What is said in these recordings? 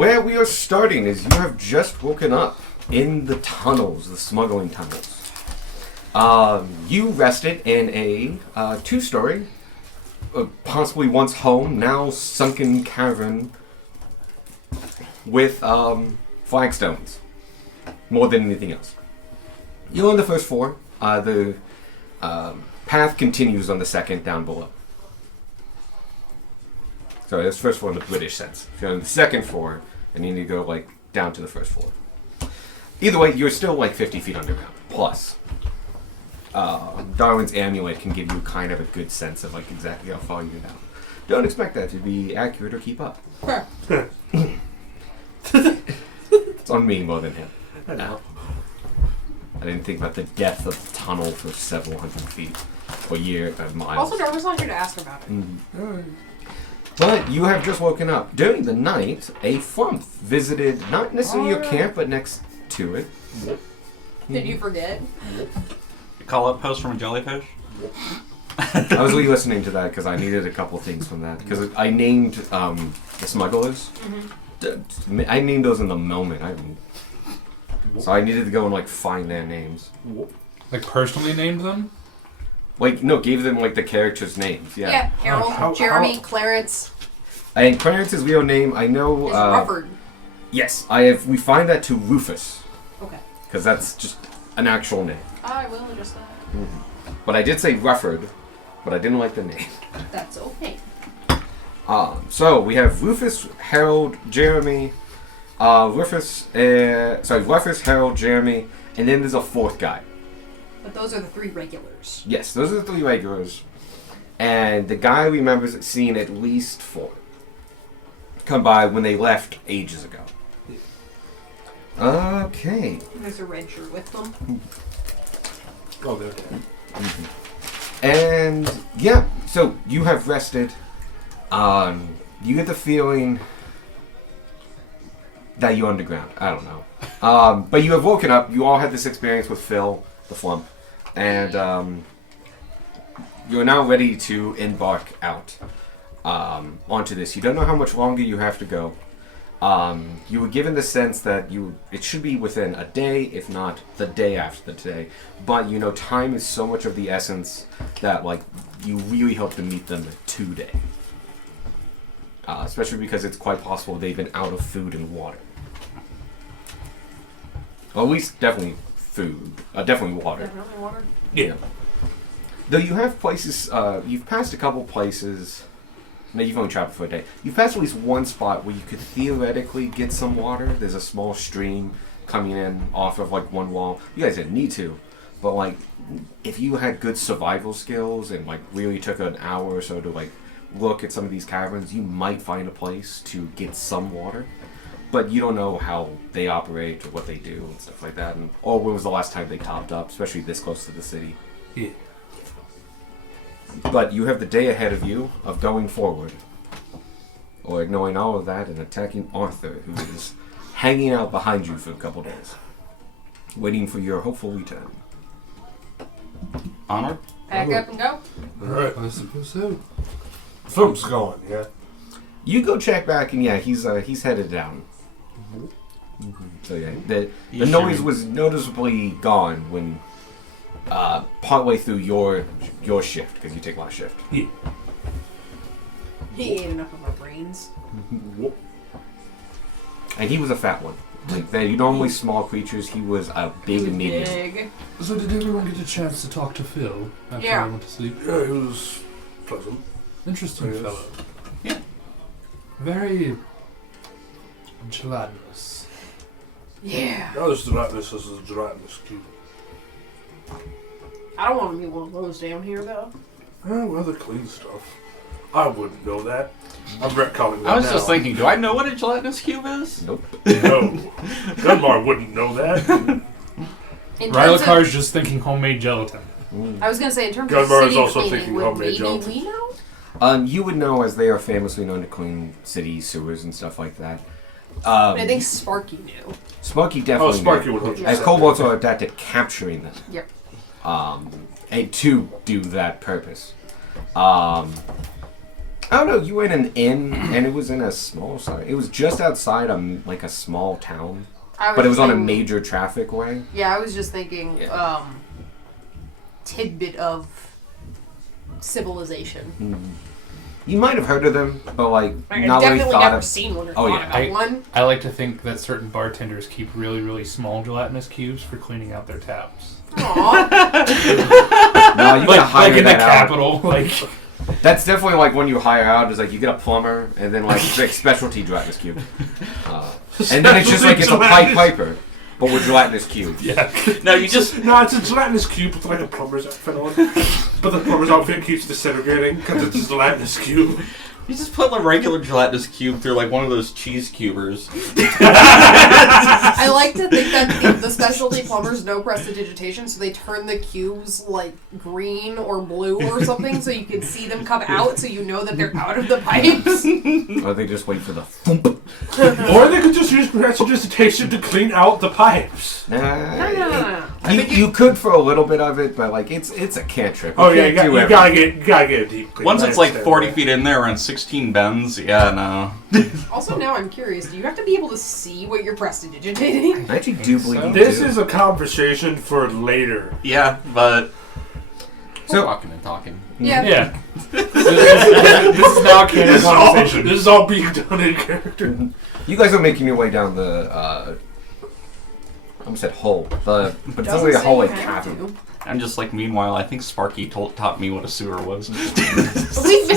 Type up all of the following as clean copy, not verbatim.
where we are starting is you have just woken up in the tunnels, the smuggling tunnels. You rested in a two-story, possibly once home, now sunken cavern with flagstones, more than anything else. You're on the first floor. The path continues on the second down below. Sorry, that's first floor in the British sense. If you're on the second floor, and you need to go like down to the first floor. Either way, you're still like 50 feet underground. Plus, Darwin's amulet can give you kind of a good sense of like exactly how far you're down. Don't expect that to be accurate or keep up. It's on me more than him. I know. I didn't think about the depth of the tunnel for several hundred feet or miles. Also, Darwin's not here to ask about it. But you have just woken up. During the night, a flump visited not necessarily your camp, but next to it. Did you forget? Call up post from a jellyfish? I was re-listening to that because I needed a couple things from that. Because I named the smugglers. I named those in the moment. So I needed to go and like find their names. Like personally named them? Like, no, gave them like the characters' names. Yeah. Harold, Jeremy, Clarence. And Clarence's real name, I know. Is Rufford. Yes, I have. We find that to Rufus. Okay. Because that's just an actual name. I will adjust that. But I did say Rufford, but I didn't like the name. That's okay. So we have Rufus, Harold, Jeremy, Rufus, Harold, Jeremy, and then there's a fourth guy. But those are the three regulars. Yes, those are the three regulars. And the guy remembers seeing at least four come by when they left ages ago. Okay. There's a red shirt with them. Oh, okay. And yeah, so you have rested. You get the feeling that you're underground. I don't know. But you have woken up. You all had this experience with Phil, the flump, and you're now ready to embark out onto this. You don't know how much longer you have to go. You were given the sense that it should be within a day, if not the day after the day. But you know, time is so much of the essence that like you really hope to meet them today. Especially because it's quite possible they've been out of food and water. Or at least definitely food. Definitely water. Definitely water. Yeah. Though you have places, you've passed a couple places. No, you've only traveled for a day. You've passed at least one spot where you could theoretically get some water. There's a small stream coming in off of like one wall. You guys didn't need to, but like if you had good survival skills and like really took an hour or so to like look at some of these caverns, you might find a place to get some water. But you don't know how they operate or what they do and stuff like that. Or when was the last time they topped up, especially this close to the city. Yeah. But you have the day ahead of you of going forward, or ignoring all of that and attacking Arthur, who is hanging out behind you for a couple days, waiting for your hopeful return. Onward? Pack up and go. Alright. I suppose so. Film's going, yeah. You go check back, and yeah, he's headed down. So yeah, the noise was noticeably gone when partway through your shift, because you take last shift. Yeah. He ate enough of our brains. And he was a fat one. Like they're normally small creatures. He was a big medium. Big. So did everyone get a chance to talk to Phil after Yeah. I went to sleep? Yeah, it was pleasant. Interesting Yes. fellow. Yeah. Very gelatinous. Yeah. Not as gelatinous as a gelatinous cube. I don't want to be one of those down here, though. Oh, well, the clean stuff. I wouldn't know that. I'm retconning that I was now. just thinking, do I know what a gelatinous cube is? Nope. No. Gunmar wouldn't know that. In terms of, Rylakar's just thinking homemade gelatin. I was going to say, in terms Gunmar of is city also cleaning, thinking would homemade maybe gelatin. we know? You would know, as they are famously known to clean city sewers and stuff like that. I think Sparky knew. Sparky Oh, definitely. Sparky knew. would have. As kobolds are adept at capturing them. Yep. And to do that purpose. Oh no, you were in an inn, and it was in a small side. It was just outside like a small town, but it was on a major traffic way. Yeah, I was just thinking, Yeah. tidbit of civilization. You might have heard of them, but like I've not really definitely thought never of. seen one or Oh, thought yeah, about I- one. I like to think that certain bartenders keep really, really small gelatinous cubes for cleaning out their taps. Aww. No, you gotta hire like in the that out. capital, like That's definitely like when you hire out. Is like you get a plumber and then like specialty gelatinous cube, and then it's just like it's a pipe piper, but with gelatinous cubes. yeah. No, you just No, it's a gelatinous cube with like a plumber's outfit on. But the plumber's outfit keeps disintegrating because it's a gelatinous cube. You just put a regular gelatinous cube through like one of those cheese cubers. I like to think that the specialty plumbers know prestidigitation, so they turn the cubes like green or blue or something, so you can see them come out, so you know that they're out of the pipes. Or they just wait for the thump. Or they could just use prestidigitation to clean out the pipes. No. You could for a little bit of it, but like it's a cantrip. Oh yeah, can't do you gotta everything. get a deep clean. Once I it's like understand 40 that. feet in there and 16 bends, yeah, no. Also, now I'm curious, do you have to be able to see what you're prestidigitating? I actually do believe you This do. is a conversation for later. Yeah, but So- talking and talking. Yeah. Yeah. This is now a canon conversation. This is all being done in character. You guys are making your way down the. I almost said hole, but it's Doesn't only a say hole you like have cavern. to. I'm just like, meanwhile, I think Sparky taught me what a sewer was. We've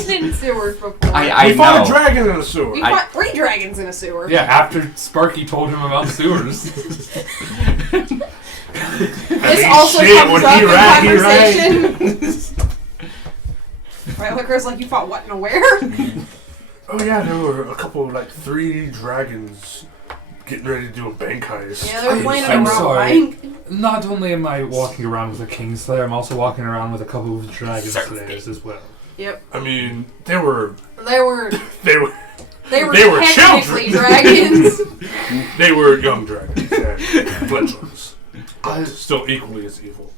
been in sewers before. I We fought know. a dragon in a sewer. We fought 3 dragons in a sewer. Yeah, after Sparky told him about sewers. This also shit, comes when up he in ran, he conversation. Right, Licorice, like you fought what and where? Oh yeah, there were a couple like 3 dragons getting ready to do a bank heist. Yeah, they're playing I'm a rock sorry. bank. Not only am I walking around with a Kingslayer, I'm also walking around with a couple of Dragon Slayers as well. Yep. I mean, they were They were they were they were children. technically dragons. they were young dragons and fledglings, but still equally as evil.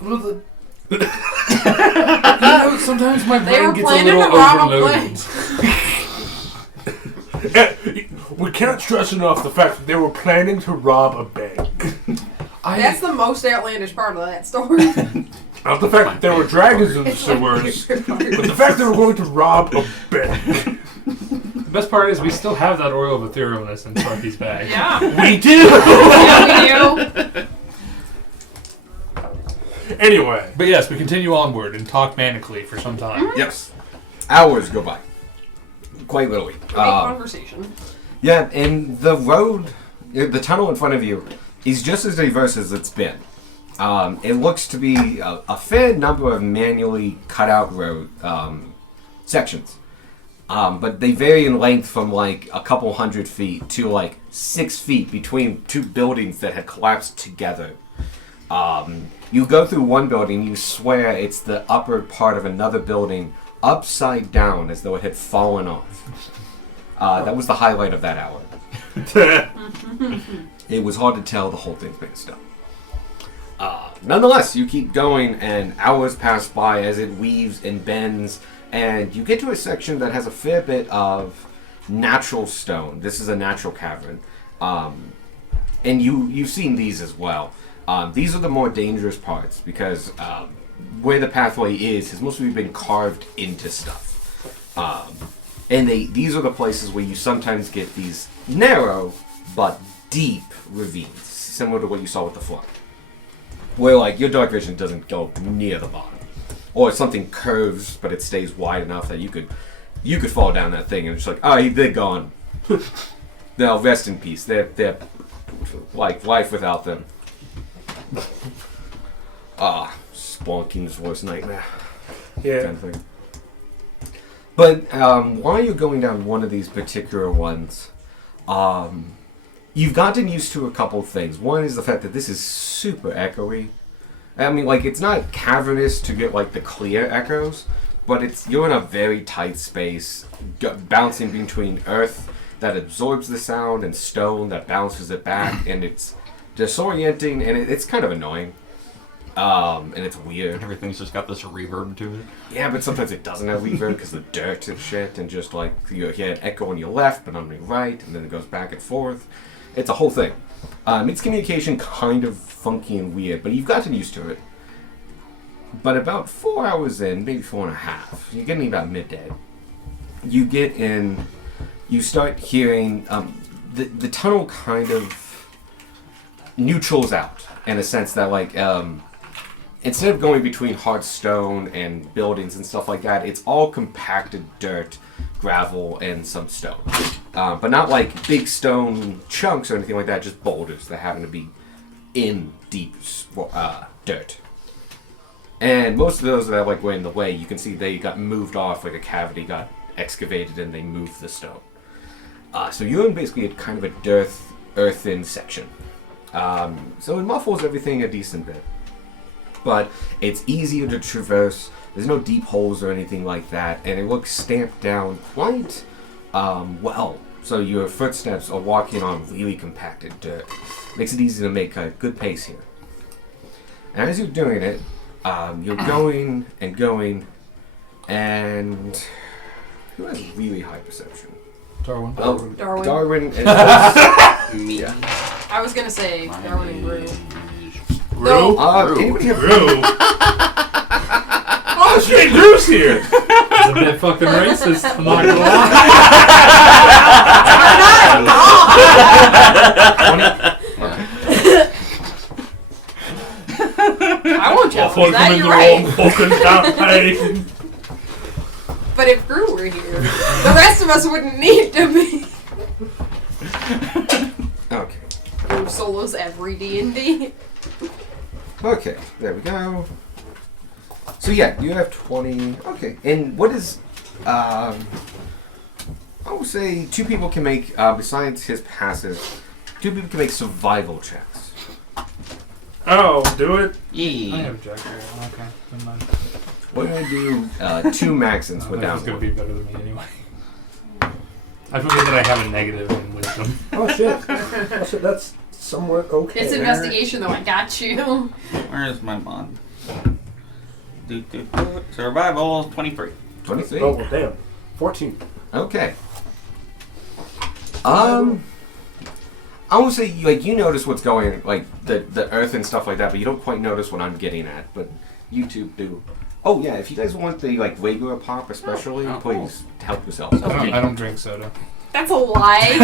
Well, you know, sometimes my They were brain gets a planning little to rob a overloaded. We can't stress enough the fact that they were planning to rob a bank. That's the most outlandish part of that story. Not the fact that there were dragons in the sewers, but the fact they were going to rob a bank. The best part is we still have that oil of etherealness in Sparky's bag. Yeah. We do! Yeah, we do. Anyway, But yes, we continue onward and talk manically for some time. Yes. Hours go by. Quite literally. Big conversation. Yeah, and the road, the tunnel in front of you, is just as diverse as it's been. It looks to be a fair number of manually cut out road sections. But they vary in length from like a couple 100 feet to like 6 feet between 2 buildings that had collapsed together. You go through one building, you swear it's the upper part of another building upside down as though it had fallen off. That was the highlight of that hour. It was hard to tell the whole thing's made of stone. Nonetheless, you keep going and hours pass by as it weaves and bends, and you get to a section that has a fair bit of natural stone. This is a natural cavern. And you've seen these as well. These are the more dangerous parts because where the pathway is has mostly been carved into stuff. And these are the places where you sometimes get these narrow but deep ravines, similar to what you saw with the flood. Where like your dark vision doesn't go near the bottom. Or something curves but it stays wide enough that you could fall down that thing and it's like, oh, they're gone. They'll rest in peace. They're like life without them. Spawn's worst nightmare. yeah. Kind of thing. But while you're going down one of these particular ones, you've gotten used to a couple things. One is the fact that this is super echoey. I mean, like, it's not cavernous to get, like, the clear echoes, but you're in a very tight space, bouncing between earth that absorbs the sound and stone that bounces it back, and it's disorienting, and it's kind of annoying. and it's weird. Everything's just got this reverb to it. Yeah, but sometimes it doesn't have reverb because the dirt and shit, and just like you hear an echo on your left, but on your right, and then it goes back and forth. It's a whole thing. Makes communication kind of funky and weird, but you've gotten used to it. But about 4 hours in, maybe 4.5, you're getting about midday. You get in, you start hearing the tunnel kind of neutrals out in a sense that like instead of going between hard stone and buildings and stuff like that, it's all compacted dirt, gravel, and some stone. But not like big stone chunks or anything like that, just boulders that happen to be in deep dirt. And most of those that like were in the way, you can see they got moved off, like a cavity got excavated and they moved the stone. So you're in basically kind of a earthen section. So it muffles everything a decent bit. But it's easier to traverse. There's no deep holes or anything like that, and it looks stamped down quite well. So your footsteps are walking on really compacted dirt. Makes it easy to make a good pace here. And as you're doing it, you're going and going, and who has really high perception? Darwin. Oh, Darwin. Darwin and Me. yeah. I was gonna say Darwin and Gru. Gru? Anybody have Gru? Oh shit, Gru's here! It's a bit fucking racist. I'm not gonna lie. I won't challenge Welcome that, in you're the right. wrong fucking time. But if Gru were here, the rest of us wouldn't need to be. Okay. Gru solos every D&D. Okay, there we go. So yeah, you have 20. Okay, and what is, I would say 2 people can make, besides his passive, 2 people can make survival checks. Oh, do it. I Yeah. have Jack here. Okay, never mind. We're gonna do 2 Maxons That without was gonna one. be better than me anyway. I forget that I have a negative in wisdom. Oh shit. Oh shit, that's somewhat okay. It's investigation though, I got you. Where is my mod? Survival 23. 23? Oh well, damn. 14. Okay. I won't say you notice what's going like the earth and stuff like that, but you don't quite notice what I'm getting at. But you two do. Oh yeah, if you guys want the like regular pop, especially, Oh. please help yourselves. I don't drink soda. That's a lie.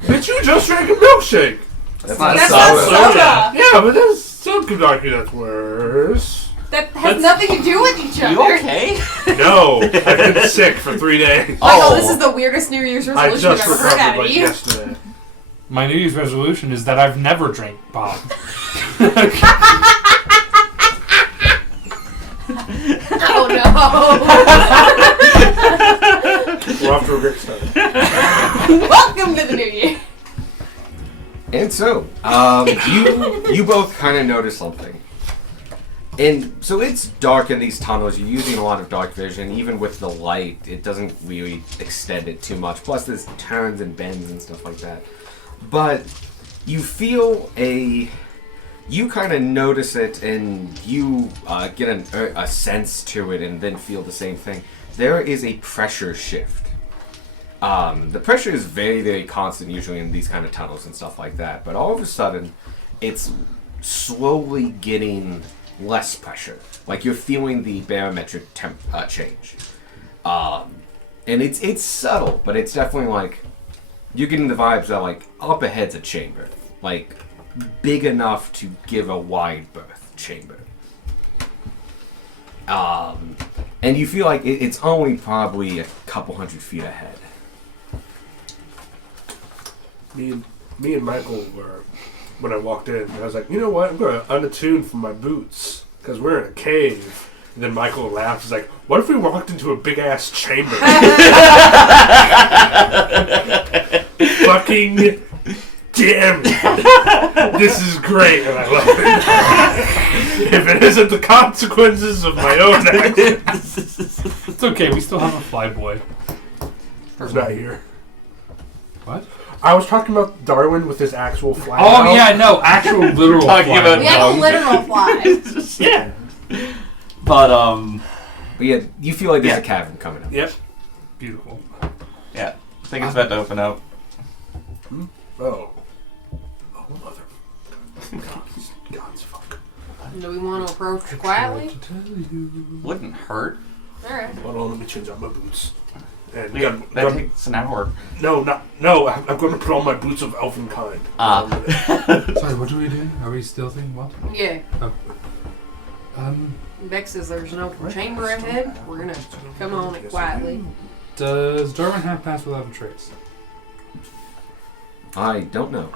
Bitch, you just drank a milkshake! That's not That's soda. not soda. Yeah, but that's, some could argue that's worse. That has nothing to do with each other. You okay? No, I've been sick for 3 days. Michael, this is the weirdest New Year's I resolution I've just ever heard out recovered of like you. yesterday. My New Year's resolution is that I've never drank pop. Oh no. We're off to a great start. Welcome to the new year. And so, you both kind of notice something. And so it's dark in these tunnels. You're using a lot of dark vision. Even with the light, it doesn't really extend it too much. Plus, there's turns and bends and stuff like that. But you feel you kind of notice it, and you get a sense to it, and then feel the same thing. There is a pressure shift. The pressure is very, very constant usually in these kind of tunnels and stuff like that. But all of a sudden, it's slowly getting less pressure. Like you're feeling the barometric change. And it's subtle, but it's definitely like you're getting the vibes that like up ahead's a chamber. Like big enough to give a wide berth chamber. And you feel like it's only probably a couple hundred feet ahead. Me and Michael were, when I walked in, I was like, you know what? I'm going to unattune from my boots because we're in a cave. And then Michael laughs. He's like, what if we walked into a big ass chamber? Fucking damn it. This is great and I love it. If it isn't the consequences of my own actions. It's okay, we still have a flyboy. He's not here. What? I was talking about Darwin with his actual flag. Oh out. yeah, no, actual literal Talking flag. about- We have a literal fly. Yeah. But But yeah, you feel like there's Yeah. a cavern coming up. Yep. Beautiful. yeah, I think it's about to open up. Oh. Oh, mother. God's fuck. Do we want to approach quietly? Wouldn't hurt. Alright. Hold on, let me change out my boots. And That takes an hour. no. I'm going to put on my boots of elfin kind. Sorry, what are we doing? Are we still thinking what? Yeah. Um, Bex says there's an open chamber ahead. We're gonna come on it quietly. does Darwin have pass without a trace? I don't know.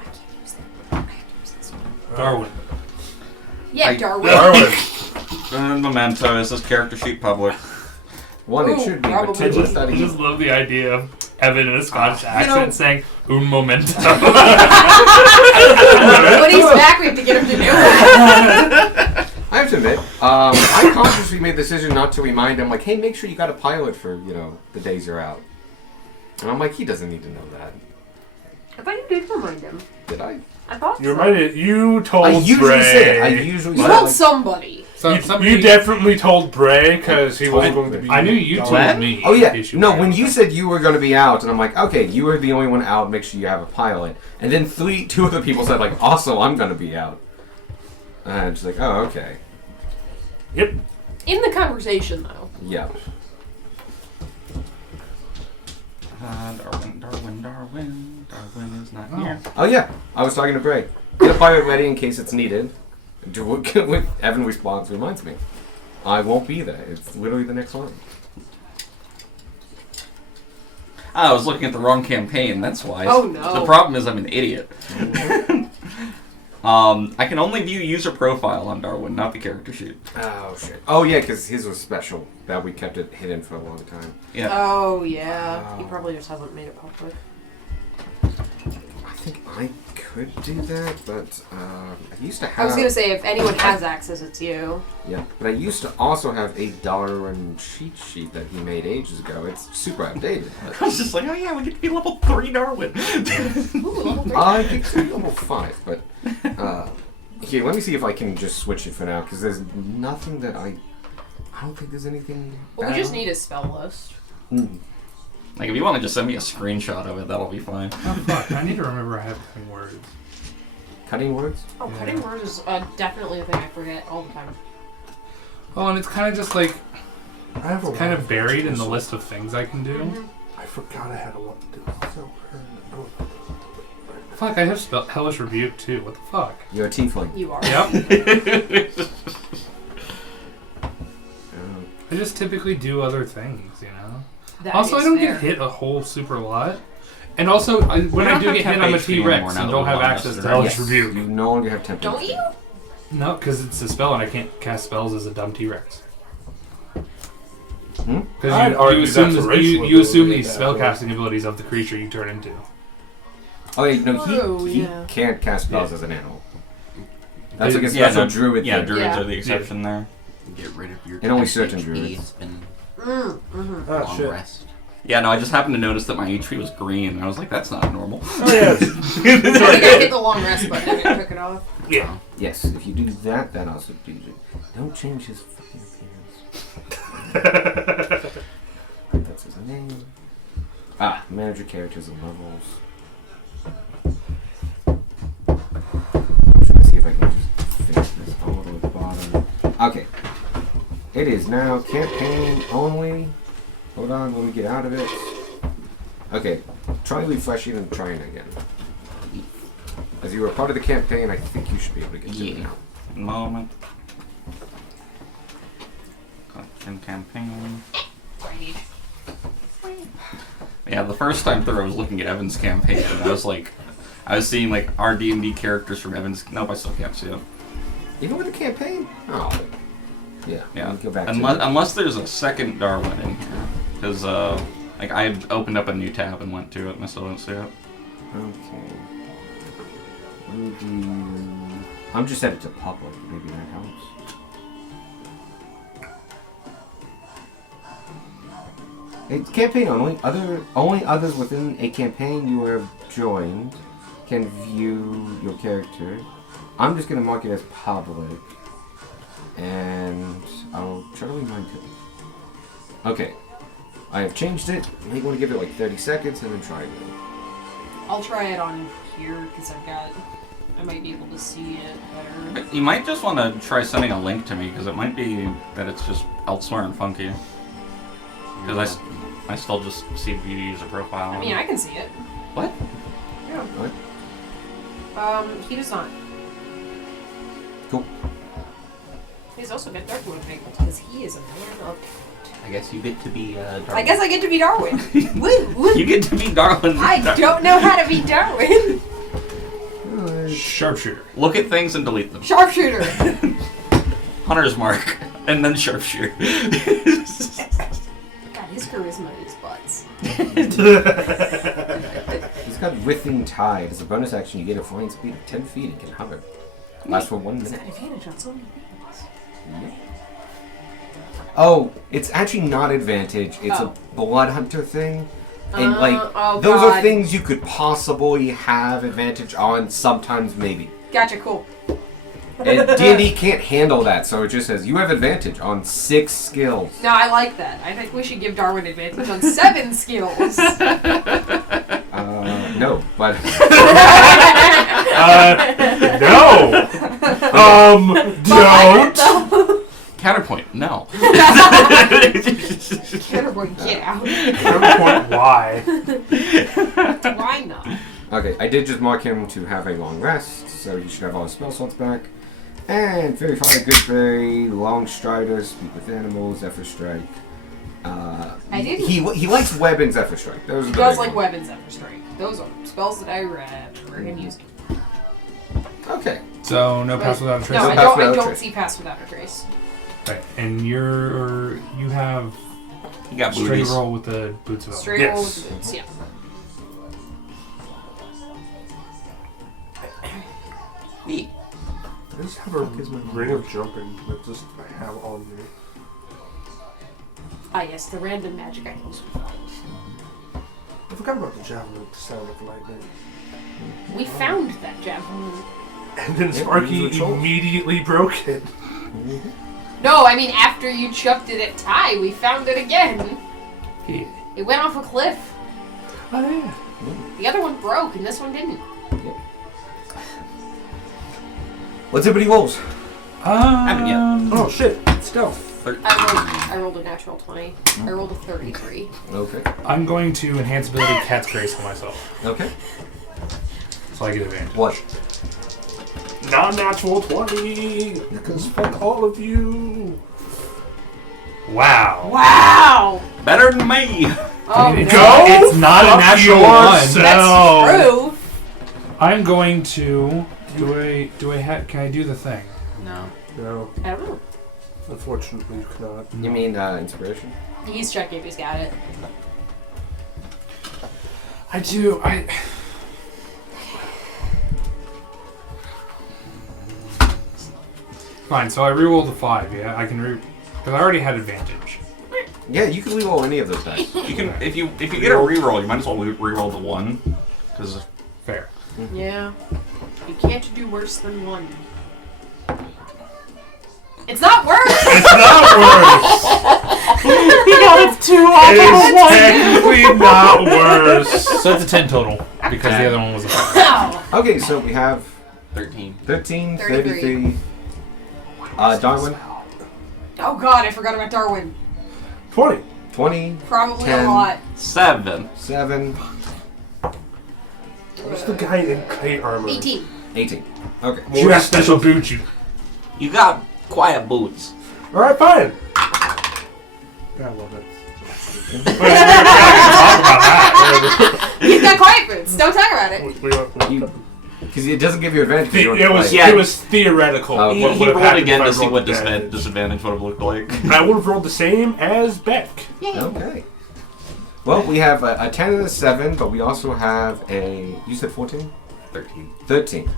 Darwin. Yeah, Darwin. Darwin. Memento, is this character sheet public? One, it Ooh, should be, but probably. two, it's not I even. just love the idea of Evan in a Scottish accent know- saying "un momento." When he's back, we have to get him to do it. I have to admit, I consciously made the decision not to remind him, like, hey, make sure you got a pilot for, the days you're out. And I'm like, he doesn't need to know that. I thought you did remind him. Did I? I thought You reminded. You told I usually Bray. say it. I usually You say told like, somebody. So, You definitely told Bray because he wasn't going to be. I knew you gone. told When? me. Oh yeah, in case you no. were When out. you said you were going to be out, and I'm like, okay, you were the only one out. Make sure you have a pilot. And then two other people said like, also, I'm going to be out. And I'm just like, oh, okay, Yep. In the conversation, though. yeah. Darwin is not Oh. here. Oh yeah, I was talking to Bray. Get a pilot ready in case it's needed. When Evan responds, reminds me. I won't be there. It's literally the next one. I was looking at the wrong campaign, that's why. Oh, no. The problem is I'm an idiot. I can only view user profile on Darwin, not the character sheet. Oh shit. Oh yeah, because his was special. That we kept it hidden for a long time. Yeah. Oh, yeah. He Oh. probably just hasn't made it public. I think I could do that, but I used to I have. was gonna say, if anyone has access, it's you. Yeah, but I used to also have a Darwin cheat sheet that he made ages ago. It's super outdated. I was just like, oh yeah, we get to be level 3 Darwin. Ooh, level 3. I think it's level 5, but here, let me see if I can just switch it for now, because there's nothing that I don't think there's anything. Well, we bad just on- need a spell list. Mm. Like, if you want to just send me a screenshot of it, that'll be fine. Oh fuck! I need to remember I have 10 words. Cutting words? Oh, Yeah. cutting words is definitely a thing I forget all the time. Oh, and it's kind of just like I have a it's kind lot of buried in the this. list of things I can do. Mhm. I forgot I had a lot to do. So, Fuck! I have Hellish Rebuke too. What the fuck? You're a tiefling. You are. Yep. Um, I just typically do other things, you know. That Also, I is don't fair. get hit a whole super lot. And also, when I don't do have get hit, temp I'm a HP T-Rex anymore now and that don't we've have gone access to yesterday. Hellish yes, Rebuke. you no longer have temper. Don't you? No, because it's a spell and I can't cast spells as a dumb T-Rex. Hmm? Because I'd you argue assume that's a you, racial you assume ability the at that point. spellcasting abilities of the creature you turn into. Oh, yeah, no, Oh, he yeah. can't cast spells Yeah. as an animal. That's like a Yeah, special no, druid Yeah, thing. druids Yeah. are the exception there. Get rid of your And only temp certain HP. druids. It's been Mm-hmm. Ah, long shit. rest. Yeah, no, I just happened to notice that my HP was green, and I was like, that's not normal. Oh yeah. I think I hit the long rest button and it took it off. Yeah. Yes, if you do that, that also do it. Don't change his fucking appearance. That's his name. Ah, manager characters and levels. I'm just gonna see if I can just finish this all the way to the bottom. Okay. It is now campaign only. Hold on, let me get out of it. Okay, try refreshing and trying again. As you were part of the campaign, I think you should be able to get to it Yeah. now. Moment. Collection campaign. Yeah, the first time through, I was looking at Evan's campaign, and I was seeing like our D&D characters from Evan's. Nope, I still can't see it. Even with the campaign? Oh. Yeah. Yeah, Let me go back unless, to it. unless there's a second Darwin in here, because like I opened up a new tab and went to it, and I still don't see it. Okay. I'm just set it to public. Maybe that helps. It's campaign only. Only others within a campaign you have joined can view your character. I'm just gonna mark it as public, and I'll try to remind you. Okay, I have changed it. You may want to give it like 30 seconds and then try again. I'll try it on here because I might be able to see it better. You might just want to try sending a link to me, because it might be that it's just elsewhere and funky. Because I still just see view user profile. I mean, I can see it. What? Yeah. What? He does not. Cool. He's also got Darkwood enabled because he is a man of. I guess you get to be Darwin. I guess I get to be Darwin. Woo, woo. You get to be Darwin. I don't know how to be Darwin. Sharpshooter. Look at things and delete them. Sharpshooter. Hunter's mark. And then sharpshooter. God, his charisma is butts. He's got Withing Tide. As a bonus action, you get a flying speed of 10 feet and can hover. Lasts for 1 He's minute. got advantage on so many things. Oh, it's actually not advantage. It's Oh. a blood hunter thing. And oh, those God. are things you could possibly have advantage on, sometimes maybe. Gotcha, cool. And D&D can't handle that, so it just says you have advantage on 6 skills. No, I like that. I think we should give Darwin advantage on 7 skills. No, but No. Don't. Counterpoint, no. Counterpoint, get out. Counterpoint, why? Why not? okay, I did just mark him to have a long rest, so he should have all his spell slots back. And Fairy Fire, Good Fairy, Long Strider, Speak with Animals, Zephyr Strike. I did. He likes Web and Zephyr Strike. Those are He the does big like ones. weapons after strike. Those are spells that I remember him using. Okay. So no pass without a trace. No, I Pass don't. without a I don't trace. see pass without a trace. Right, and you have You got straight booties. roll with the boots of Elven. Straight roll with the boots. Yeah. Neat. I just have a ring of jumping that just I have on me. Ah, yes, the random magic items. I forgot about the javelin with the sound of lightning. We found that javelin. And then Yeah, Sparky these are trolls. immediately broke it. No, I mean after you chucked it at Ty, we found it again. Yeah. It went off a cliff. Oh yeah. The other one broke, and this one didn't. What's everybody rolls? Haven't yet. Oh shit. Stealth. I rolled a natural 20. I rolled a 33. Okay. I'm going to enhance ability Cat's Grace on myself, Okay. so I get advantage. What? Non-natural 20. Because fuck all of you. Wow. Wow! Better than me. Oh, It's, no. it's not a Fuck natural yourself. one. That's true. I'm going to can I do the thing? No. No. I don't know. Unfortunately, you cannot. You mean inspiration? He's checking if he's got it. I do. Fine. So I rerolled the 5. Yeah, I can because I already had advantage. Yeah, you can reroll any of those dice. You can if you get a reroll, you might as well reroll the 1. Because Fair. Yeah. You can't do worse than 1. It's not worse! It's not worse. It's 2 It's technically not worse. So it's a 10 total because the other one was a 5. Ow. Okay, so we have 13. 13, 33. 33. Darwin, Oh god, I forgot about Darwin. 20. 20, Probably 10. a lot. 7. 7, What's the guy in clay armor? 18. 18. Okay. You got special boots, you. You got quiet boots. Alright, fine. I love it. He's got quiet boots. Don't talk about it. Because it doesn't give you advantage. 'cause you're It was play. Yeah. it was theoretical. Oh, He What would've rolled happened again if I to see rolled what advantage. disadvantage would have looked like. I would have rolled the same as Beck. Okay. Well, we have a 10 and a 7, but we also have a. You said 14? 13. 13.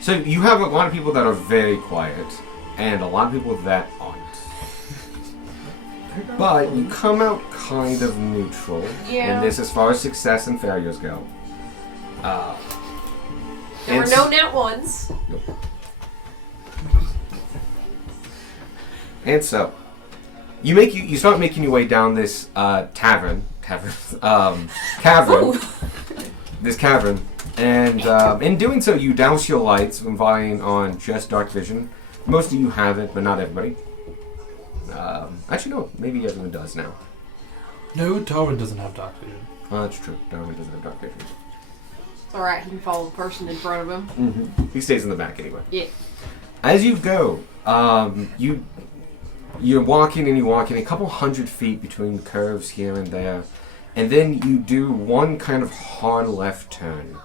So you have a lot of people that are very quiet, and a lot of people that aren't. But you come out kind of neutral Yeah. in this as far as success and failures go. There were and no nat ones. And so, you start making your way down this cavern, this cavern, and in doing so, you douse your lights, relying on just dark vision. Most of you have it, but not everybody. Actually, no, maybe everyone does now. No, Darwin doesn't have dark vision. That's true. Darwin doesn't have dark vision. It's alright, he can follow the person in front of him. Mm-hmm. He stays in the back anyway. Yeah. As you go, you're walking and you're walking a couple 100 feet between curves here and there, and then you do one kind of hard left turn.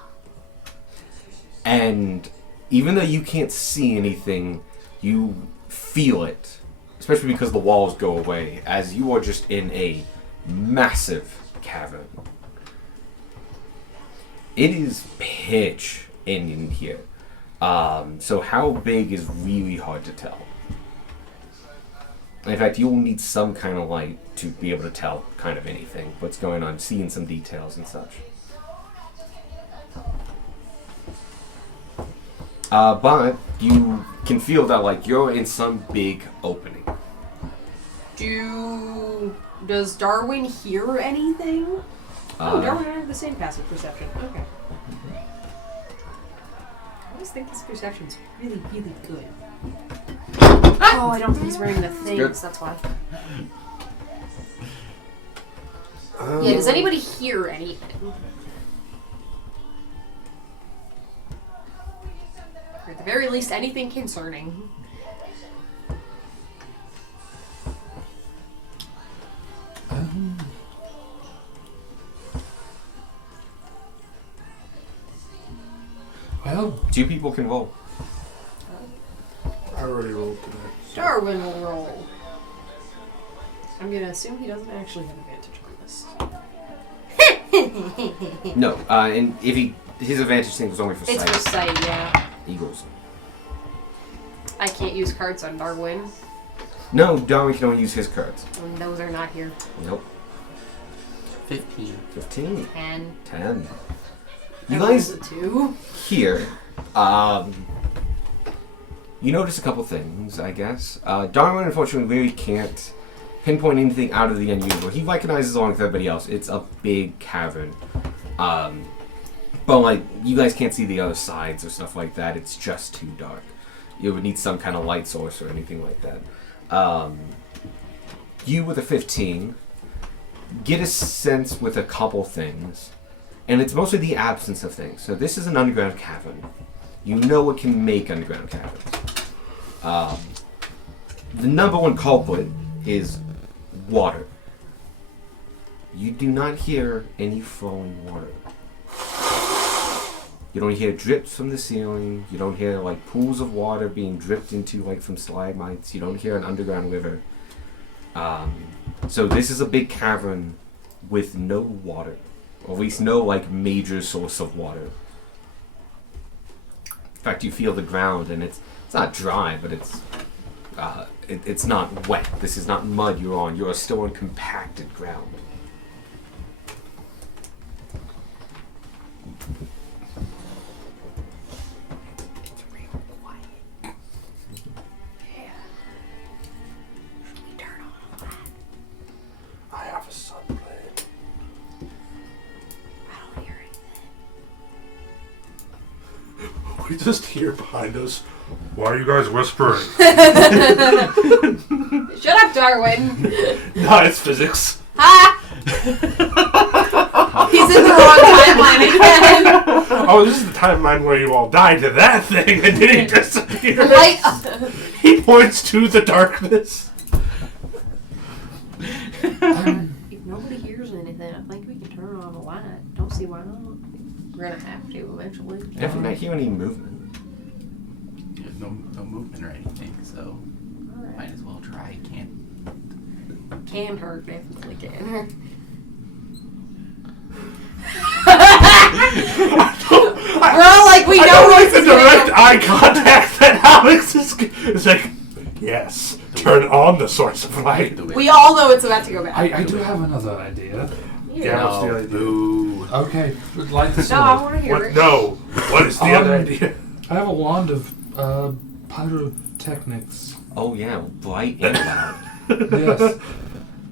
And even though you can't see anything, you feel it, especially because the walls go away, as you are just in a massive cavern. It is pitch in here. So how big is really hard to tell. In fact, you'll need some kind of light to be able to tell kind of anything, what's going on, seeing some details and such. But you can feel that like you're in some big opening. Does Darwin hear anything? Oh, Darwin and I have the same passive perception. Okay. I always think his perception's really, really good. Oh, I don't think he's wearing the good. things, that's why. Yeah, does anybody hear anything? Or at the very least, anything concerning. Well, 2 people can roll. I already rolled today. Darwin will roll. I'm gonna assume he doesn't actually have advantage on this. No, and if his advantage thing was only for It's sight. for sight, yeah. Eagles. I can't use cards on Darwin, No, Darwin can only use his cards. and those are not here. Nope. 15. 15. 10. 10. I You rolled guys a 2. here, you notice a couple things, I guess. Darwin, unfortunately, really can't pinpoint anything out of the unusual. He recognizes along with everybody else. It's a big cavern. But, like, you guys can't see the other sides or stuff like that. It's just too dark. You would need some kind of light source or anything like that. You, with a 15, get a sense with a couple things. And it's mostly the absence of things. So this is an underground cavern. You know it can make underground caverns. The number one culprit is water. You do not hear any flowing water. You don't hear drips from the ceiling. You don't hear like pools of water being dripped into like from stalagmites. You don't hear an underground river. So this is a big cavern with no water. Or at least no like major source of water. In fact, you feel the ground, and it's not dry, but it's not wet. This is not mud you're on. You are still on compacted ground. It's real quiet. Yeah. Should we turn on a light? I have a sunblade. I don't hear anything. We just hear behind us. Why are you guys whispering? Shut up, Darwin! No, it's physics. Ha! He's in the wrong timeline again! Oh, this is the timeline where you all died to that thing and then he disappeared. Light He points to the darkness. If nobody hears anything, I think we can turn on the light. Don't see why not. We're gonna have to eventually. Definitely not hear any movement. There's no movement or anything, so might as well try. Can hurt, definitely can hurt. We're all like, we I know don't like this the is gonna direct happen. eye contact that Alex is like, yes, turn on the source of light. We all know it's about to go bad. I do have another idea. Yeah, what's the No, idea? boo. Okay, light the No, I sword. want to hear What? it. No. What is the other idea? I have a wand of pyrotechnics. Oh yeah, bright and loud. Yes.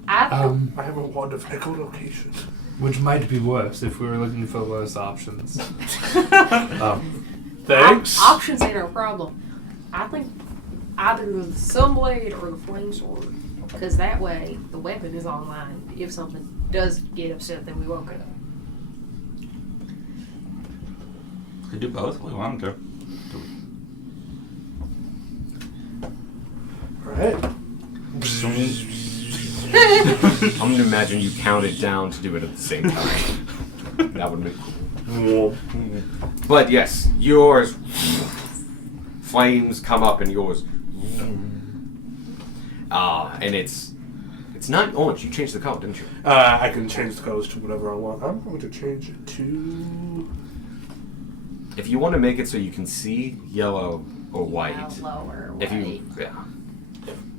I I have a wand of echolocation. Which might be worse if we were looking for worse options. Thanks. Options ain't our problem. I think either the Sunblade or the Flame Sword. Because that way, the weapon is online. If something does get upset, then we won't go. Could do both if we wanted to. Alright. I'm gonna imagine you counted down to do it at the same time. That would be cool. But yes, yours. Flames come up and yours. And it's not orange. You changed the color, didn't you? I can change the colors to whatever I want. I'm going to change it to... If you want to make it so you can see yellow or white, Lower, if you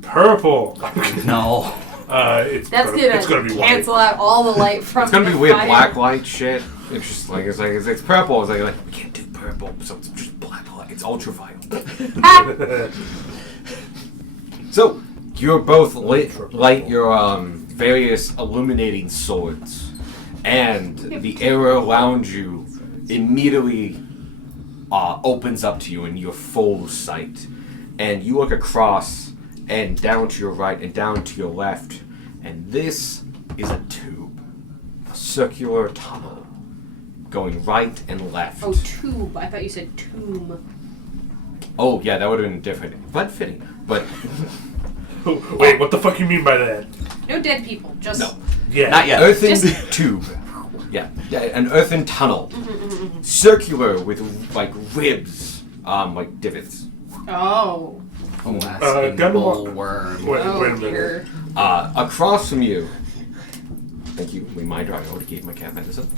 Purple. No. It's That's it's gonna be white. cancel out all the light from it's gonna be the weird fire. black light shit. It's just like it's purple. It's like we can't do purple, so it's just black light. It's ultraviolet. So you're both light your various illuminating swords, and the area around you immediately opens up to you in your full sight, and you look across and down to your right and down to your left, and this is a tube, a circular tunnel going right and left. Oh, tube. I thought you said tomb. Oh, yeah, that would have been different, but fitting. But Wait, what the fuck you mean by that? No dead people. Just no, Yeah. Not yet. earthen Just- tube. Yeah, an earthen tunnel, circular with like ribs, like divots. Oh. Alaskan Gunwalk. bullworm. Wait, Oh, wait a minute. dear. Across from you, thank you, reminder, I already gave my cat medicine.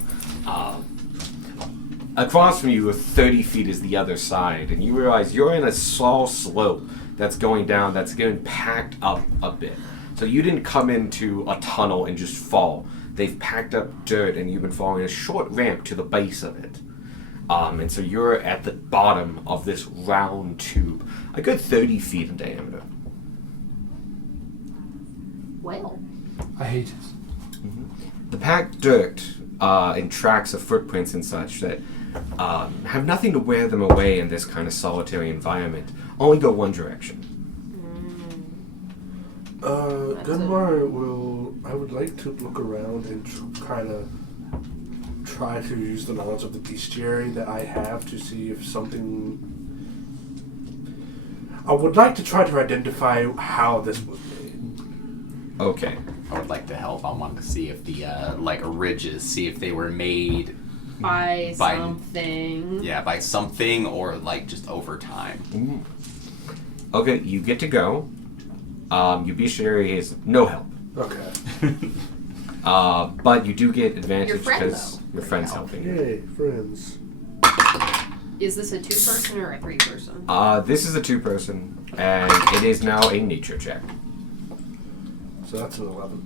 Across from you, 30 feet is the other side, and you realize you're in a small slope that's going down, that's getting packed up a bit. So you didn't come into a tunnel and just fall. They've packed up dirt, and you've been following a short ramp to the base of it. And so you're at the bottom of this round tube, a good 30 feet in diameter. Well. I hate it. The packed dirt and tracks of footprints and such that have nothing to wear them away in this kind of solitary environment only go one direction. Gunmar I would like to look around and kind of try to use the knowledge of the bestiary that I have to see if something... I would like to try to identify how this was made. Okay. I would like to help. I want to see if the ridges, see if they were made, By By- something. yeah, by something or like just over time. Okay, you get to go. Your bestiary is no help. Okay. But you do get advantage Your friend, because though. your friend's helping you. Yay, friends. Is this a 2-person or a 3-person? This is a 2-person, and it is now a nature check. So that's an 11.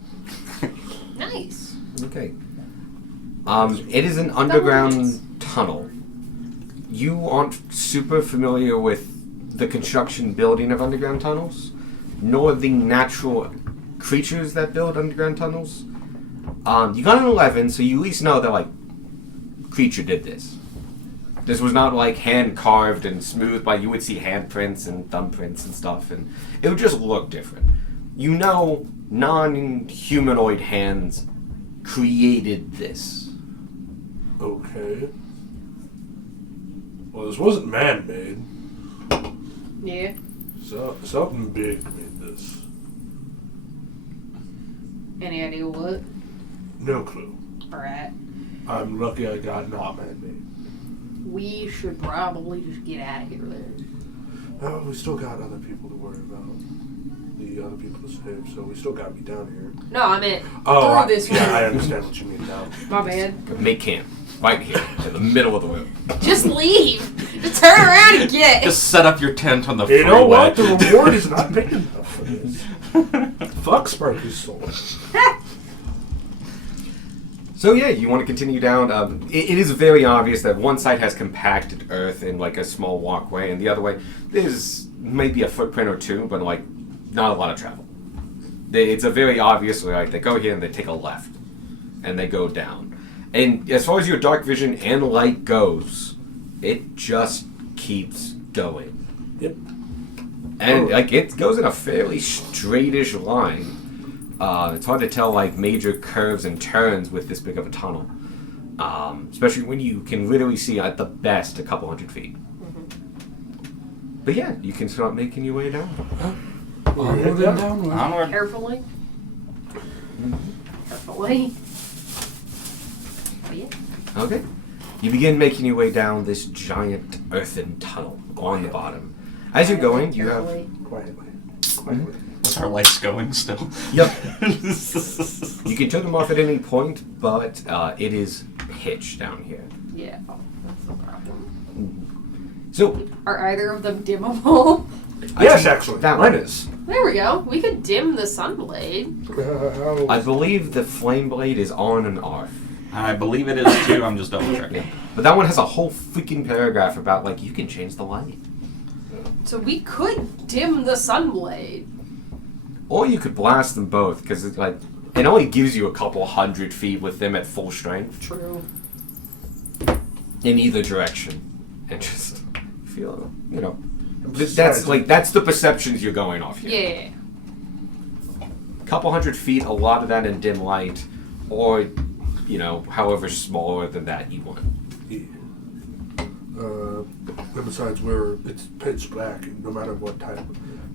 Nice. Okay. It is an underground tunnel. You aren't super familiar with the construction building of underground tunnels, nor the natural creatures that build underground tunnels. You got an 11, so you at least know that, like, creature did this. This was not, like, hand-carved and smooth, but you would see handprints and thumbprints and stuff, and it would just look different. You know non-humanoid hands created this. Okay. Well, this wasn't man-made. Yeah. So, something big made this. Any idea what? No clue. Alright. I'm lucky I got not man-made. We should probably just get out of here then. Oh, we still got other people to worry about. The other people to save, so we still got me down here. No, I meant Oh, through this yeah, I room. understand what you mean now. My bad. Make camp. Right here, in the middle of the room. Just leave. Just turn around and get. Just set up your tent on the You know freeway. what? The reward is not big enough for this. Fuck Sparky's soul. So yeah, you want to continue down. It is very obvious that one side has compacted earth in like a small walkway, and the other way there's maybe a footprint or two, but like not a lot of travel. It's a very obvious like they go here and they take a left, and they go down. And as far as your dark vision and light goes, it just keeps going. Yep. And like it goes in a fairly straightish line. It's hard to tell like major curves and turns with this big of a tunnel, especially when you can literally see at the best a couple hundred feet. But yeah, you can start making your way down. Onward and downward. Onward. Carefully. Carefully. Oh, yeah. Okay. You begin making your way down this giant earthen tunnel on the bottom. As you're going, you have. Quietly. Is our lights going still? Yep. You can turn them off at any point, but it is pitch down here. Yeah, that's the problem. So, Are either of them dimmable? Yes, actually. that Mine one is. There we go. We could dim the sunblade. I believe the flame blade is on and off. I believe it is too. I'm just double checking. But that one has a whole freaking paragraph about like you can change the light. So we could dim the sunblade. Or you could blast them both, because it, like, it only gives you a couple hundred feet with them at full strength True. in either direction. And just feel, you know. Besides, That's the perceptions you're going off here. Yeah. Couple hundred feet, a lot of that in dim light, or, you know, however smaller than that you want. Yeah. And besides, it's pitch black, and no matter what type,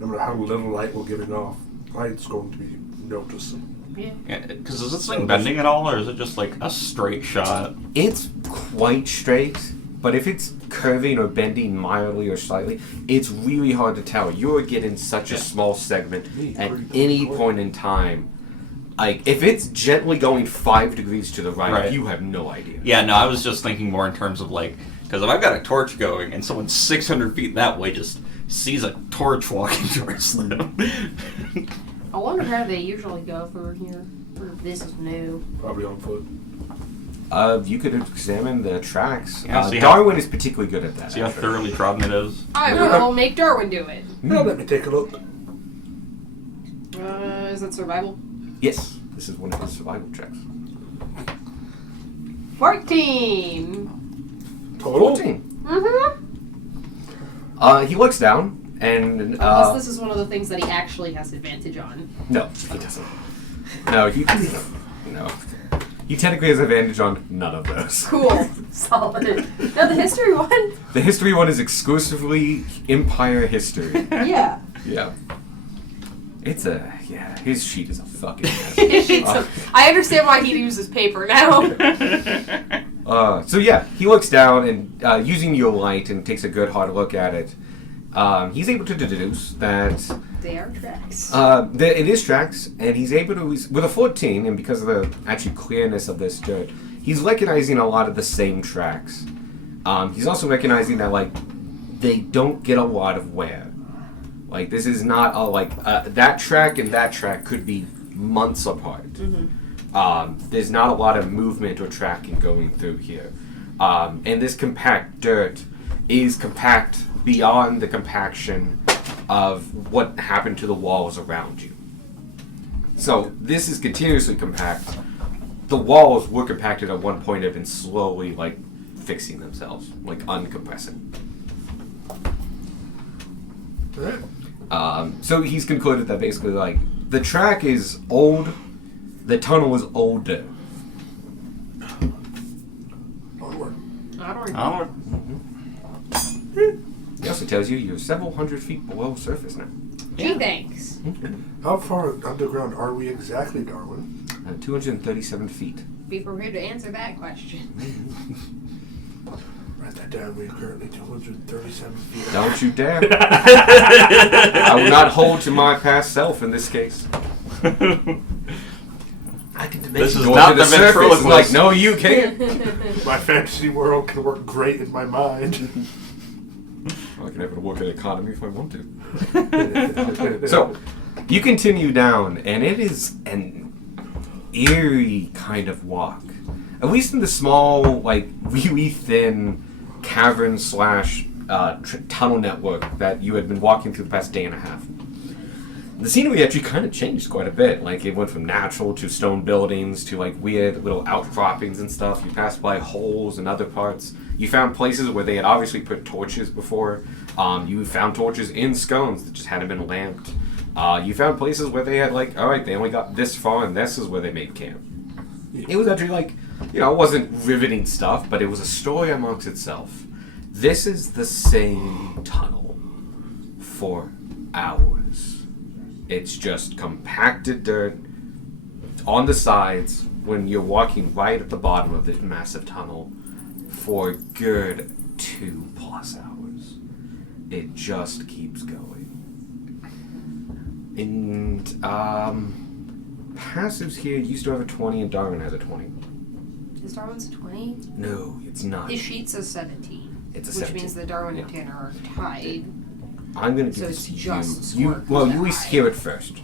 no matter how little light we're giving off, light's going to be noticeable. Yeah, because is this thing bending at all, or is it just like a straight shot? It's quite straight, but if it's curving or bending mildly or slightly, it's really hard to tell. You're getting such a small segment at any point in time. Like, if it's gently going 5 degrees to the right, you have no idea. Yeah, no, I was just thinking more in terms of like, because if I've got a torch going and someone 600 feet that way just sees a torch walking towards them. I wonder how they usually go through here. Or if this is new. Probably on foot. You could examine the tracks. Yeah, see how- Darwin is particularly good at that. See how actually. thoroughly trodden it is? I will make Darwin do it. Now let me take a look. Is that survival? Yes, this is one of his survival checks. 14. Total? 14. Mm-hmm. He looks down and Unless this is one of the things that he actually has advantage on. no, he doesn't. No, no. He technically has advantage on none of those. Cool. Solid. Now the history one? The history one is exclusively Empire history. Yeah. Yeah. His sheet is a fucking mess. I understand why he uses paper now. So yeah, he looks down and using your light and takes a good hard look at it. He's able to deduce that They are tracks. it is tracks, and he's able to, with a 14, and because of the actual clearness of this dirt, he's recognizing a lot of the same tracks. He's also recognizing that like they don't get a lot of wear. Like this is not that track and that track could be months apart. There's not a lot of movement or tracking going through here, and this compact dirt is compact beyond the compaction of what happened to the walls around you. So this is continuously compact. The walls were compacted at one point and been slowly like fixing themselves, like uncompressing. So he's concluded that basically like the track is old, the tunnel is older. Onward. I don't Onward. He also tells you you're several hundred feet below surface now. Gee, thanks. How far underground are we exactly, Darwin? 237 feet. Be prepared to answer that question. Write that down. We are currently 237 feet. Don't you dare. I will not hold to my past self in this case. I can This is go not to the surface. ventriloquist. Like, no, you can't. My fantasy world can work great in my mind. I can have a work at economy if I want to. So, You continue down, and it is an eerie kind of walk. At least in the small, like, really thin cavern slash tunnel network that you had been walking through the past day and a half. The scenery actually kind of changed quite a bit. Like, it went from natural to stone buildings to, like, weird little outcroppings and stuff. You passed by holes and other parts. You found places where they had obviously put torches before. You found torches in scones that just hadn't been lamped. You found places where they had, like, alright, they only got this far and this is where they made camp. It was actually, like, you know, it wasn't riveting stuff, but it was a story amongst itself. This is the same tunnel for hours. It's just compacted dirt on the sides when you're walking right at the bottom of this massive tunnel for a good 2+ hours. It just keeps going. And, passives here used to have a 20 and Darwin has a 20. Is Darwin's 20? No, it's not. His sheet says 17. It's a which 17. means that Darwin and Tanner are tied. I'm going to So give it's this to just you. Squirt Well, who's you at least high. hear it first.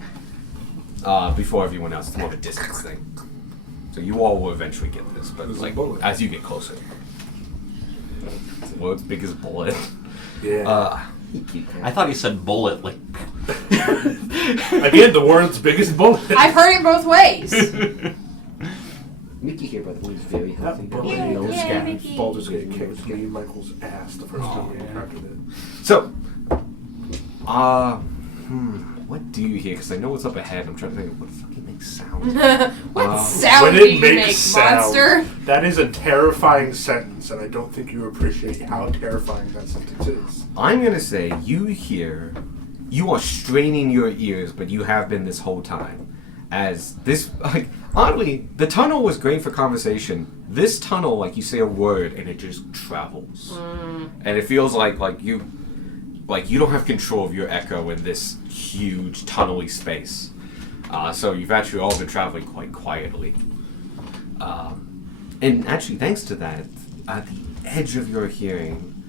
Before everyone else. It's more of a distance thing. So you all will eventually get this, but There's a like bullet. as you get closer. It's the world's biggest bullet. Yeah. I thought he said bullet, like. Again, the world's biggest bullet. I've heard it both ways. Mickey here, by the way, is very healthy. That bullet, Yeah, no yeah, scabs. Mickey. Baldur's Gate kicked me in Michael's ass the first Oh, time we yeah. encountered it. So, what do you hear? Because I know what's up ahead. I'm trying to think of what fucking makes sound. What sound When do it you makes make, sound, monster? that is a terrifying sentence, and I don't think you appreciate how terrifying that sentence is. I'm gonna say you are straining your ears, but you have been this whole time. As this, like, oddly, the tunnel was great for conversation. This tunnel, like, you say a word and it just travels, and it feels like you don't have control of your echo in this huge tunnely space. So you've actually all been traveling quite quietly. And actually, thanks to that, at the edge of your hearing,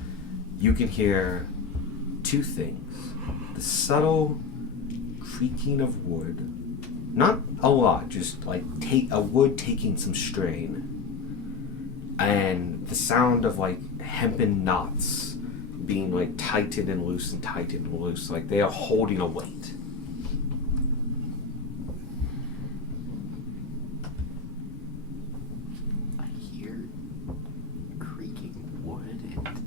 you can hear two things. The subtle creaking of wood. Not a lot, just like a wood taking some strain. And the sound of like hempen knots being like tightened and loose and tightened and loose, like they are holding a weight. I hear creaking wood and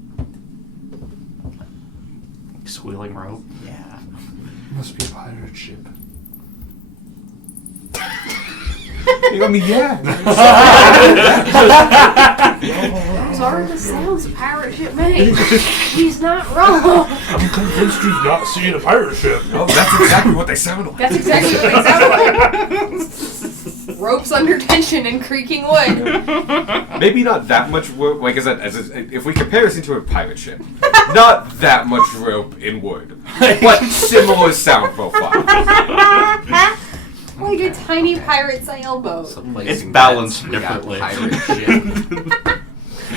Squealing rope. yeah. Must be a pirate ship. I mean, yeah. Those are the sounds a pirate ship makes. He's not wrong. I'm convinced you've not seen a pirate ship. Oh, that's exactly what they sound like. That's exactly what they sound like. Ropes under tension and creaking wood. Maybe not that much rope. Like if we compare this into a pirate ship, not that much rope in wood, but similar sound profile. Like a tiny pirate sailboat. Someplace It's balanced we got differently. pirate ship.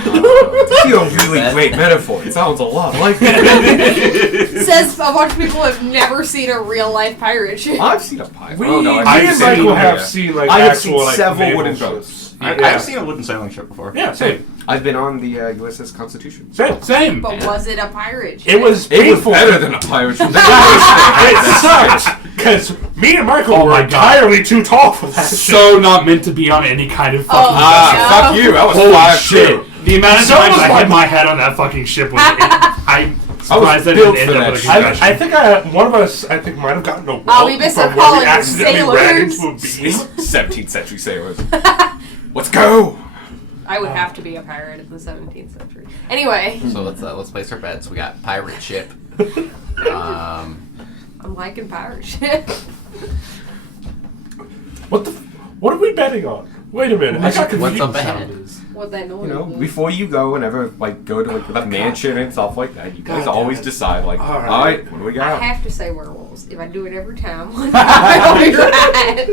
It's a really great metaphor. It sounds a lot like it. Says a bunch of people have never seen a real life pirate ship. I've seen a pirate. Me I've and seen- Michael have yeah. seen like I have actual seen like several naval wooden ships. boats. I've seen a wooden sailing ship before. Yeah, same. I've been on the USS Constitution. Same. Same. But was it a pirate ship? It was It was painful. better than a pirate ship. It sucks because me and Michael Oh were my God. entirely too tall for that ship. So not meant to be on any kind of fucking Oh, vessel. yeah. Fuck you. I was Holy 5'2". shit. The amount of So times was I my- hit my head on that fucking ship was I'm surprised that it built didn't for end up that with a shit. concussion. I think one of us, I think, might have gotten a welt Oh, we missed from a where call we in accidentally ran sailors. into a beam. 17th century sailors. Let's go. I would have to be a pirate in the 17th century. Anyway, So let's place our bets. We got pirate ship. I'm liking pirate ship. What are we betting on? Wait a minute. I got What's confused. up ahead? What that noise You know, is. before you go and ever like go to like the mansion and stuff like that, you guys God always damn it. decide like, All right. all right, what do we I got? have to say werewolves. If I do it every time, I'll be right.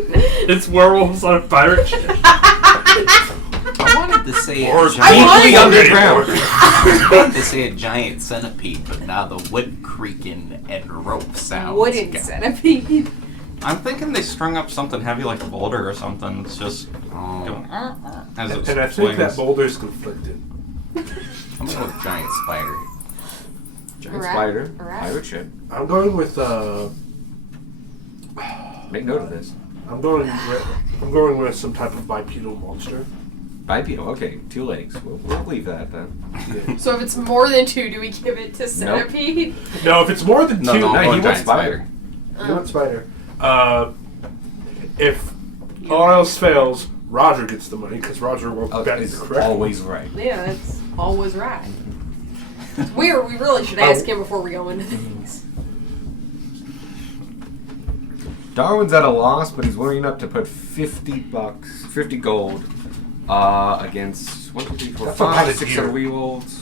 It's werewolves on a pirate ship. I wanted to say Or a Deeply giant, underground. I wanted to say a giant centipede, but now the wood creaking and rope sounds. Wooden got- centipede. I'm thinking they strung up something heavy like a boulder or something. It's just Oh, going as it And I think that swings. boulder's conflicted. I'm going with giant spider. Giant Rat? spider, A rat? pirate ship. I'm going with Make note of this. I'm going with some type of bipedal monster. Bipedal. Okay, 2 legs. We'll leave that then. Yeah. So if it's more than 2, do we give it to Centipede? No, if it's more than 2, No, No, I'm he going wants giant spider. spider. you want spider. If all else fails, Roger gets the money because Roger won't bet Is the correct. always right. Yeah, that's always right. It's weird. We really should ask him before we go into things. Darwin's at a loss, but he's willing enough to put $50, 50 gold, against 1, 2, 3, 4, That's a lot 5, of 6 deer. other Weewold's.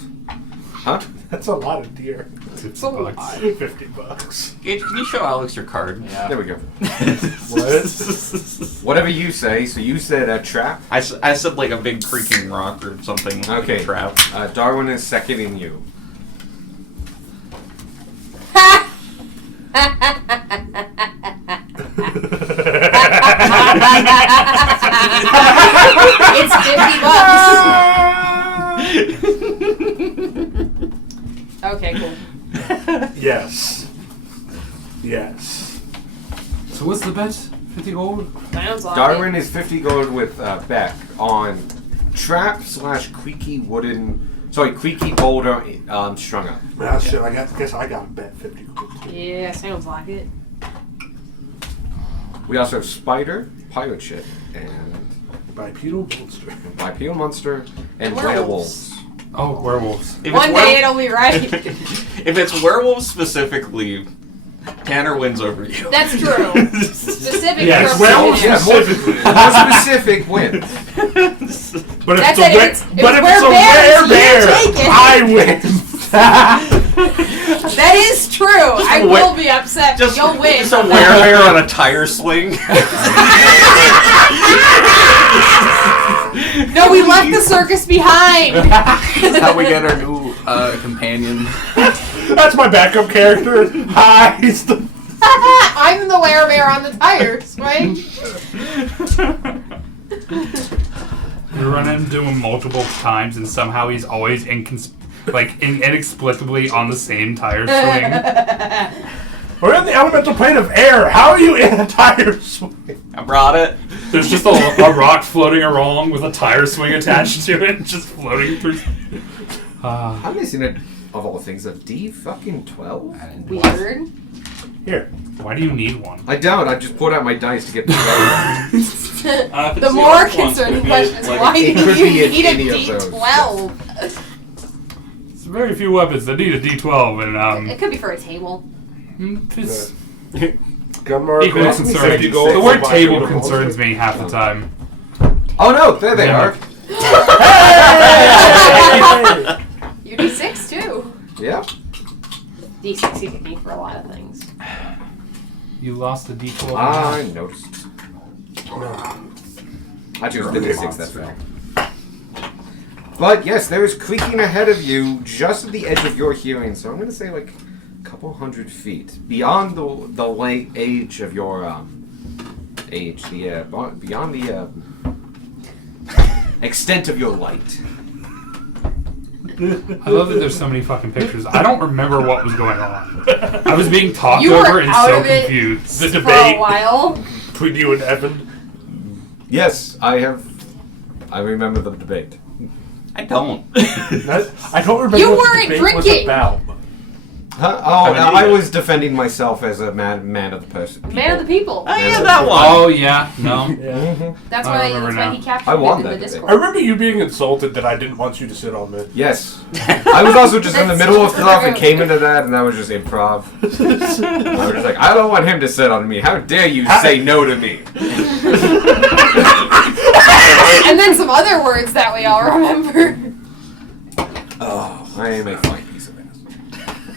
Huh? That's a lot of deer. It's a lot. $50. Gage, can you show Alex your card? There we go. What? Whatever you say. So you said a trap. I said like a big creaking rock or something. like a Okay. Trap. Darwin is seconding you. It's $50. Okay, cool. Yes. Yes. So what's the bet? 50 gold? Sounds like Darwin is 50 gold with Beck on trap / creaky wooden. Sorry, creaky boulder strung up. Well, shit, I guess I got to bet 50 gold too. Yeah, sounds like it. We also have spider, pirate ship, and Bipedal monster. bipedal monster, and Werewolves. werewolves. Oh, werewolves. If One it's day it'll be right. if it's werewolves specifically, Tanner wins over you. That's true. Specific Yes, for werewolves Yeah, specifically. More specific wins. But That's if it, it's if a it's bear, you take it. I win. That is true. I a will be upset. Just, You'll win. just a werebear on a tire swing. No, we left the circus behind. That's how we get our new companion. That's my backup character. Hi, he's the. I'm the werebear on the tire swing. We run into him multiple times, and somehow he's always inexplicably on the same tire swing. We're in the elemental plane of air. How are you in a tire swing? I brought it. There's just a rock floating around with a tire swing attached to it, just floating through. I'm missing it, of all things, a D-fucking-12? Weird. Here. Why do you need one? I don't. I just pulled out my dice to get the The more concerning question is why it do could you be need a any of those. D12? It's very few weapons that need a D12, and It could be for a table. it's Gunmark. equally cost me 50 concerning. gold The for word my table bipedal concerns monster. me half the time. Oh no, there they Yeah. are. You D6 too. Yep. D6 you can need for a lot of things. You lost a D12. I noticed. I chose the D6, that's right. But yes, there is creaking ahead of you, just at the edge of your hearing. So I'm going to say like a couple hundred feet beyond the late age of your beyond the extent of your light. I love that there's so many fucking pictures. I don't remember what was going on. I was being talked You were over and out so of it. confused. The For a debate while. between you and Evan. Yes, I remember the debate. I don't. I don't remember You what the weren't debate was drinking. about. Huh? Oh, I'm an I idiot. was defending myself as a man of the person. Man of the people. Oh yeah, that one. Oh yeah, no. Yeah. That's I why remember now. he captured I won it in that the debate. Discord. I remember you being insulted that I didn't want you to sit on me. Yes. I was also just in the That's middle of so stuff and true. came into that, and that was just improv. I was just like, I don't want him to sit on me. How dare you say no to me? And then some other words that we all remember. Oh, I am a fine piece of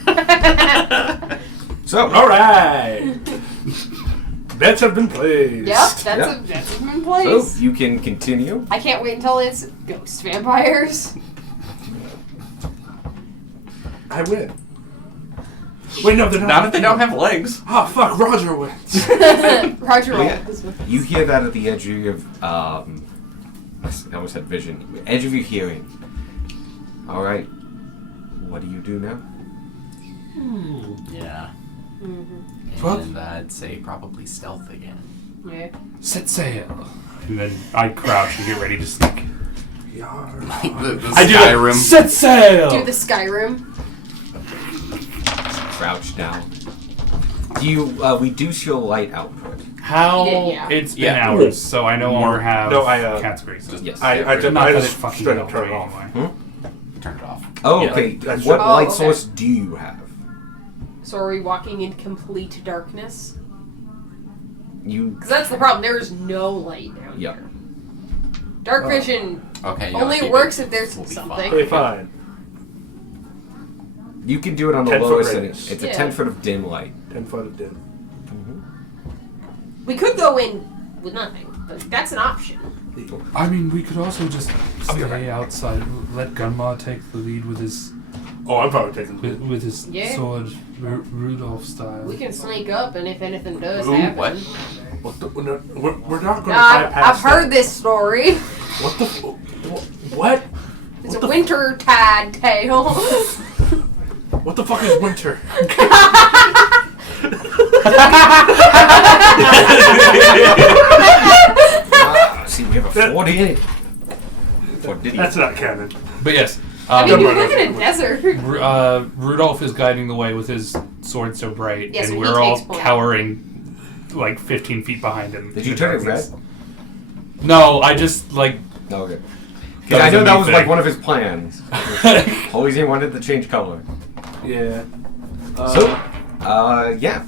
ass. So, Alright. Bets have been placed. Yep, that's Yeah. that's in so place. you can continue. I can't wait until it's ghost vampires. I win. Wait, no, they're not. Not if they don't have legs. Oh, fuck, Roger wins. Roger Oh, roll. yeah. You hear that at the edge of your, I almost said vision. Edge of your hearing. Alright. What do you do now? Yeah. Mm-hmm. And I'd say probably stealth again. Yeah. Set sail. And then I crouch and get ready to sneak. The I do Skyrim. Set sail! Do the Skyrim. Crouch down. Do you reduce your light output? How? You did, yeah. It's been Yeah. hours, so I no longer have No, I, cat's grease. Yes. I just, Not I that it just fucking straight got up turn it away off. anyway. Turn it off. Oh, Yeah. okay. That's What true. light Oh, okay. source do you have? So are we walking in complete darkness? You. Because that's the problem. There is no light down Yeah. here. Dark vision Okay. only keep works it. if there's We'll be something. Okay, fine. You can do it on the 10 foot lowest setting. radius. It's a Yeah. 10 foot of dim light. 10 foot of dim. We could go in with nothing, but that's an option. I mean, we could also just stay outside. Let Gunma take the lead with his Oh, I'm probably taking with his Yeah. sword, Rudolph style. We can sneak up, and if anything does Ooh, happen. what? What the, we're not going to I've bypass heard that. this story. What the? What? It's a winter tide tale. What the fuck is winter? See, we have a 48. What did he? That's not canon. But yes, I mean, you Gunma live in a doesn't desert. Rudolph is guiding the way with his sword so bright, Yes, and and he we're all takes point. cowering like 15 feet behind him. Did you turn it red? No, I just like. No, okay. That Because I was know a that neat was thing. like one of his plans. Always he wanted to change color. Yeah. Yeah.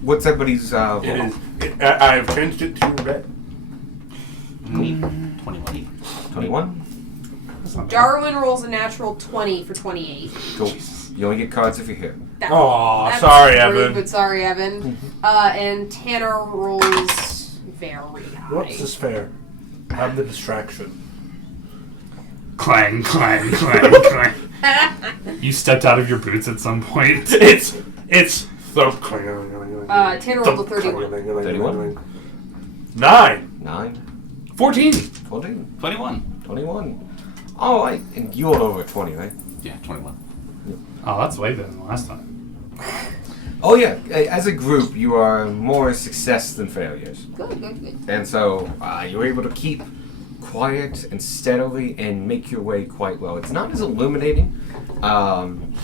What's everybody's It roll? is. I've changed it to red. 21. 21? Darwin rolls a natural 20 for 28. Cool. You only get cards if you're here. That- Aw, that's sorry, rude, Evan. But sorry, Evan. And Tanner rolls very high. What's this fair? I'm the distraction. Clang, clang, clang, clang. You stepped out of your boots at some point. It's thump clang. Tanner rolled a 31. 31? 9. 9? 14. 14? 21. 21. Alright. And you rolled over 20, right? Yeah, 21. Oh, that's way better than last time. Oh, yeah. As a group, you are more success than failures. Good, good, good. And so you're able to keep quiet and steadily and make your way quite well. It's not as illuminating.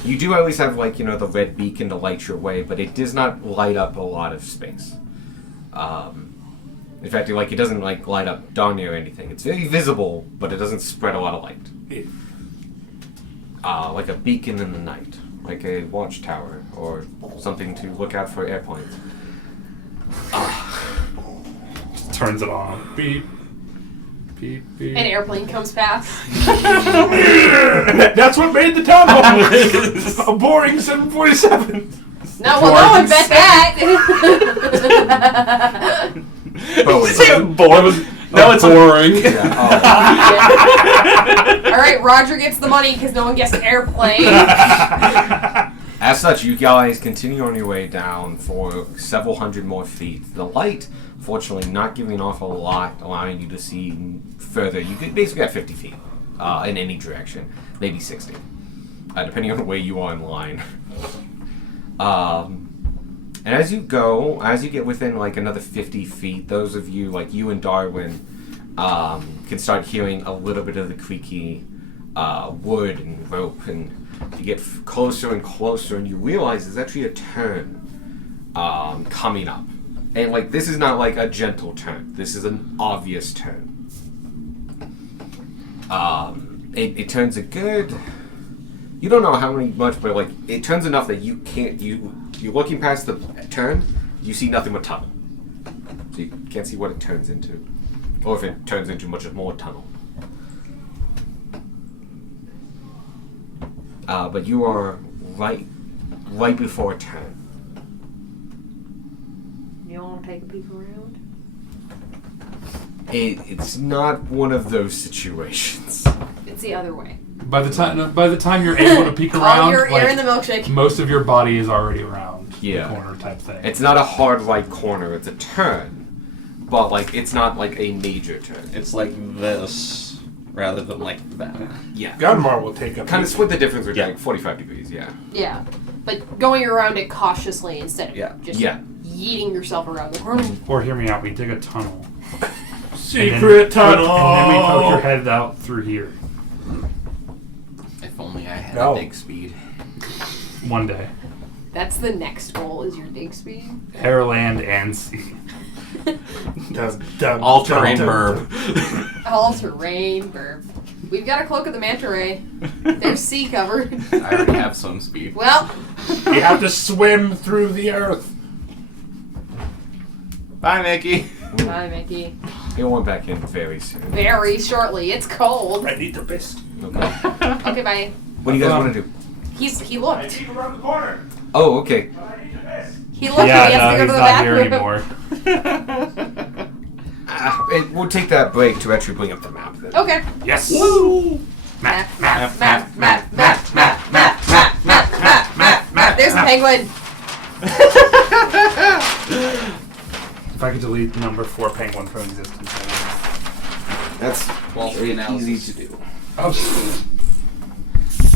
You do at least have, like, you know, the red beacon to light your way, but it does not light up a lot of space. In fact, it doesn't, like, light up darn near anything. It's very visible, but it doesn't spread a lot of light. Like a beacon in the night. Like a watchtower, or something to look out for airplanes. Just turns it on. Beep. Beep, beep. An airplane comes past. That's what made the town hall a boring 747. No, well, no one bet that. Bowen. No, it's boring. Yeah, All right, Roger gets the money because no one guessed airplane. As such, you guys continue on your way down for several hundred more feet. The light, fortunately, not giving off a lot, allowing you to see further. You could basically have 50 feet in any direction, maybe 60, depending on where you are in line. And as you get within like another 50 feet, those of you, like you and Darwin, can start hearing a little bit of the creaky wood and rope, and you get closer and closer, and you realize there's actually a turn coming up. And like this is not like a gentle turn. This is an obvious turn. It turns a good. You don't know how much, but like it turns enough that you can't. You're looking past the turn. You see nothing but tunnel. So you can't see what it turns into, or if it turns into much more tunnel. But you are right before a turn. You want to take a peek around? It's not one of those situations. It's It's the other way. By the time you're able to peek around, you're like, in the milkshake. most of your body is already around Yeah. the corner type thing. It's not a hard right corner. It's a turn, but like it's not like a major turn. It's like this rather than like that. Yeah. Gunmar will take up. Kind of split the difference with Yeah. like 45 degrees. Yeah. Yeah, but going around it cautiously instead of just Yeah. yeeting yourself around the corner. Or hear me out. We dig a tunnel. Secret tunnel. And then we poke your head out through here. If only I had No. a dig speed. One day. That's the next goal, is your dig speed. Air, land, and sea. All terrain burb. All-terrain burp. We've got a Cloak of the Manta Ray. There's sea covered. I already have some speed. Well, You have to swim through the earth. Bye, Mickey. bye, Mickey. He'll want back in very soon. Very shortly. It's cold. I need the best. Okay. Okay, bye. What do you guys want to do? He I looked. need to run the corner. Oh, okay. I need the best. He looked. Yeah, he has no, to go he's to the not here bathroom. anymore. We'll take that break to actually bring up the map then. Okay. Yes. Map. There's the penguin. If I could delete number 4 penguin from existence. That's Well, very analysis. easy to do.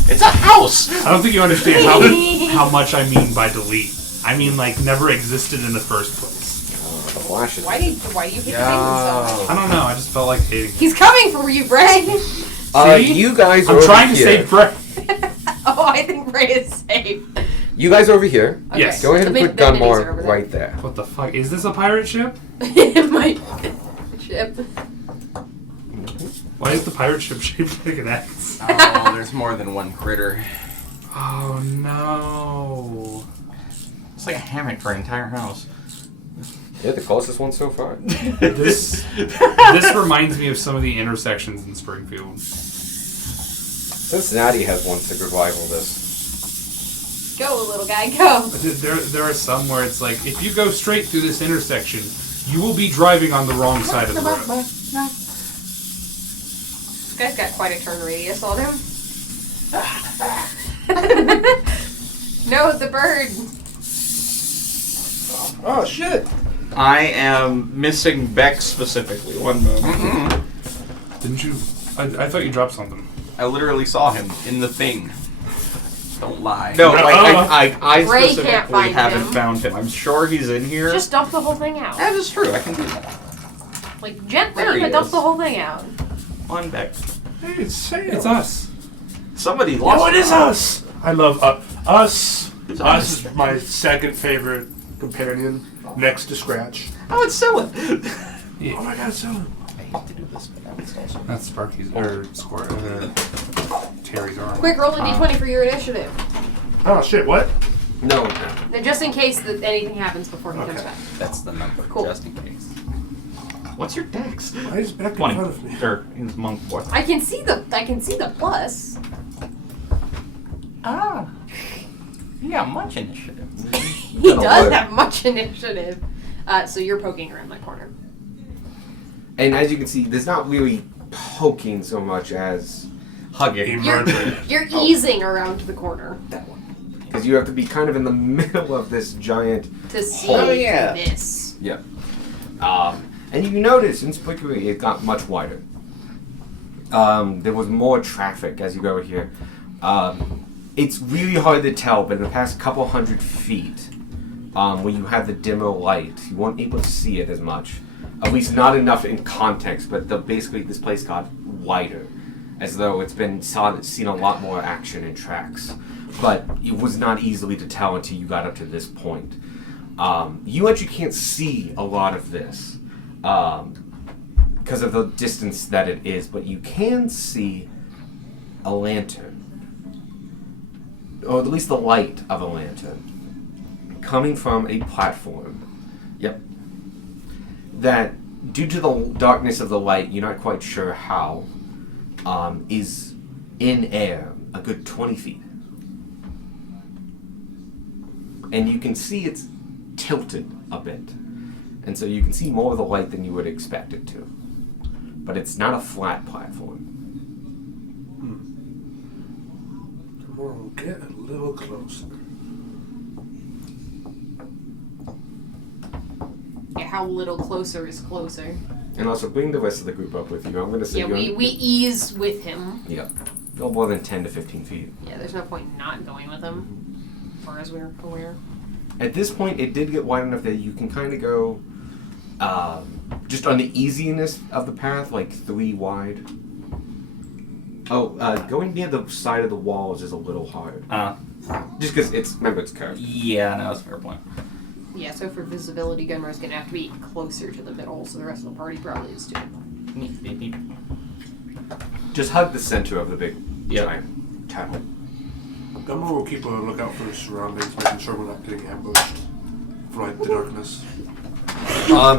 It's a house. I don't think you understand how much I mean by delete. I mean, like, never existed in the first place. The flash is. Why do you pick the penguin so? I don't know. I just felt like hating it. He's coming for you, Bray. See? You guys are I'm over trying to here. save Bray. Oh, I think Bray is safe. You guys over here. Okay. Yes. Go ahead and The put big bennies are Gunmar over there. right there. What the fuck? Is this a pirate ship? My ship. Why is the pirate ship shaped like an X? Oh, there's more than one critter. Oh no. It's like a hammock for an entire house. Yeah, the closest one so far. This reminds me of some of the intersections in Springfield. Cincinnati has one to rival this. Go, little guy, go. There are some where it's like, if you go straight through this intersection, you will be driving on the wrong side of the road. This guy's got quite a turn radius on him. No, the bird. Oh shit! I am missing Beck specifically. One moment. Didn't you? I thought you dropped something. I literally saw him in the thing. Don't lie. No, like I Ray can't specifically find haven't him. found him. I'm sure he's in here. Just dump the whole thing out. That is true. I can do that. Like, There gently, he but dump is. the whole thing out. On Beck. Hey, it's Sam. It's us. Somebody lost. Oh, it is us. I love us. It's Us us. is my second favorite companion, next to Scratch. Oh, it's Scylla. Oh my god, so. I hate to do this, but that was also. That's Sparky's or Terry's arm. Quick, roll a d20 for your initiative. Oh shit, what? No. Now, just in case that anything happens before he comes Okay. back. That's the number, Cool. just in case. What's your dex? Why is Beck in 20. front of me? Or his monk boy. I can see the plus. Ah. You got much initiative. He Oh, does boy. have much initiative. So you're poking around that corner. And as you can see, there's not really poking so much as Hugging. You're easing around to the corner that one. Because you have to be kind of in the middle of this giant. to see Oh, yeah. this. Yep. And you notice in Splickery it got much wider. There was more traffic as you go over here. It's really hard to tell, but in the past couple hundred feet, when you had the dimmer light, you weren't able to see it as much. At least not enough in context, but basically this place got wider, as though it's been seen a lot more action in tracks. But it was not easily to tell until you got up to this point. You actually can't see a lot of this because of the distance that it is, but you can see a lantern, or at least the light of a lantern, coming from a platform. Yep. That, due to the darkness of the light, you're not quite sure how, is in air a good 20 feet. And you can see it's tilted a bit. And so you can see more of the light than you would expect it to. But it's not a flat platform. Gunmore, get a little closer. Yeah, how little closer is closer? And also bring the rest of the group up with you. I'm going to say Yeah, you're- we ease with him. Yep. No more than 10 to 15 feet. Yeah, there's no point not going with him, as far as we're aware. At this point, it did get wide enough that you can kind of go just on the easiness of the path, like 3 wide. Oh, going near the side of the walls is a little hard. Just because remember, it's curved. Yeah, no, that's a fair point. Yeah, so for visibility, Gunmar's gonna have to be closer to the middle, so the rest of the party probably is too. Just hug the center of the big Yep. giant tunnel. Gunmore will keep a lookout for his surroundings, making sure we're not getting ambushed for like the darkness.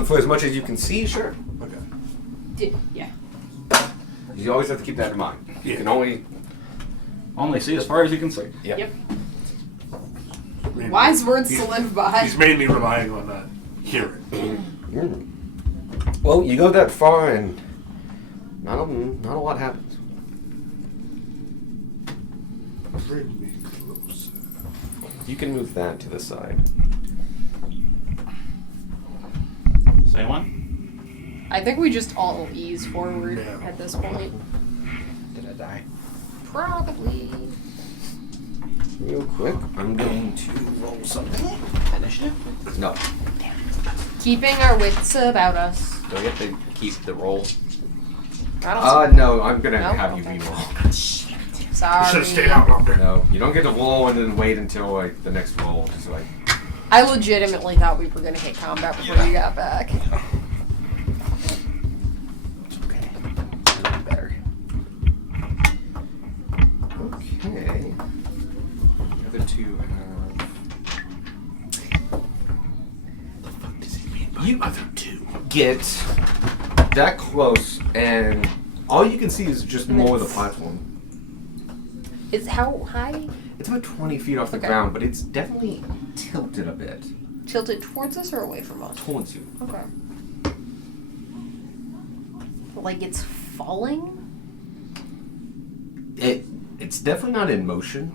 For as much as you can see, sure. Okay. Yeah. You always have to keep that in mind. You Yeah. can only... Only see as far as you can see. Yep. Mainly- Wise words he's- to live by. He's mainly relying on hearing. Well, you go that far and not a lot happens. Bring me closer. You can move that to the side. Say one? I think we just all ease forward Yeah. at this point. Did I die? Probably. Real quick, I'm going to roll something. Initiative. No. Keeping our wits about us. Do I get to keep the roll? I don't No, I'm gonna No? have you Okay. re-roll. Sorry. You should have stayed out longer. No, you don't get to roll and then wait until like the next roll. Just like I legitimately thought we were gonna hit combat before we got back. Okay. A little better. okay. The other two have. You other two get that close, and all you can see is just more of the platform. Is how high? It's about 20 feet off the Okay. ground, but it's definitely tilted a bit Tilted towards us or away from us? towards you. Okay. Like it's falling? It's definitely not in motion,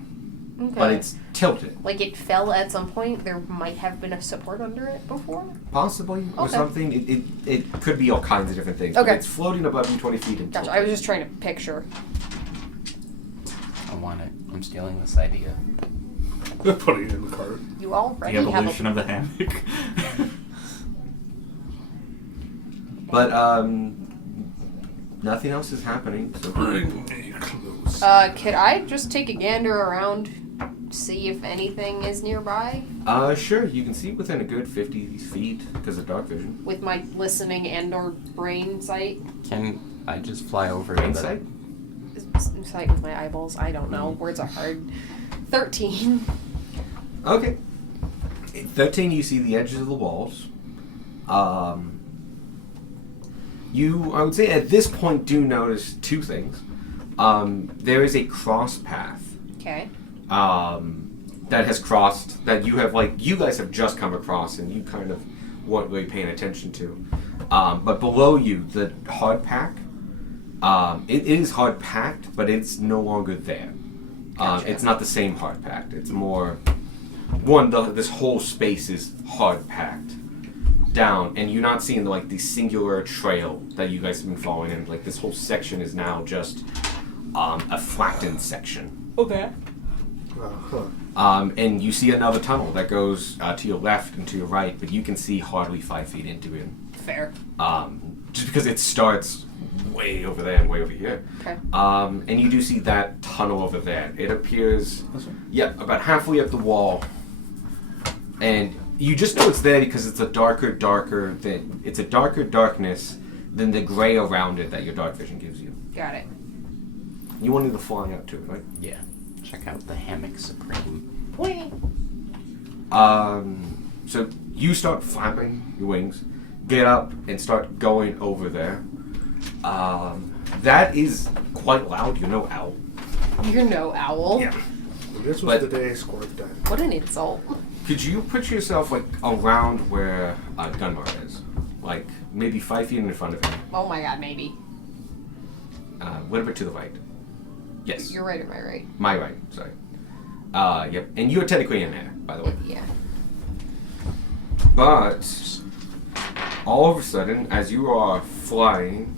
Okay. but it's tilted. like it fell at some point. There might have been a support under it before. Possibly, or Okay. something. It could be all kinds of different things. But Okay. it's floating above you 20 feet and Gotcha. tilted. I was just trying to picture. I want it. I'm stealing this idea. Putting it in the cart. You already The have evolution of the hammock. But nothing else is happening. So Bring me close. Could I just take a gander around, see if anything is nearby sure, you can see within a good 50 feet because of dark vision. with my listening and/or brain sight? Can I just fly over Brain to the... sight? Sight with my eyeballs. I don't know. Words are hard. 13. Okay. 13, you see the edges of the walls. You, I would say, at this point, do notice two things. There is a cross path Okay. that has crossed, that you guys have just come across, and you kind of weren't really paying attention to. But below you, the hard pack, it is hard packed, but it's no longer there. Gotcha. It's not the same hard packed. It's more, this whole space is hard packed down, and you're not seeing the singular trail that you guys have been following in. Like, this whole section is now just a flattened section. Okay. And you see another tunnel that goes to your left and to your right, but you can see hardly 5 feet into it. Fair. Just because it starts way over there and way over here. Okay. And you do see that tunnel over there. It appears, about halfway up the wall. And you just know it's there because it's a darker darkness than the gray around it that your dark vision gives you. Got it. You wanted to fly out to it, right? Yeah. Check out the hammock supreme. So you start flapping your wings, get up, and start going over there. That is quite loud. You're no owl. You're no owl. Yeah. This was But- the day Scorp died. What an insult. Could you picture yourself around where Gunmar is? Like maybe 5 feet in front of him. Oh my god, maybe. A little bit to the right. Yes. You're right or my right? My right, sorry. Yep. And you're technically in air, by the way. Yeah. But all of a sudden, as you are flying,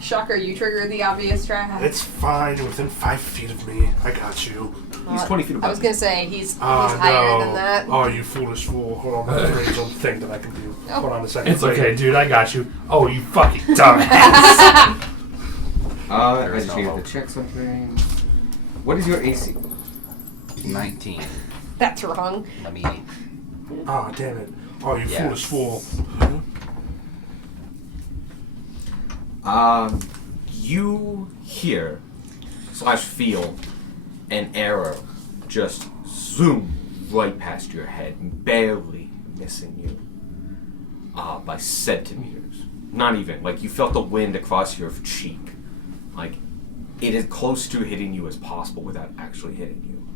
Shocker, you triggered the obvious trap. It's fine. You're within 5 feet of me. I got you. he's 20 feet above. I was gonna say he's Ah, higher no. than that. Oh, you foolish fool. Hold on. There's a thing that I can do. Oh. Hold on a second. It's okay, dude. I got you. Oh, you fucking dumbass. I There's just no need hope. to check something. What is your AC? 19. That's wrong. Let me. Ah, damn it. Oh, you Yes. foolish fool. You hear / feel an arrow just zoom right past your head, barely missing you by centimeters. Not even. Like, you felt the wind across your cheek. Like, it is close to hitting you as possible without actually hitting you.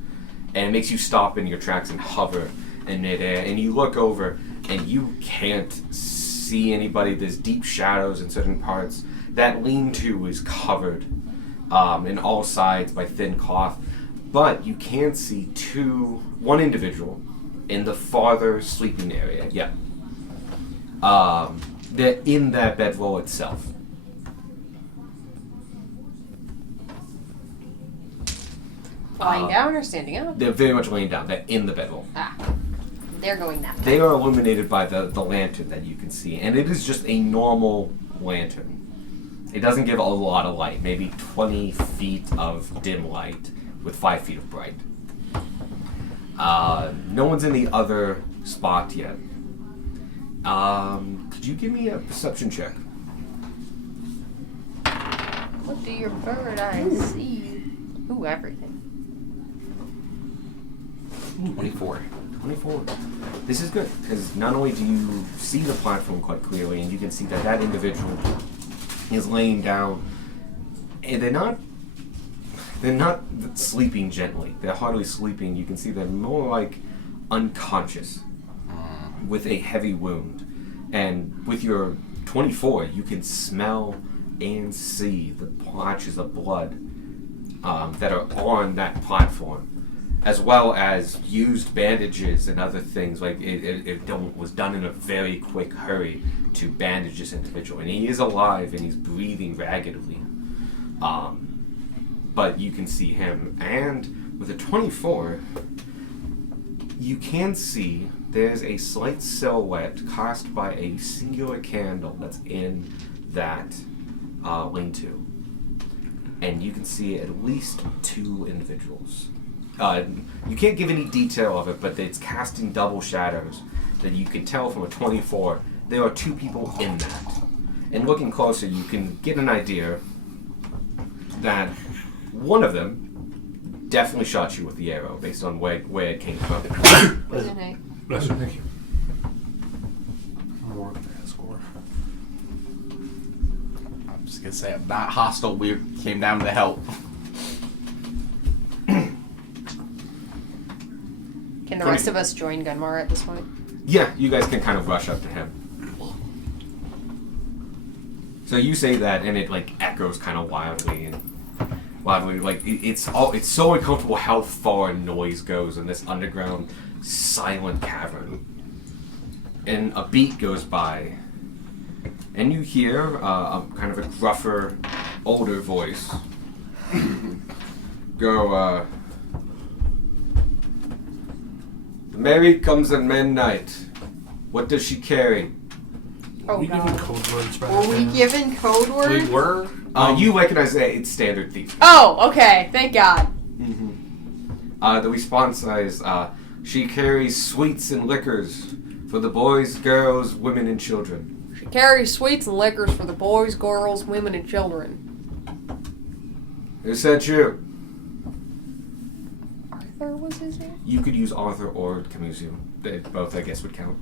And it makes you stop in your tracks and hover in midair. And you look over, and you can't see anybody. There's deep shadows in certain parts. That lean-to is covered in all sides by thin cloth. But you can see one individual in the farther sleeping area. Yeah. They're in that bedroll itself. Lying down or standing up? They're very much laying down. They're in the bedroll. Ah. They're going that way. They are illuminated by the lantern that you can see, and it is just a normal lantern. It doesn't give a lot of light, maybe 20 feet of dim light with 5 feet of bright. No one's in the other spot yet. Could you give me a perception check? What do your bird eyes see? Ooh, everything. 24. 24. This is good, because not only do you see the platform quite clearly, and you can see that that individual is laying down, and they're not sleeping gently. They're hardly sleeping. You can see they're more like unconscious with a heavy wound. And with your 24, you can smell and see the patches of blood that are on that platform, as well as used bandages and other things. Like it was done in a very quick hurry to bandage this individual, and he is alive and he's breathing raggedly. But you can see him, and with a 24, you can see there's a slight silhouette cast by a singular candle that's in that lean-to, and you can see at least 2 individuals. You can't give any detail of it, but it's casting double shadows that you can tell from a 24 there are 2 people in that. And looking closer, you can get an idea that one of them definitely shot you with the arrow based on where it came from. Okay. Bless you. Thank you. More than that score. I'm just gonna say I'm not hostile. We came down to help. Can the rest of us join Gunmar at this point? Yeah, you guys can kind of rush up to him. So you say that, and it like echoes kind of wildly. Like it's so uncomfortable how far noise goes in this underground silent cavern. And a beat goes by, and you hear a kind of a gruffer, older voice go, "The Mary comes at midnight. What does she carry?" Oh, we given God. code words back Were we then? given code word? We were. You recognize that it's standard thief. Oh, okay. Thank God. The response is, she carries sweets and liquors for the boys, girls, women, and children. She carries sweets and liquors for the boys, girls, women, and children. Who sent you? Arthur was his name? You could use Arthur or Kamuzu. They both, I guess, would count.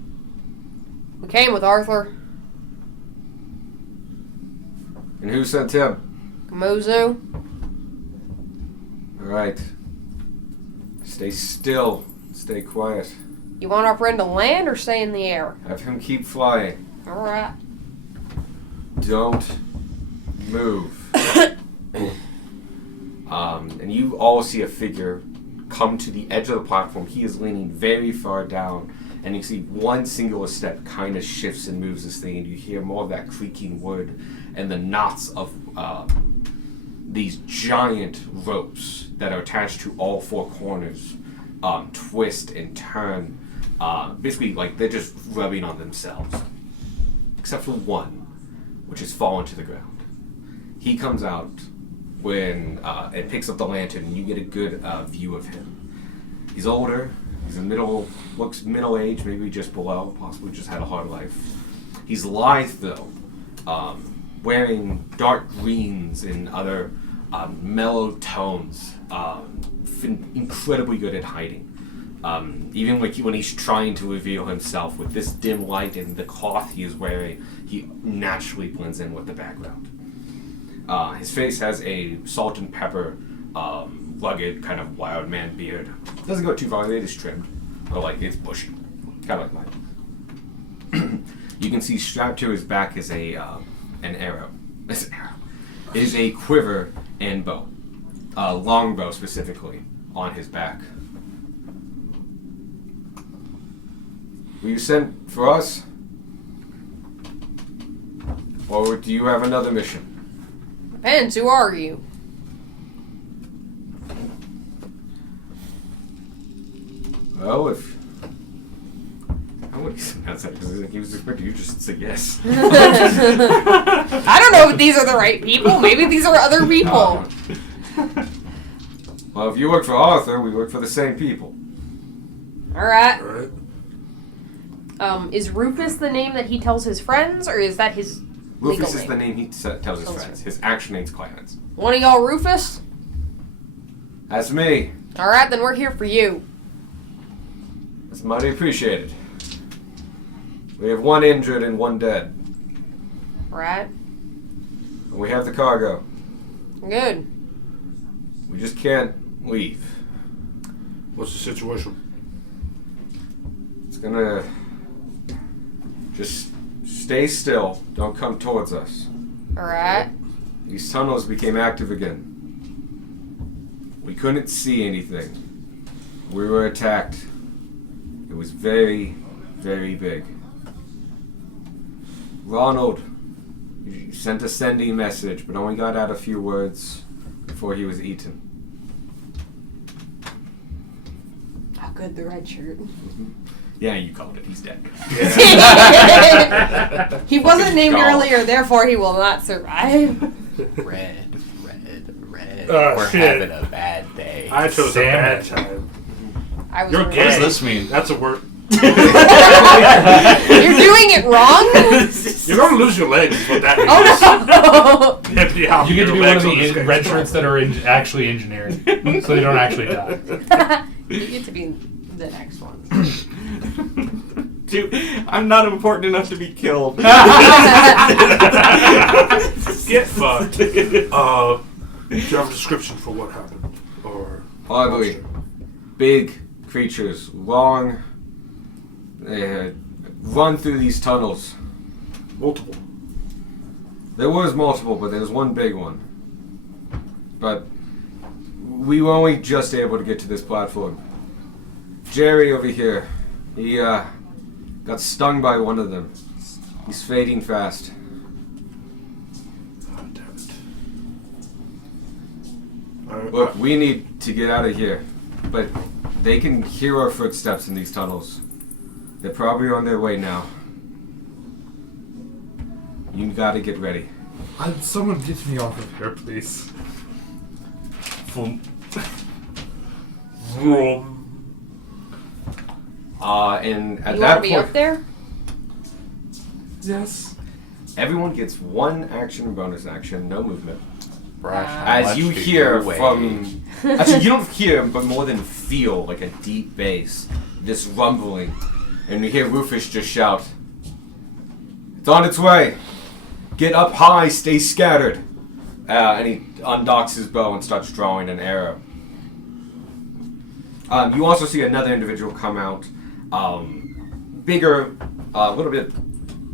We came with Arthur. And who sent him? Kamuzu. Alright. Stay still. Stay quiet. You want our friend to land or stay in the air? Have him keep flying. Alright. Don't move. and you all see a figure come to the edge of the platform. He is leaning very far down, and you see one singular step kind of shifts and moves this thing, and you hear more of that creaking wood and the knots of these giant ropes that are attached to all four corners twist and turn. Basically, like they're just rubbing on themselves, except for one, which has fallen to the ground. He comes out when and picks up the lantern, and you get a good view of him. He's older. He's looks middle-aged, maybe just below, possibly just had a hard life. He's lithe though, wearing dark greens and other mellow tones. Incredibly good at hiding. Even when he's trying to reveal himself with this dim light and the cloth he is wearing, he naturally blends in with the background. His face has a salt and pepper, rugged kind of wild man beard. Doesn't go too far. It is trimmed, but like it's bushy, kind of like mine. You can see strapped to his back is an arrow. It's an arrow. It is a quiver and bow, longbow specifically, on his back. Were you sent for us? Or do you have another mission? Depends, who are you? Well, if... How would he pronounce that? Because he was expecting you just to say yes. I don't know if these are the right people. Maybe these are other people. Well, if you work for Arthur, we work for the same people. Alright. Alright. Is Rufus the name that he tells his friends, or is that his legal Rufus is name? the name he tells his friends. His actual name's Clarence. One of y'all Rufus? That's me. Alright, then we're here for you. That's mighty appreciated. We have one injured and one dead. Alright. And we have the cargo. Good. We just can't leave. What's the situation? It's gonna... Just stay still. Don't come towards us. Alright. These tunnels became active again. We couldn't see anything. We were attacked. It was very, very big. Ronald he sent a sending message, but only got out a few words before he was eaten. Oh, good, the red shirt. Yeah, you called it. He's dead. He wasn't named Gone. earlier, therefore he will not survive. Red. Oh, We're shit. having a bad day. I chose Salmon. a bad time. I was You're wrong. gay. What does this mean? That's a word. You're doing it wrong? You're gonna lose your legs. Is what that means. Oh no! Hippity hop You get to your be one of legs on this the guy's red skull. shirts that are actually engineered, so they don't actually die. You get to be the next one. Dude, I'm not important enough to be killed. Get fucked. Do you have a description for what happened? Or Ugly. Big creatures. Long. They had run through these tunnels. multiple? There was multiple, but there was one big one. But we were only just able to get to this platform. Jerry over here, he got stung by one of them. He's fading fast. Oh, damn it. Alright, Look, we need to get out of here. But they can hear our footsteps in these tunnels. They're probably on their way now. You gotta get ready. Someone get me off of here, please. Vroom. And at You that want to be point, up there? Yes. everyone gets one action, bonus action, no movement. Brush, how As much you do hear weigh? from... Actually, you don't hear, but more than feel, like a deep bass, this rumbling. And you hear Rufus just shout, "It's on its way! Get up high, stay scattered!" And he undocks his bow and starts drawing an arrow. You also see another individual come out, bigger, a little bit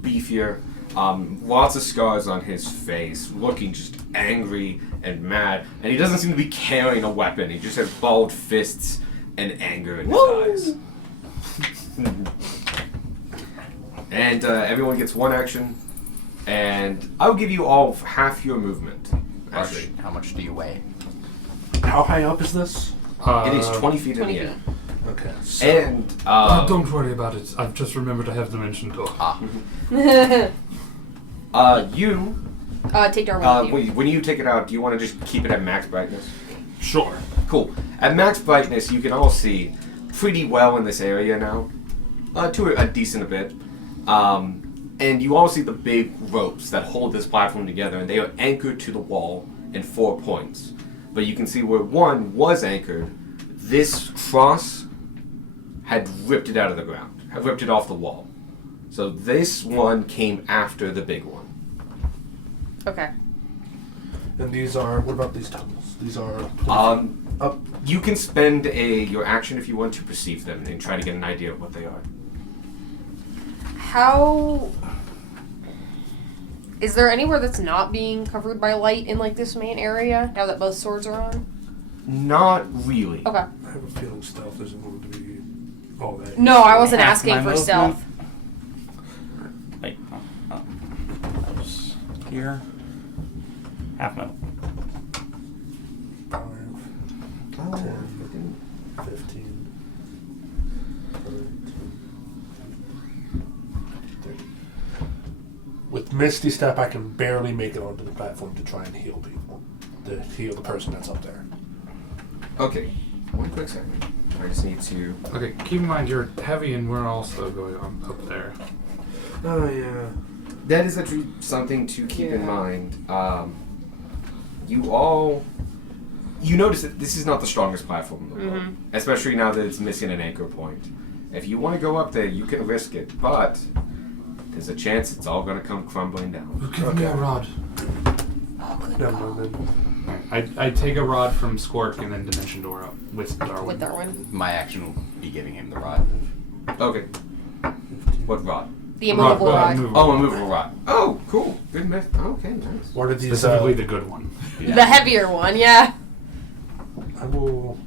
beefier, Lots of scars on his face, looking just angry and mad. And he doesn't seem to be carrying a weapon. He just has balled fists and anger in his eyes. And everyone gets one action. And I'll give you all half your movement. Actually, How much do you weigh? How high up is this? it is 20 feet in 20 the air. feet. Okay. So, And don't worry about it. I've just remembered I have dimension door. you, Take Darwin with you. when you take it out, do you want to just keep it at max brightness? sure. Cool. At max brightness, you can all see pretty well in this area now, to a decent bit. And you all see the big ropes that hold this platform together, and they are anchored to the wall in 4 points. But you can see where one was anchored, this cross had ripped it out of the ground, had ripped it off the wall. So this one came after the big one. Okay. And these are. What about these tunnels? These are. Up. You can spend your action if you want to perceive them and try to get an idea of what they are. How... Is there anywhere that's not being covered by light in, like, this main area, now that both swords are on? Not really. Okay. I have a feeling stealth isn't going to be all that. No, I wasn't Half asking my for movement. stealth. Wait, that was here. Half my. 5, Oh, 10, 15, 30. With Misty Step, I can barely make it onto the platform to try and heal people. To heal the person that's up there. okay. One quick second. I just need to... Okay, keep in mind you're heavy and we're also going on up there. Oh, yeah. That is actually something to keep in Yeah. mind. You all... You notice that this is not the strongest platform in the world. Especially now that it's missing an anchor point. If you want to go up there, you can risk it. But there's a chance it's all going to come crumbling down. Give me a Okay. rod. Never mind then. I take a rod from Scork and then dimension door up with Darwin. With Darwin. My action will be giving him the rod. Okay. What rod? The immovable rod. Oh, a movable rod. Oh, cool. Good myth. Okay, nice. What are these? Specifically the good one. The heavier one, yeah. I will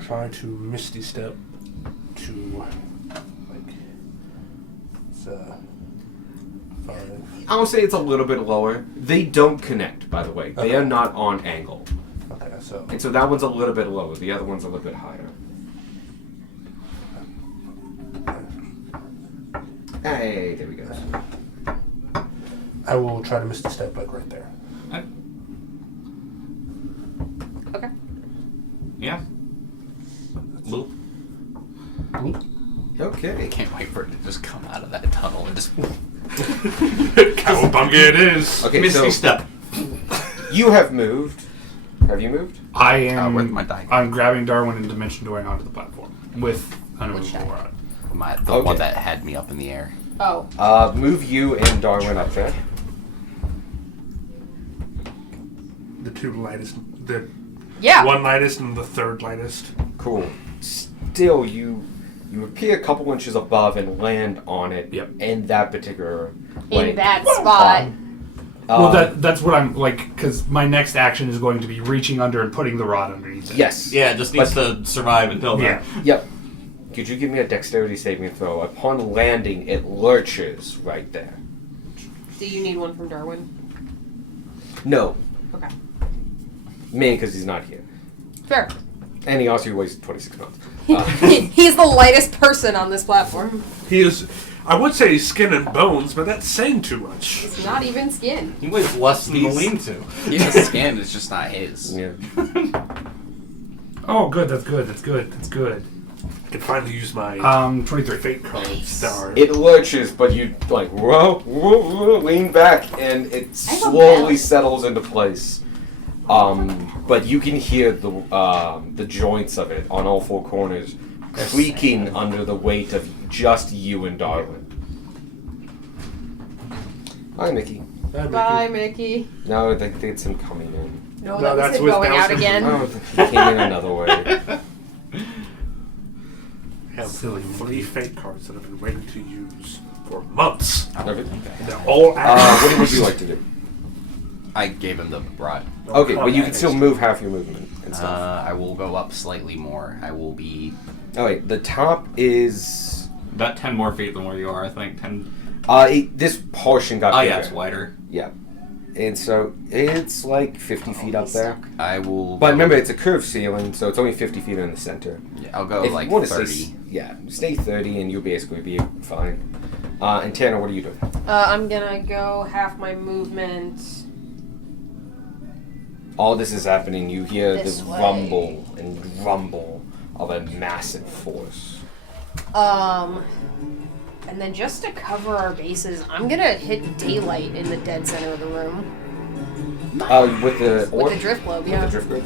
try to Misty Step to, like, it's, 5. I will say it's a little bit lower. They don't connect, by the way. They Okay. are not on angle. Okay, so. And so that one's a little bit lower. The other one's a little bit higher. Hey, there we go. I will try to Misty Step, like, right there. Okay. Yeah. Loop. I Okay. can't wait for it to just come out of that tunnel and just. Cowabunga it is! Okay, Misty so step. you have moved. Have you moved? I am. with my die. I'm grabbing Darwin and dimension dooring onto the platform with an Which immovable die? rod. The Okay. one that had me up in the air. Oh. Move you and Darwin up there. The two lightest. The Yeah. one lightest and the third lightest. Cool. Still, you appear a couple inches above and land on it Yep. in that particular In way. that spot. Well, that's what I'm like, because my next action is going to be reaching under and putting the rod underneath it. Yes. Yeah, it just needs to survive until then. Yeah. Yep. Could you give me a dexterity saving throw? Upon landing, it lurches right there. Do you need one from Darwin? No. Okay. Mainly because he's not here. Fair. And he also weighs 26 pounds. He's the lightest person on this platform. He is. I would say he's skin and bones, but that's saying too much. It's not even skin. He weighs less than the lean-to. He has skin, it's just not his. Yeah. Oh, good. That's good. That's good. That's good. I can finally use my 23. fate cards that are. It lurches, but you like lean back, and it I have a slowly bell. settles into place. But you can hear the joints of it on all four corners creaking under the weight of just you and Darwin. Hi, Mickey. Bye, Mickey. No, I think it's him coming in. No, No, that that's was him with going out Bowser. again. Oh, he came in another way. have Silly 3 fate cards that I've been waiting to use for months. Okay. They're all active. What would you like to do? I gave him the rod. Okay, but you can still move half your movement and stuff. I will go up slightly more. I will be. Oh wait, the top is. About 10 more feet than where you are, I think. 10. This portion got Oh, bigger. yeah, it's wider. Yeah. And so it's like 50 feet up there. I will. But go- remember, it's a curved ceiling, so it's only 50 feet in the center. Yeah, I'll go If like you want 30. to stay, stay 30, and you'll basically be fine. And Tanner, what are you doing? I'm gonna go half my movement. All this is happening. You hear This the way. rumble and rumble of a massive force. And then just to cover our bases, I'm gonna hit daylight in the dead center of the room With the orb? with the drift globe. With Yeah, the drift globe?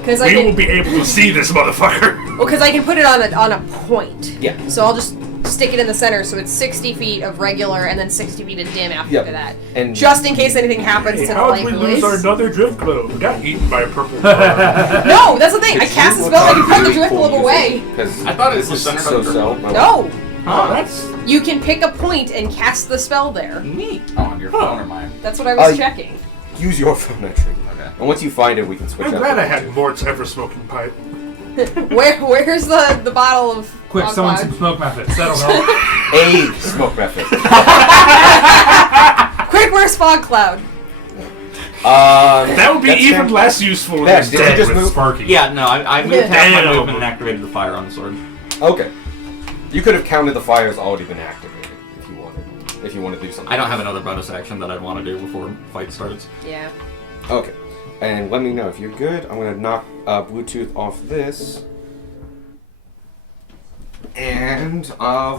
because I We will can. be able to see this motherfucker. Well, because I can put it on a point. Yeah. So I'll just stick it in the center, so it's 60 feet of regular and then 60 feet of dim after Yep. that. And Just in case anything happens Hey, to the how light did we lose our boys. another drift globe? We got eaten by a purple globe. No, that's the thing. I cast the spell, I can put the drift globe away. Because I thought it this was is centered on so. No, Oh, that's you can pick a point and cast the spell there. Neat. Oh, on your phone or mine? That's what I was Uh, checking. Use your phone, actually. Okay. And once you find it, we can switch I'm up. glad I had Mort's ever smoking pipe. Where's the bottle of Quick, Fog someone Cloud? some smoke methods. That'll help. A smoke method. Quick, where's Fog Cloud? That would be That's even him. less useful Yeah, than did dead you just with move? Sparky. Yeah, no, I moved half my Damn. movement and activated the fire on the sword. Okay. You could have counted the fire's already been activated if you wanted. If you want to do something. I don't have another bonus action that I'd want to do before fight starts. Yeah. Okay. And let me know if you're good. I'm gonna knock Bluetooth off this. And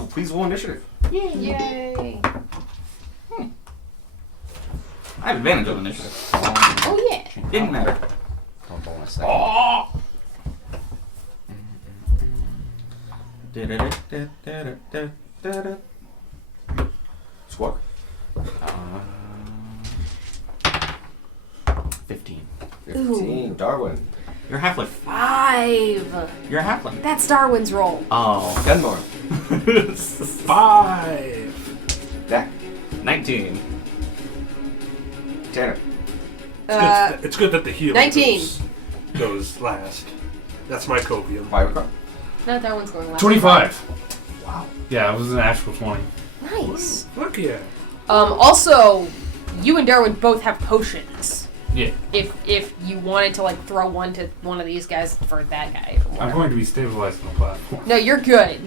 please roll initiative. Yay. I have advantage on initiative. Oh yeah. Didn't matter. Hold on a second. Oh! Squawk. 15. 15. Darwin. You're halfling. 5. You're a halfling. That's Darwin's roll. Oh. Denmark. 5. Dak. 19. Tanner. It's good that the healer 19. goes last. That's my copium. 5 o'clock. No, Darwin's going last. 25. Wow. Yeah, it was an actual 20. Nice. Fuck yeah. Also, you and Darwin both have potions. Yeah. If you wanted to like throw one to one of these guys for that guy. Or I'm whatever. going to be stabilized on the platform. No, you're good.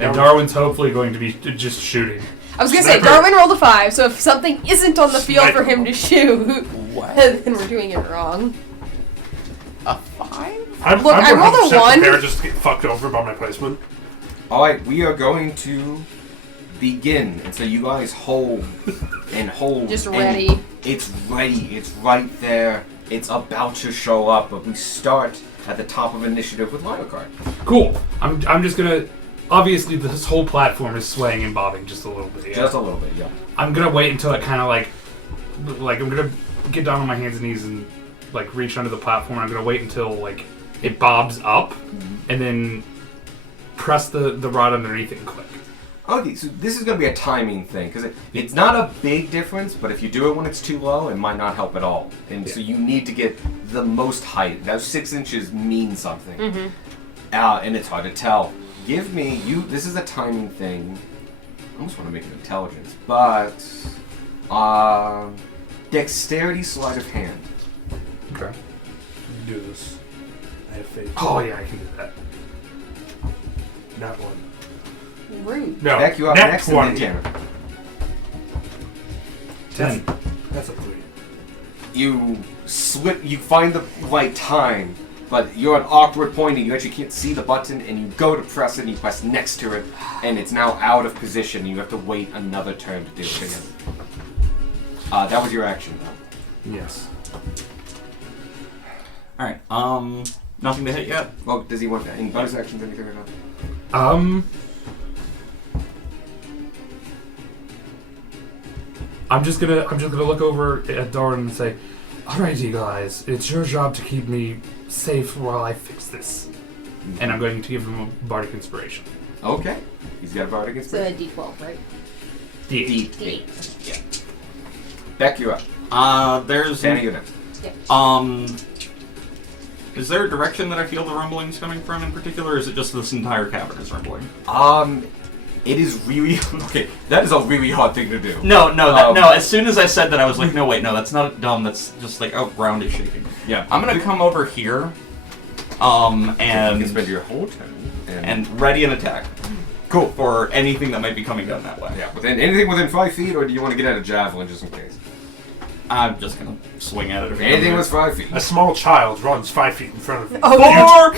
And Darwin's hopefully going to be just shooting. I was gonna say Sniper. Darwin rolled a 5, so if something isn't on the field for Sniper. him to shoot, What? then we're doing it wrong. A 5? I'm Look, I rolled a 100% 1. prepared just to get fucked over by my placement. Alright, we are going to begin. And so you guys hold and hold. Just and ready. It's ready. It's right there. It's about to show up. But we start at the top of initiative with line of card. Cool. I'm just gonna. Obviously, this whole platform is swaying and bobbing just a little bit. Yeah? Just a little bit, yeah. I'm gonna wait until it kind of like I'm gonna get down on my hands and knees and like reach under the platform. I'm gonna wait until like it bobs up, and then press the rod underneath it and click. Okay, so this is going to be a timing thing, because it's not a big difference, but if you do it when it's too low, it might not help at all. And so you need to get the most height. Now 6 inches means something. Mm-hmm. And it's hard to tell. Give me, this is a timing thing. I almost want to make it intelligence, but dexterity sleight of hand. Okay. Do this. I have faith. Oh yeah, I can do that. Not one. Rude. No. Back you up Nat next 20. and then Tanner. 10. That's a 3. You find the right time, but you're an awkward point and you actually can't see the button, and you go to press it and you press next to it, and it's now out of position. You have to wait another turn to do it again. That was your action, though. Yes. Alright, nothing to hit yet? Well, does he want any bonus actions, anything or not? I'm just gonna look over at Darwin and say, Alright, Eagle Eyes, it's your job to keep me safe while I fix this. And I'm going to give him a bardic inspiration. Okay. He's got a bardic It's a inspiration. D12, right? D8. D8. Beck, you up. There's Danny, you next. Is there a direction that I feel the rumbling's coming from in particular, or is it just this entire cavern is rumbling? It is really okay. That is a really hard thing to do. No. As soon as I said that, I was like, no, wait, no, that's not dumb. That's just like, oh, ground is shaking. Yeah. I'm gonna come over here, You can and spend your whole turn and ready an attack. Cool. For anything that might be coming down that way. Yeah. Within anything within 5 feet, or do you want to get out a javelin just in case? I'm just gonna swing at it. If Anything was 5 feet. A small child runs 5 feet in front of me. Oh,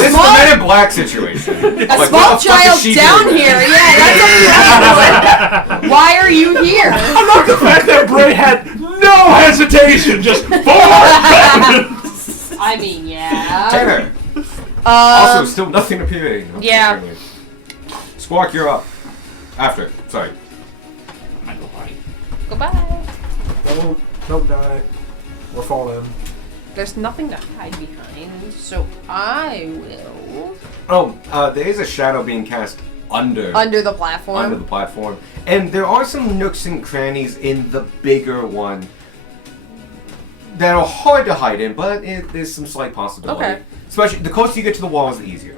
This is a Men in Black situation. a small child down here. Yeah, that's what I'm Why are you here? I love the fact that Bray had no hesitation, just forward. I mean, yeah. Tanner. Also, still nothing appearing. Yeah. unfortunately. Squawk, you're up. After. Sorry. Mental body. Goodbye. Don't die. We're falling. There's nothing to hide behind, so I will Oh, there is a shadow being cast under the platform. under the platform, and there are some nooks and crannies in the bigger one that are hard to hide in, but there's some slight possibility. Okay. Especially the closer you get to the walls, the easier.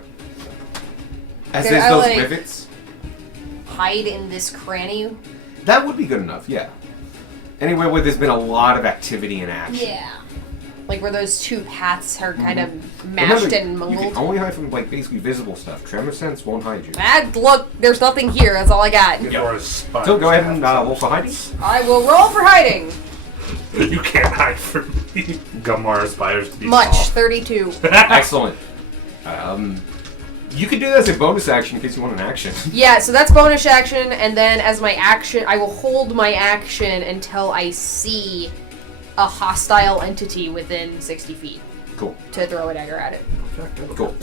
As Okay, there's I those like- rivets. Hide in this cranny. That would be good enough, yeah. Anywhere where there's been a lot of activity and action. Yeah. Like where those two paths are kind of mashed Remember, and you mangled. can only hide from like basically visible stuff. Tremor sense won't hide you. Look, there's nothing here. That's all I got. Or a spy. So go ahead and roll for hiding. I will roll for hiding. You can't hide from me. Gumar aspires to be Much, small. 32. Excellent. You could do that as a bonus action in case you want an action. Yeah, so that's bonus action, and then as my action, I will hold my action until I see a hostile entity within 60 feet Cool. to throw a dagger at it. Cool.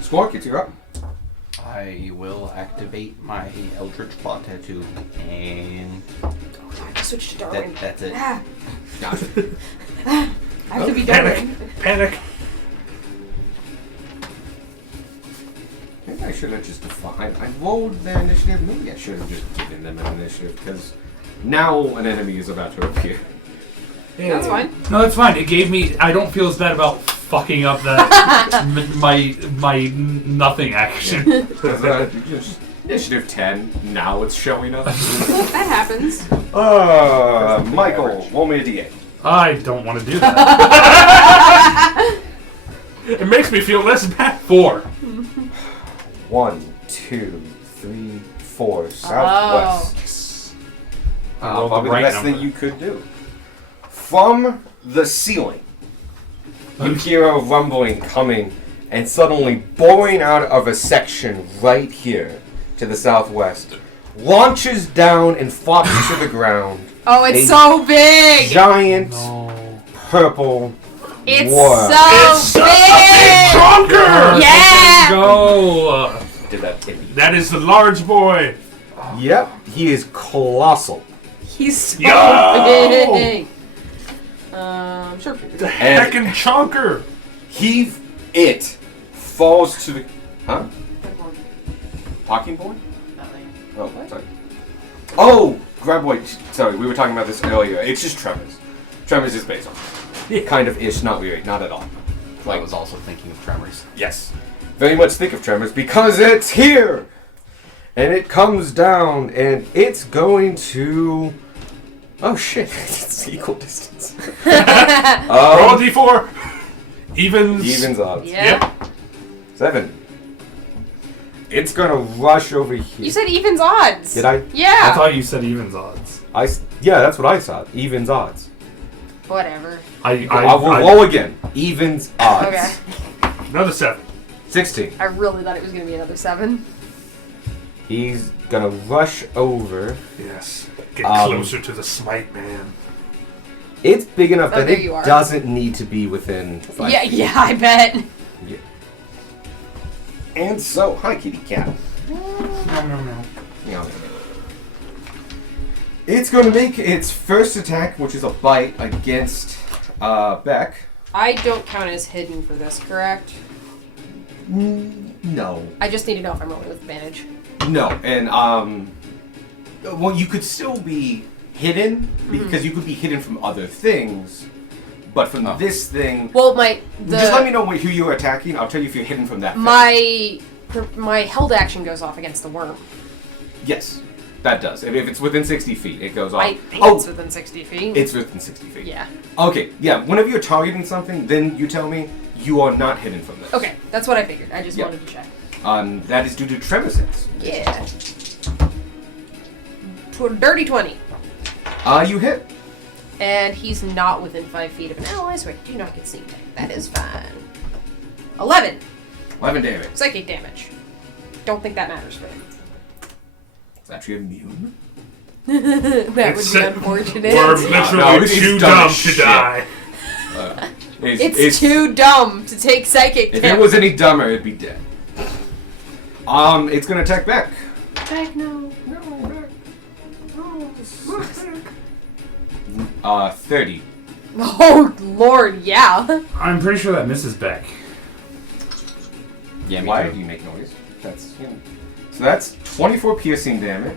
Squawk, it's your up. I will activate my Eldritch Claw Tattoo, and Switch to Darwin. that's it. Ah, Gotcha. I have to be Panic. Darwin. Panic. Maybe I should have just defined. I rolled their initiative. Maybe I should have just given them an initiative because now an enemy is about to appear. That's fine. No, that's fine. It gave me. I don't feel as bad about fucking up that my nothing action. Just initiative 10. Now it's showing up. That happens. Michael, roll me a d8. I don't want to do that. It makes me feel less bad. 4. 1, 2, 3, 4. Southwest. I rolled the Probably right the best number. thing you could do. From the ceiling, you hear a rumbling coming and suddenly boring out of a section right here to the southwest. Launches down and flops to the ground. Oh, it's A so big! Giant No. purple It's War. so big! Drunker! Yeah! Go. Did that hit me? That is the large boy. Yep, he is colossal. He's so Yo! big. Sure. The heckin' chunker. It falls to the. Huh? Talking board? Oh, sorry. Oh, Graboid. Sorry, we were talking about this earlier. It's just Tremors. Tremors is based on. Kind of ish, not really, not at all. I was also thinking of Tremors. Yes. Very much think of Tremors because it's here! And it comes down and it's going to. Oh shit, it's equal distance. Roll a d4. Evens. Evens odds. Yeah. 7. It's gonna rush over here. You said evens odds. Did I? I Yeah. thought you said evens odds. Yeah, that's what I saw. Evens odds. Whatever. I will roll again. Evens odds. Okay. Another 7. 16. I really thought it was gonna be another 7. He's gonna rush over. Yes. Get Um, closer to the smite man. It's big enough Oh, that there it you are. doesn't need to be within 5 Yeah, feet. yeah, I bet. Yeah. And so, hi kitty cat. No. Yeah. It's going to make its first attack, which is a bite, against Beck. I don't count as hidden for this, correct? No. I just need to know if I'm rolling with advantage. No, and well, you could still be hidden because you could be hidden from other things, but from this thing. Well, just let me know who you're attacking. I'll tell you if you're hidden from that. My held action goes off against the worm. Yes, that does. If it's within 60 feet, it goes off. I think it's within 60 feet. It's within 60 feet. Yeah. Okay. Yeah. Whenever you're targeting something, then you tell me you are not hidden from this. Okay, that's what I figured. I just Yeah. wanted to check. That is due to tremor sense. Yeah. Dirty 20. You hit. And he's not within 5 feet of an ally, so I do not get sneak attack. That is fine. 11 11 damage. psychic damage. Don't think that matters for him. It's actually immune. That would be unfortunate. We're literally No, it's too dumb dumb as to shit. die. It's too dumb to take psychic If damage. it was any dumber, it'd be dead. It's gonna attack back. Heck no. 30. Oh, Lord, yeah. I'm pretty sure that misses Beck. Yeah, me Why too. do you make noise? So that's 24 piercing damage,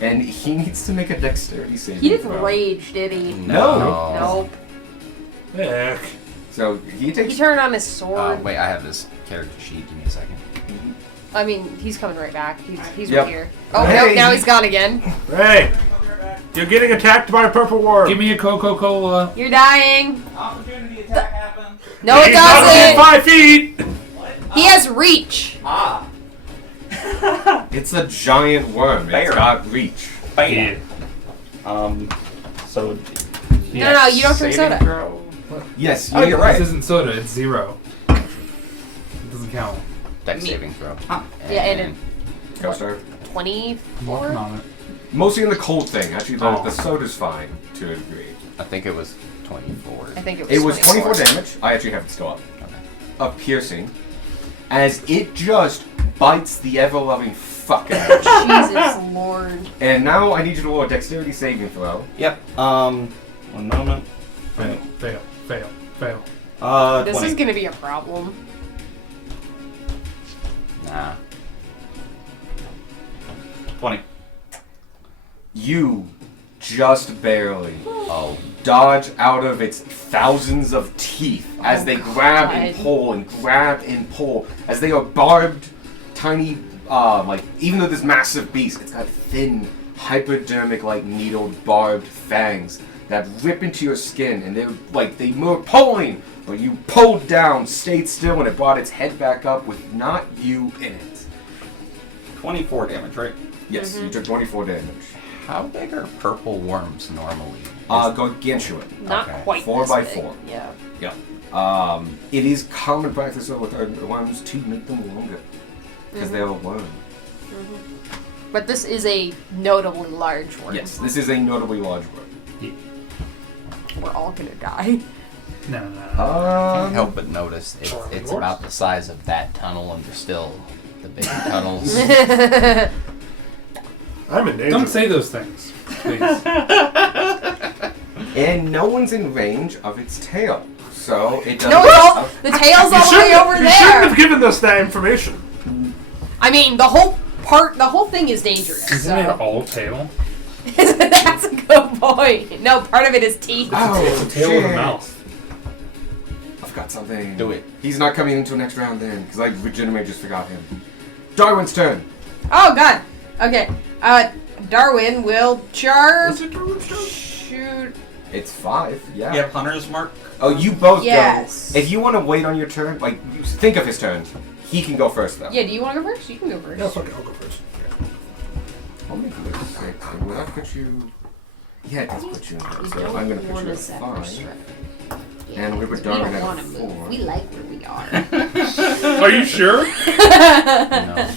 and he needs to make a dexterity saving He didn't throw. rage, did he? No. Nope. Heck. So he He takes. turned on his sword. Wait, I have this character sheet. Give me a second. I mean, he's coming right back. He's Yep. right here. Oh, Hey. no, now he's gone again. Hey! You're getting attacked by a purple worm. Give me a Coca-Cola. You're dying. Opportunity attack happened. No, it He's not within doesn't. 5 feet! He has reach. Ah. It's a giant worm. It's Bear. got reach. Bam. So. No, you don't drink saving soda. throw? Yes, Oh, you're right. This isn't soda, it's 0. It doesn't count. Dex Me. saving throw. Yeah, and Go start. 24? Working on it. Mostly in the cold thing. Actually, the Oh. soda's fine to a degree. I think it was 24. I think It was 24 damage. I actually have it still up. Of piercing, as it just bites the ever-loving fuck out of you. Jesus Lord. And now I need you to roll a dexterity saving throw. Yep. One moment. Fail. This 20. is gonna be a problem. Nah. 20. You just barely Oh. dodge out of its thousands of teeth as they grab and God. pull and grab and pull as they are barbed, tiny, like, even though this massive beast, it's got thin, hypodermic, like, needled, barbed fangs that rip into your skin, and they were pulling, but you pulled down, stayed still, and it brought its head back up with not you in it. 24 damage, right? Yes, you took 24 damage. How big are purple worms normally? Gargantuan. Not Okay. quite 4 this by big. 4. Yeah. Yeah. It is common practice with worms to make them longer because they are worms. But this is a notably large one. Yes, this is a notably large worm. We're all gonna die. No. Can't help but notice it's about the size of that tunnel, and there's still the big tunnels. I'm in danger. Don't say those things, please. And no one's in range of its tail, so it doesn't. No, it's all, the tail's all the way over You shouldn't have there. given us that information. I mean, the whole thing is dangerous. Isn't it So. all tail? That's a good point. No, part of it is teeth. Oh, It's a tail with a shit. mouth. I've got something. Do it. He's not coming into next round then, because I legitimately just forgot him. Darwin's turn. Oh God. Okay. Darwin will charge. Is it Darwin's turn? Shoot. It's 5, yeah. Yep, Hunter's Mark. Oh, you both Yes. go. If you want to wait on your turn, like, you think of his turn. He can go first, though. Yeah. Do you want to go first? You can go first. Yeah, fuck it, I'll go first. I'll make you a 6. Will that put you... Yeah, it does put you in there. We So don't I'm going to put want you to at set 5. Yeah, And we were we Darwin don't at want to 4. move. We like where we are. Are you sure? No.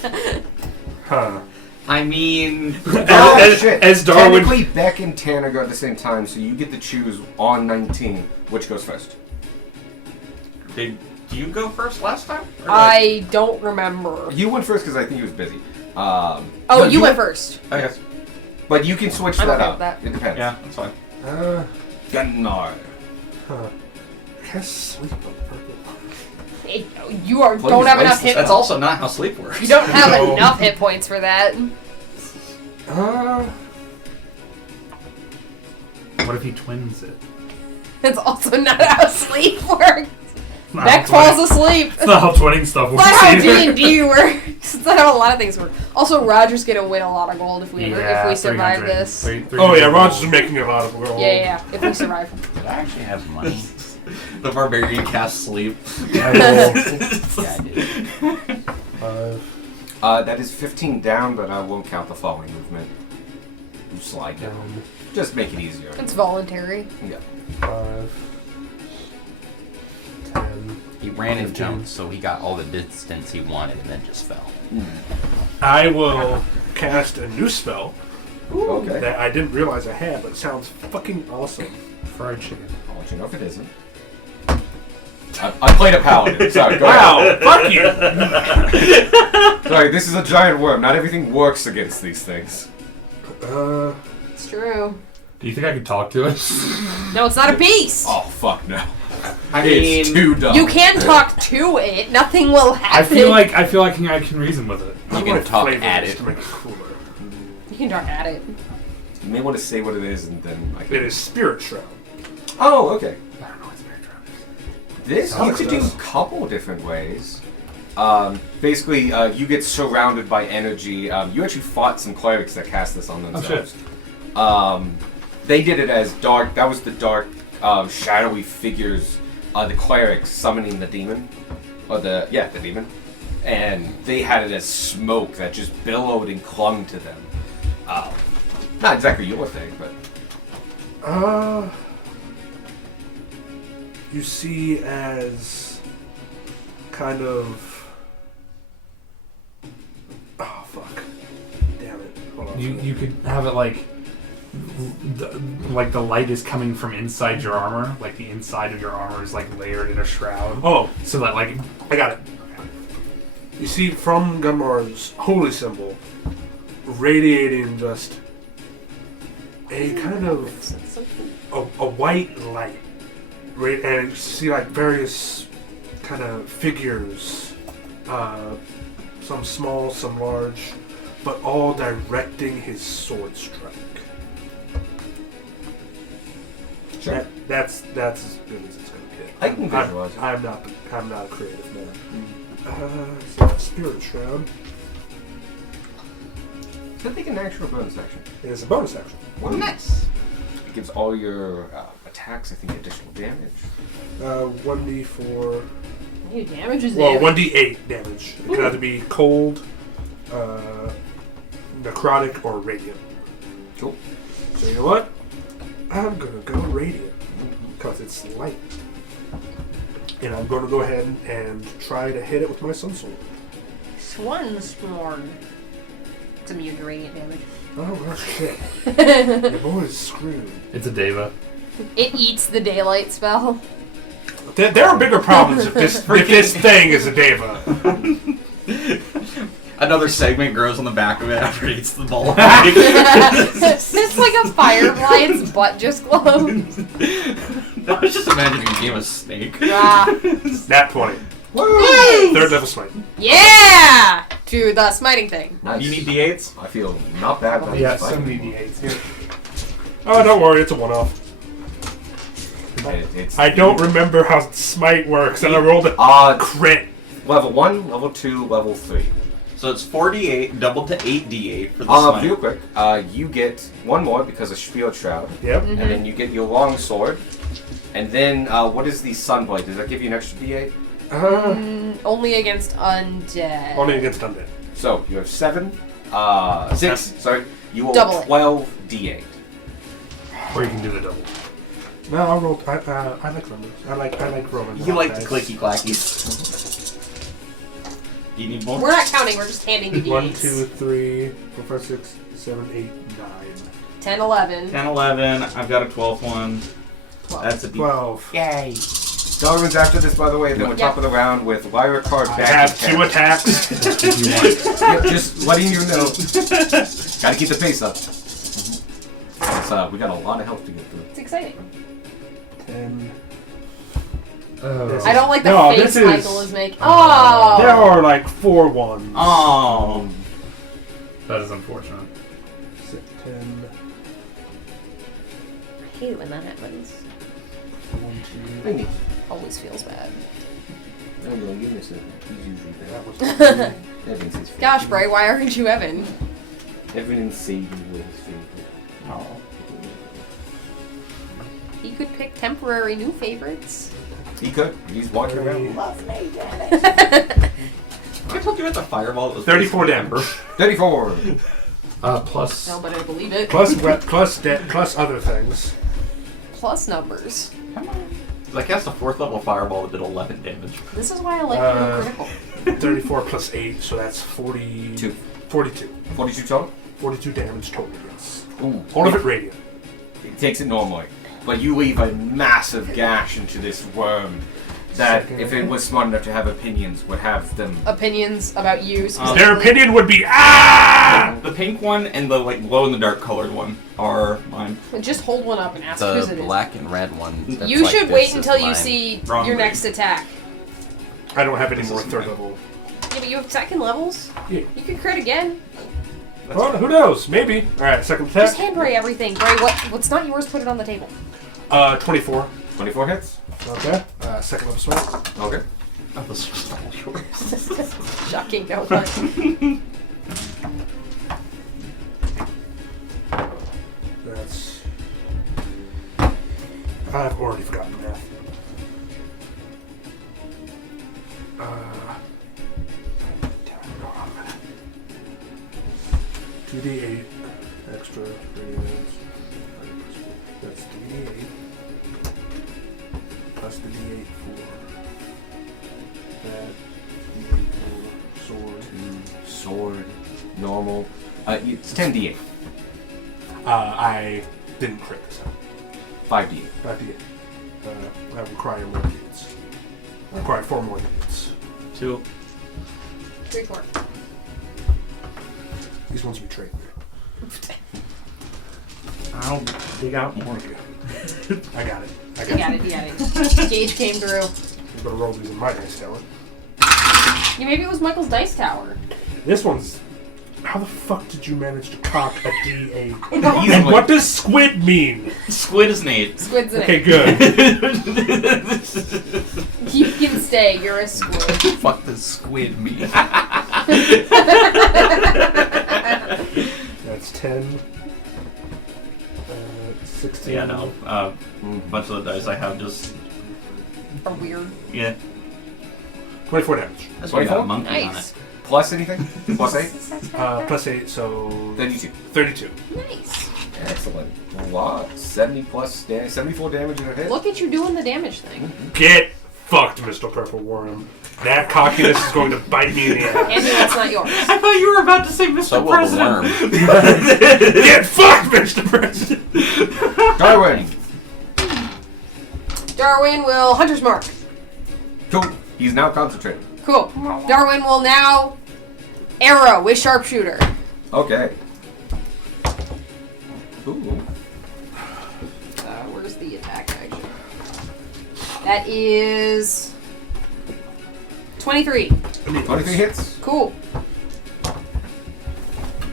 Huh. I mean, Oh, as, shit. as Darwin. Technically, Beck and Tanner go at the same time, so you get to choose on 19 which goes first. did you go first last time? Or did I don't remember. You went first because I think he was busy. Oh, no, you went first. I guess. But you can switch I'm that okay up. with that. It depends. Yeah, that's fine. Gunnar. Cast sleep on purple. Hey, you are Please, don't have waste enough the hit. That's also not how sleep works. You don't have No. enough hit points for that. What if he twins it? It's also not how sleep works. Not Beck how twinning- falls asleep. That's not how twinning stuff works That's not how either. D&D works. That's not how a lot of things work. Also, Roger's gonna win a lot of gold if we survive 300. this. Oh yeah, Roger's making a lot of gold. Yeah, if we survive. Did I actually have money? The barbarian casts sleep. I will. Yeah, I did. 5 That is 15 down, but I won't count the falling movement. You slide down. down. Just make it easier. It's voluntary. Yeah. 5 10. He ran and 15. jumped, so he got all the distance he wanted and then just fell. I will cast a new spell Okay. that I didn't realize I had, but it sounds fucking awesome. Fried chicken. I'll let you know if it isn't. I played a paladin. Sorry, go Wow, ahead. fuck you! Sorry, this is a giant worm. Not everything works against these things. It's true. Do you think I could talk to it? No, it's not a beast. Oh, fuck no. I It's mean, too dumb. You can talk to it. Nothing will happen. I feel like I can reason with it. You I can want talk flavor at this it. to make it cooler. you can talk at it. You may want to say what it is, and then I can... It is Spirit Shroud. Oh, okay. I don't know what spirit trap is. This Sounds you could do a nice. couple different ways. Basically, you get surrounded by energy. You actually fought some clerics that cast this on themselves. They did it as dark. That was the dark, shadowy figures. The clerics summoning the demon, or the demon, and they had it as smoke that just billowed and clung to them. Not exactly your thing, but You see as kind of. Oh fuck! Damn it! Hold on. You could have it like the light is coming from inside your armor, like the inside of your armor is like layered in a shroud. Oh, So that like I got it. You see from Gunmar's holy symbol, radiating just a kind of a white light, right? And you see like various kind of figures, some small, some large, but all directing his sword strike. Sure. That's as good as it's gonna get. I can visualize it. I'm not a creative man. So Spirit Shroud I think an actual bonus action. is a bonus action. Nice. It gives all your attacks, I think, additional damage. 1d4. Your damage is Well, damage. 1d8 damage. It can either be cold, necrotic, or radiant. Cool. So you know what? I'm gonna go radiant because it's light, and I'm gonna go ahead and try to hit it with my sun sword. Swansworn. It's immune to radiant damage. Oh well, shit! Your boy's screwed. it's a deva. It eats the daylight spell. There are bigger problems if this thing is a deva. another segment grows on the back of it after it eats the ball. It's like a firefly. Its butt just glows. I was just imagining a game of Snake. Ah. That point. Nice. 3rd level smite. Yeah! To the smiting thing. Nice. You need D8s? I feel not bad about Yeah, this fight. 70d8s here. Oh, don't worry, it's a one-off. It's I don't remember how smite works, and I rolled a crit. Level 1, level 2, level 3. So it's 4d8 doubled to 8d8 for the smite. Real quick, you get one more because of Spirit Shroud. Yep. And then you get your long sword. And then, what is the Sunblade? Does that give you an extra d8? Only against undead. Only against undead. So, you have 7, 6, sorry. You roll Double it. 12 d8. Or you can do the double. No, I rolled. I like numbers. I like rolling. You like the dice. clicky clackies. You need more? We're not counting, we're just handing you 1, d8s. 2, 3, 4, 5, 6, 7, 8, 9. 10, 11. 10, 11. I've got a 12th one. 12. That's a D. 12. Yay. Darwin's after this, by the way, then we're top of the round with Lyra card I back. have 2 attacks. Yep, just letting you know. Gotta keep the pace up. we got a lot of health to get through. It's exciting. 10. Oh. I don't like the No, face this is- Michael is making. Oh! There are like 4 ones. Oh. That is unfortunate. 6, 10, I hate it when that happens. 1, 2. Thank you. Always feels bad. Oh no, you missed it. He's usually That bad. was Evan's his favorite. Gosh, Bray, why aren't you Evan? Evan and Sadie were his favorite. Oh. He could pick temporary new favorites. He could. He's walking around. I told you about the fireball that was 34 damage. 34. Plus. Nobody will believe it. plus other things. Plus numbers. I cast a 4th level fireball that did 11 damage. This is why I like the critical. 34 plus 8, so that's 42. 42. 42 total? 42 damage total, yes. Ooh. All of it radiant. It takes it normally. But you leave a massive gash into this worm that, if it was smart enough to have opinions, would have them. Opinions about you specifically. Their opinion would be, ah! The pink one and the like glow in the dark colored one are mine. Just hold one up and ask whose The it is. black and red one. that's You like should this wait is until you mine. see Wrong your grade. next attack. I don't have any more 3rd level. Yeah, but you have second levels. Yeah. You could crit again. Well, who knows? Maybe. Alright, second Just attack. hand Bray everything. Bray, what's not yours, put it on the table. 24. 24 hits? Okay. Second level smite. Okay. Oh, this was all yours. Shocking, no one. That's. I've already forgotten math. 2d8 extra radiance. That's d8 plus the d8 for that d8 for sword. Sword. Normal. It's 10d8. I didn't crit this time. 5d8. 5d8. I require more units. I require 4 more units. 2. 3, 4. These ones betrayed me. I'll dig out more. I got it. I You got it, you got it. Gage came through. I'm gonna roll these in my dice tower. Yeah, maybe it was Michael's dice tower. This one's. How the fuck did you manage to cock a D8? And Easily. what does squid mean? Squid is Nate. Squid's in Okay, it. good. You can stay, you're a squid. Fuck does squid mean? That's 10. 16. Yeah, no. A bunch of the dice I have just. Are weird. Yeah. 24 damage. That's why I got a 24? monkey Nice. Plus anything? Plus 8? Plus 8, so. 32. 32. Nice. Excellent. A lot. 70 plus 74 damage in a hit. Look at you doing the damage thing. Get fucked, Mr. Purple Worm. That cockiness is going to bite me in the ass. Andy, that's not yours. I thought you were about to say Mr. So will the President. worm. Get fucked, Mr. President! Darwin. Darwin will Hunter's Mark. Cool. He's now concentrating. Cool. Darwin will now arrow with sharpshooter. Okay. Ooh. Where's the attack action? That is 23. 23 hits. Cool.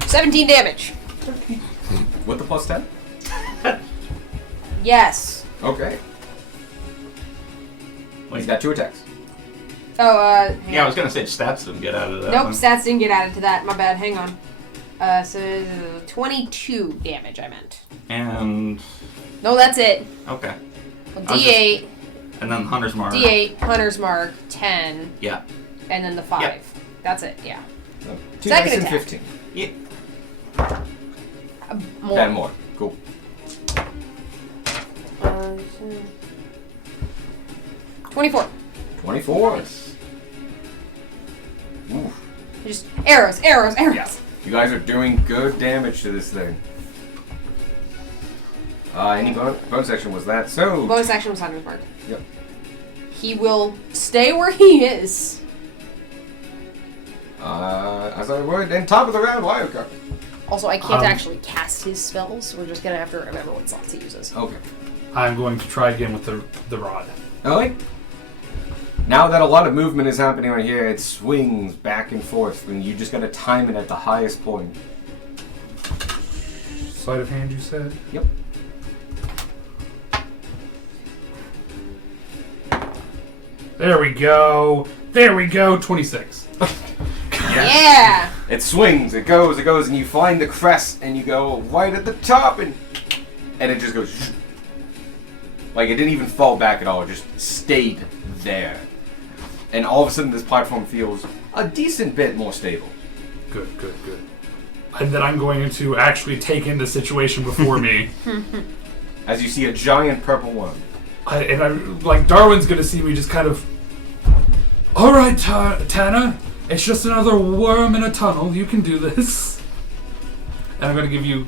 17 damage. With the plus 10? Yes. Okay. He's got 2 attacks. Oh, Yeah, I was gonna say stats didn't get out of that. nope, one. stats didn't get added to that. My bad. Hang on. So 22 damage, I meant. And No, that's it. okay, Well, I was D8, and then Hunter's Mark. D8, Hunter's Mark, 10, Yeah. and then the 5. Yep. That's it, yeah. So, 2 Second dice and attack. 15. Yeah. More. 10 more. Cool. 24. 24. Oof. Just arrows, arrows, arrows. Yeah. You guys are doing good damage to this thing. Any bonus action was that? So. Bonus action was Hunter's Mark. Yep. He will stay where he is. As I would, and top of the round, Wildcard. Also, I can't actually cast his spells, so we're just gonna have to remember what slots he uses. Okay. I'm going to try again with the rod. Alright. Now that a lot of movement is happening right here, it swings back and forth, and you just gotta time it at the highest point. Sleight of hand, you said? Yep. There we go. There we go. 26. Yeah! It swings, it goes, and you find the crest, and you go right at the top, and it just goes. Like, it didn't even fall back at all, it just stayed there. And all of a sudden, this platform feels a decent bit more stable. Good. And then I'm going to actually take in the situation before me. As you see a giant purple worm. Like, Darwin's going to see me just kind of... Alright, Tanner. It's just another worm in a tunnel. You can do this. And I'm going to give you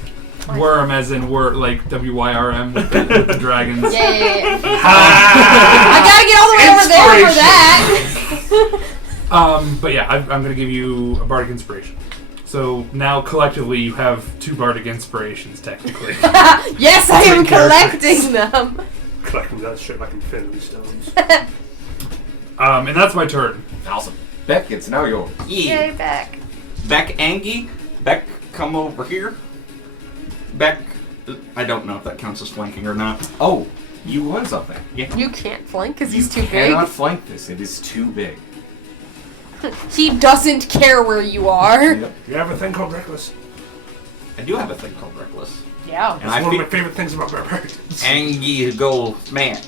worm as in like W-Y-R-M with the dragons. Yeah. I gotta get all the way over there for that! But yeah, I'm going to give you a Bardic Inspiration. So now collectively you have 2 Bardic Inspirations, technically. Yes, I am Great characters. collecting them! Collecting that shit like Infinity Stones. And that's my turn. Awesome. Beck, it's now yours. Yeah. back. Beck Angie. Beck, come over here. Beck, I don't know if that counts as flanking or not. Oh, you won something. You can't flank because he's You too cannot big. flank this. It is too big. He doesn't care where you are. Yep. You have a thing called Reckless. I do have a thing called Reckless. Yeah. And It's I one of my feel favorite things about barbarians. Angie go smack.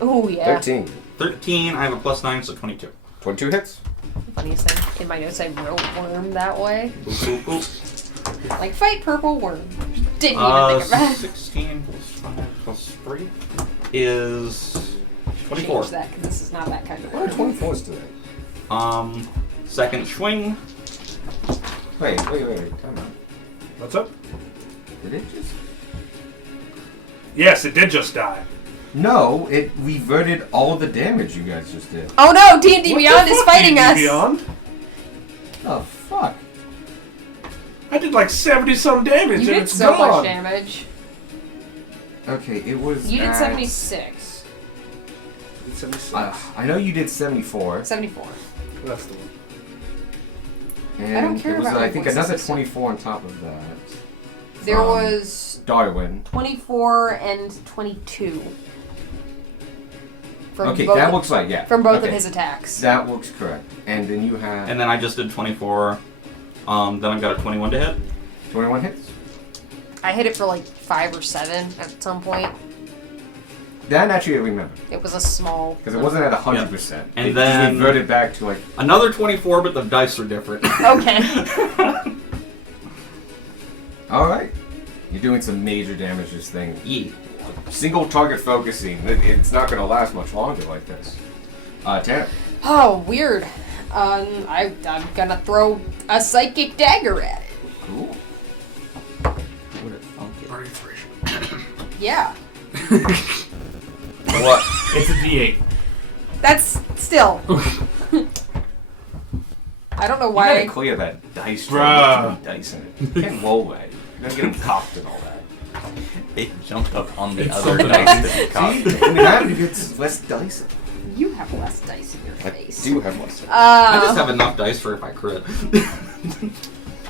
Oh, yeah. 13. 13, I have a +9, so 22. 22 hits. Funniest thing, in my notes I wrote worm that way. Boop, boop, boop. Like, fight purple worm. Didn't even think of that. 16 +5 +3 is 24. Change that, because this is not that kind of What are worm. 24s today? Second swing. Wait. Time out. What's up? Did it just... Yes, it did just die. No, it reverted all the damage you guys just did. Oh no, D&D What the Beyond is fuck, fighting D&D us! Beyond? Oh, fuck. I did like 70-some damage You and did it's so gone. much damage. Okay, it was You did at- 76. I did 76. I know you did 74. 74. That's the one. And I don't care it was, about I my think, voices another and stuff. 24 on top of that. There From was Darwin. 24 and 22. From Okay, both that of- looks like, yeah. From both okay. of his attacks. That looks correct. And then you have And then I just did 24. Then I've got a 21 to hit. 21 hits. I hit it for like 5 or 7 at some point. That actually I remember. It was a small. Because it wasn't at 100%. And it then- just reverted back to like... Another 24, but the dice are different. Okay. Alright. You're doing some major damage to this thing. Yeah. Single target focusing. It's not going to last much longer like this. Tanner. Oh, weird. I'm gonna throw a psychic dagger at it. Cool. Would it funky? Bardic Inspiration. Yeah. What? It's a D8. That's still. I don't know You why. gotta clear that dice tray. Bruh. There's too many dice in it. You can't roll that. You gotta get them cocked and all that. It jumped up on the It's other something dice else. that you caught. See? When it happens, you get less dice. You have less dice in your I face. do have less dice. I just have enough dice for if I crit.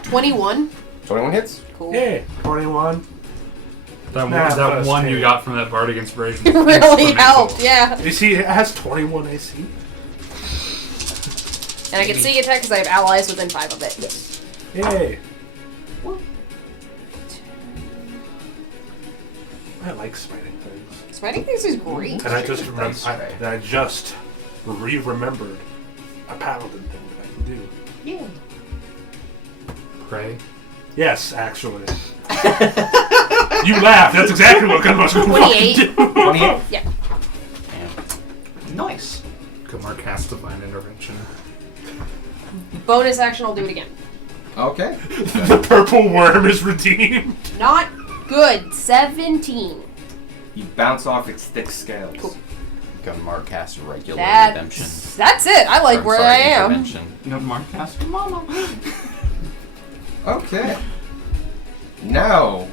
21. 21 hits? Cool. Yeah, 21. That, Nah, that plus one 10. you got from that Bardic Inspiration. It really Instrumental. helped, yeah. You see, it has 21 AC. And I can see attack because I have allies within 5 of it. Yay. I like smiting things. Smiting things is great. And I just Dice tray. remembered a paladin thing that I can do. Yeah. Pray. Yes, actually. You laugh. That's exactly what Gunbuster would fucking 28. do. 28? Yeah. Nice. Kumar cast Divine Intervention. Bonus action, I'll do it again. Okay. The purple worm is redeemed. Not good. 17. You bounce off its thick scales. Cool. Gunmar cast regular redemption. That's it. I like Or, where sorry, I am. intervention. No, Mark cast Mama. Okay. Now,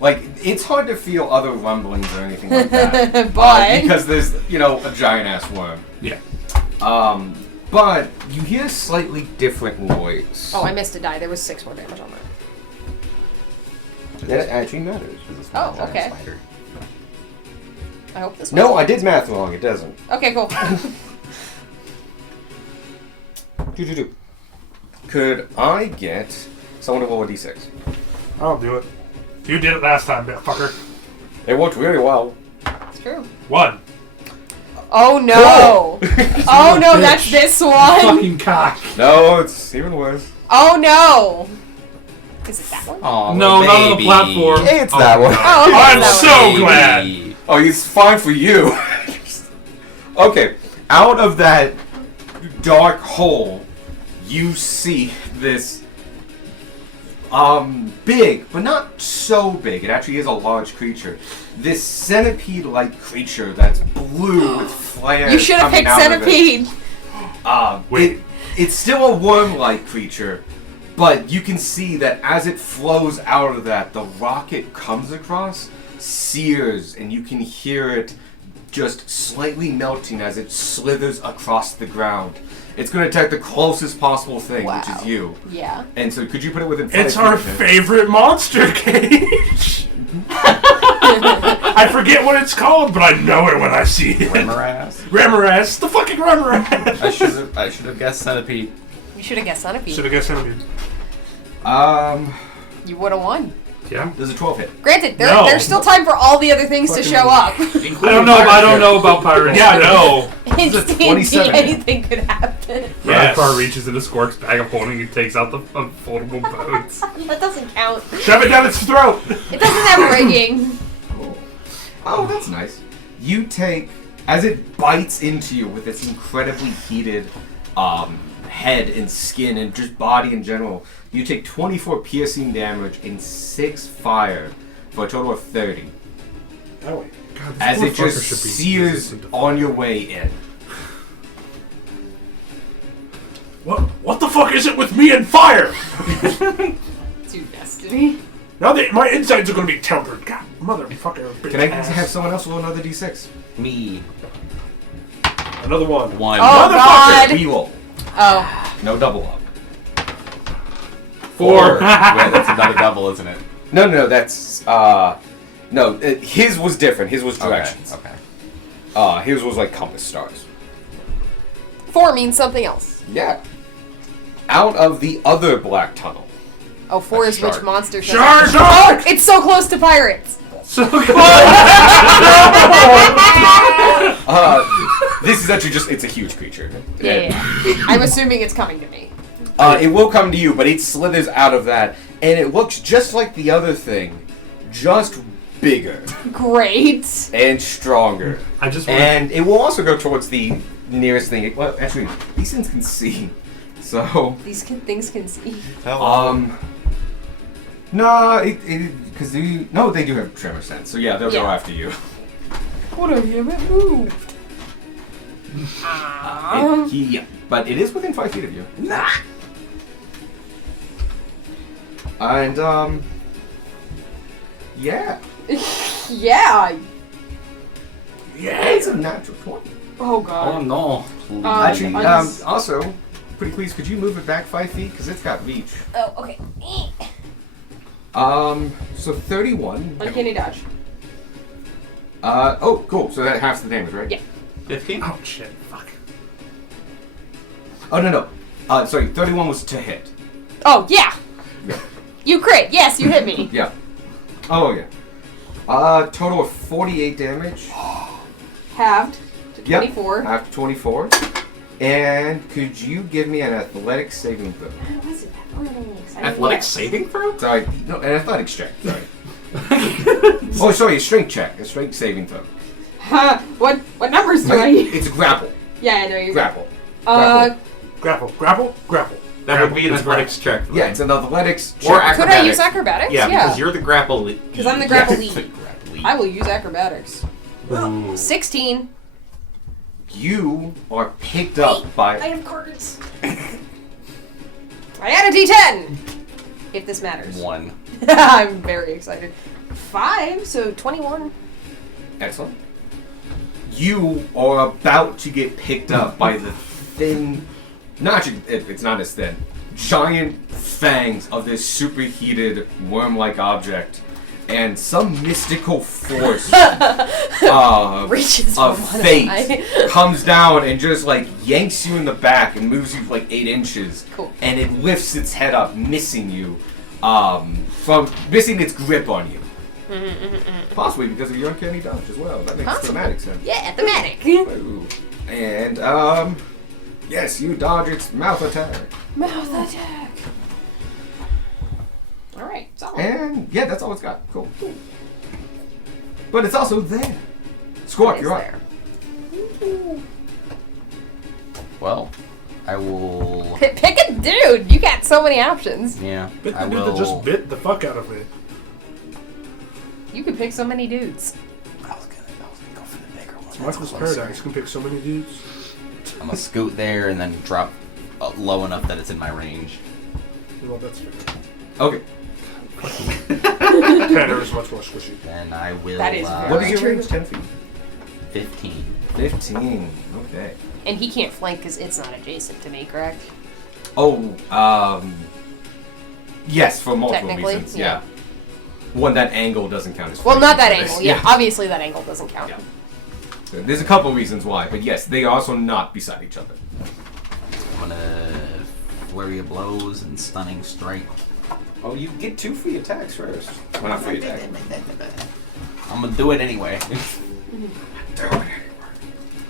like, it's hard to feel other rumblings or anything like that. But because there's, a giant ass worm. Yeah. But you hear a slightly different noise. oh, I missed a die. There was 6 more damage on that. That actually matters. Oh, okay. I hope this. No, was- I did math wrong. It doesn't. Okay, cool. Do. Could I get someone to roll a d6? I'll do it. You did it last time, fucker. It worked really well. It's true. 1. Oh no! Oh no, that's this one. Fucking cock. No, it's even worse. Oh no! Is it that one? Oh, No, not on the platform. It's that one. Oh, okay. I'm that so one. glad. Oh, it's fine for you. Okay, out of that dark hole, you see this big, but not so big. It actually is a large creature. This centipede-like creature that's blue with flares. You should have coming picked out of it. centipede. Wait. It's still a worm-like creature, but you can see that as it flows out of that, the rock it comes across sears, and you can hear it just slightly melting as it slithers across the ground. It's going to attack the closest possible thing, which Wow. is you. Yeah. And so, could you put it within 5 It's feet our of it? favorite monster cage. I forget what it's called, but I know it when I see it. Remoras? Remoras. The fucking Remoras. I should have guessed centipede. You should have guessed centipede. Should have guessed him. You would have won. Yeah. There's a 12 hit. Granted, No. there's still time for all the other things to show up. I don't know about pirates. Yeah, no. In a D&D, 27. anything could happen. Yes. Radfar reaches into Squark's bag of holding and takes out the foldable boats. That doesn't count. Shove it down its throat. It doesn't have rigging. Oh, that's nice. You take, as it bites into you with its incredibly heated head and skin and just body in general, you take 24 piercing damage and 6 fire for a total of 30. Oh, wait. God, this As poor it fucker just should be sears resistant to on your way in. What the fuck is it with me and fire? It's your destiny. Now that my insides are going to be tempered. God, motherfucker. Bitch Can I ass. have someone else roll another d6? Me. Another one. One. Oh god. Reroll. Oh. No double up. 4. Wait, that's another double, isn't it? No, that's, no, his was different. His was directions. Okay. His was like compass stars. 4 means something else. Yeah. Out of the other black tunnel. Oh, 4 is which Shark. monster? Shark! Oh, it's so close to pirates. So close. This is actually just, it's a huge creature. Yeah. I'm assuming it's coming to me. It will come to you, but it slithers out of that, and it looks just like the other thing, just bigger Great. and stronger. I just want And it will also go towards the nearest thing. Well, actually, these things can see. So, These things can see. no, because they do have tremor sense. So yeah, they'll go Yeah. after you. What have you been moved? Yeah, but it is within 5 feet of you. Nah. And yeah, Yeah. it's a natural 20. Oh Oh god. no. Actually, I just- also, pretty please, could you move it back 5 feet because it's got reach. Oh, okay. So 31. Uncanny dodge. Oh, cool. So that halves the damage, right? Yeah. 15? Oh, shit. Fuck. Oh no. Sorry, 31 was to hit. Oh yeah. Yeah. You crit. Yes, you hit me. Yeah. Oh yeah. Total of 48 damage. Halved to Yep. 24. After 24. And could you give me an athletics saving throw? What was it? Athletics. Athletics saving throw? Sorry, no, an athletics check. Sorry. Oh, sorry, a strength check. A strength saving throw. Huh. What numbers do I use? It's a grapple. Yeah, I know you're. Grapple. Grapple. Grapple. Grapple. That would be an athletics check. Yeah, it's an athletics check. Or Could I acrobatics. use acrobatics? Yeah, because you're the grapple lead. Because I'm the grapple Yes. lead. I will use acrobatics. 16. You are picked up by. have cards. I I add a D10! If this matters. 1. I'm very excited. 5, so 21. Excellent. You are about to get picked up by the thin, it's not as thin, giant fangs of this superheated worm-like object, and some mystical force Reaches of from one fate eye. comes down and just like yanks you in the back and moves you like 8 inches. Cool. And it lifts its head up, missing you, from missing its grip on you. Possibly because of your uncanny dodge as well. That makes Possible. thematic sense. Yeah, thematic. Ooh. And yes, you dodge its mouth attack. Mouth attack. Alright, solid. And yeah, that's all it's got. Cool. But it's also there. Squawk, What is you're up. there? Well, I will. Pick a dude. You got so many options. Yeah, Bit the I dude will. that just bit the fuck out of me. You could pick so many dudes. I was gonna go for the bigger one. It's That's Michael's closer. paradise. You can pick so many dudes. I'm gonna scoot there and then drop low enough that it's in my range. Well, that's fair. Okay. Tanner is much more squishy. Then I will. That is What is your True. range? 10 feet. 15. 15. Okay. And he can't flank because it's not adjacent to me, correct? Oh, yes, for multiple Technically, reasons. yeah. One, that angle doesn't count as Well, flanking not that for this. angle. Yeah, obviously that angle doesn't count. Yeah. So there's a couple reasons why, but yes, they are also not beside each other. I'm gonna flurry of blows and stunning strike. Oh, you get 2 free attacks first. Well, not free attack. I'm gonna do it anyway.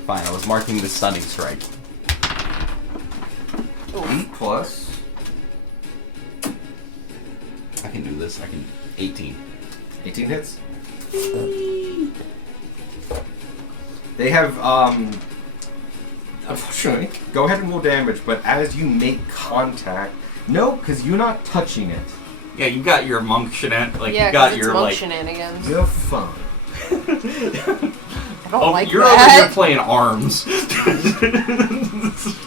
Fine, I was marking the stunning strike. 8 plus. I can do this. I can. 18. 18 hits. They have, unfortunately, go ahead and roll damage, but as you make contact, no, because you're not touching it. Yeah, you got your monk shenanigans. Like Yeah, you got because it's your monk like. shenanigans. You're fine. I don't Oh, like you're over here that. playing arms.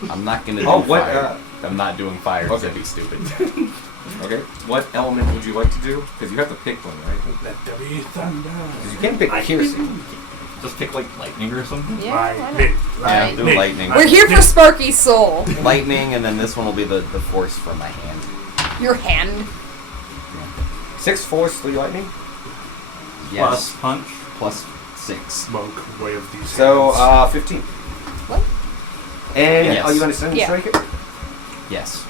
I'm not gonna do Oh, what, fire. I'm not doing fire. Okay. That'd be stupid. Okay, what element would you like to do? Because you have to pick one, right? Let there be thunder. Because you can't pick piercing. Just pick like lightning or something. Yeah, why not? Lightning. Yeah, I'll do Lightning. lightning. We're here for Sparky's soul. Lightning, and then this one will be the force from my hand. Your hand. 6 force, 3 lightning. Yes. Plus punch. Plus 6. Monk way of these So, hands. 15. What? And Yes. are you going to send and Yeah. strike it? Yes.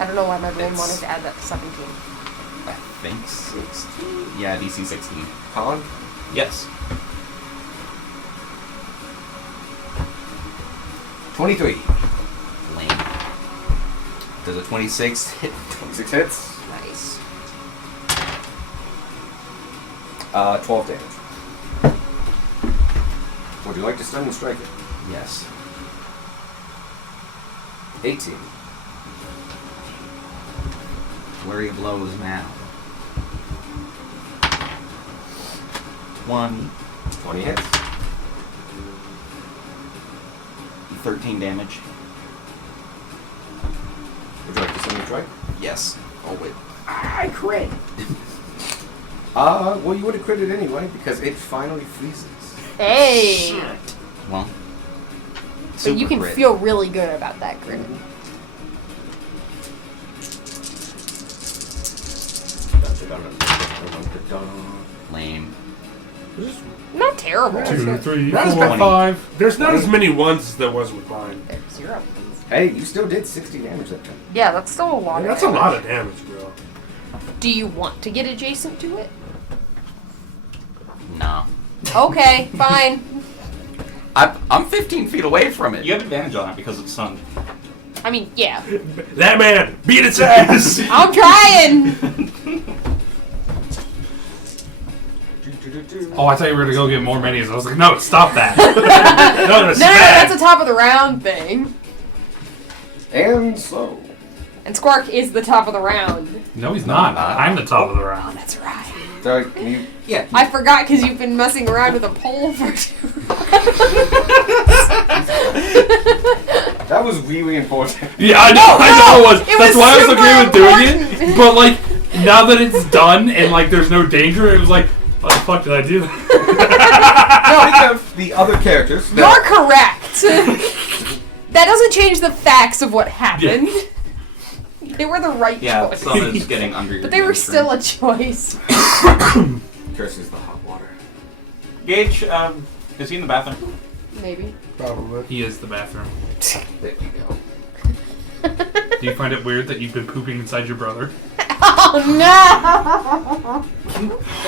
I don't know why my brain It's- wanted to add that to 17. I think 16. Yeah, DC 16. Colin? Yes. 23. Lame. Does a 26 hit? 26 hits. Nice. 12 damage. Would you like to stun and strike it? Yes. 18. Flurry of blows now. 1. 20 hits. 13 damage. Would you like to stun and strike? Yes. Oh wait. I crit. Well, you would have critted anyway because it finally freezes. Hey! Well. So you super can crit. feel really good about that crit. Lame. Not terrible. 2, 3, Not as 4, bad. 5. There's not as many ones as there was with mine. There's 0. Hey, you still did 60 damage that time. Yeah, that's still a lot. And of that's a damage. lot of damage, bro. Do you want to get adjacent to it? No. Okay, fine. I'm 15 feet away from it. You have advantage on it because it's stunned. I mean, yeah. That man beat its ass. I'm trying. Oh, I thought you were gonna go get more minis. I was like, no, stop that. No, No, that's a top of the round thing. And slow. And Squark is the top of the round. No, he's not. I'm the top of the Oh, round. that's right. So, can you... Yeah. I forgot because you've been messing around with a pole for 2 rounds. That was really important. Yeah, I know it was. It That's was why I was super okay with doing important. it. But like, now that it's done and like there's no danger, it was like, what the fuck did I do? Speaking of the other characters, You're correct. That doesn't change the facts of what happened. They were the right Yeah, choice. some is getting under your But they were mainstream. still a choice. curses the hot water. Gage, is he in the bathroom? Maybe. Probably. He is the bathroom. There you go. Do you find it weird that you've been pooping inside your brother? Oh no!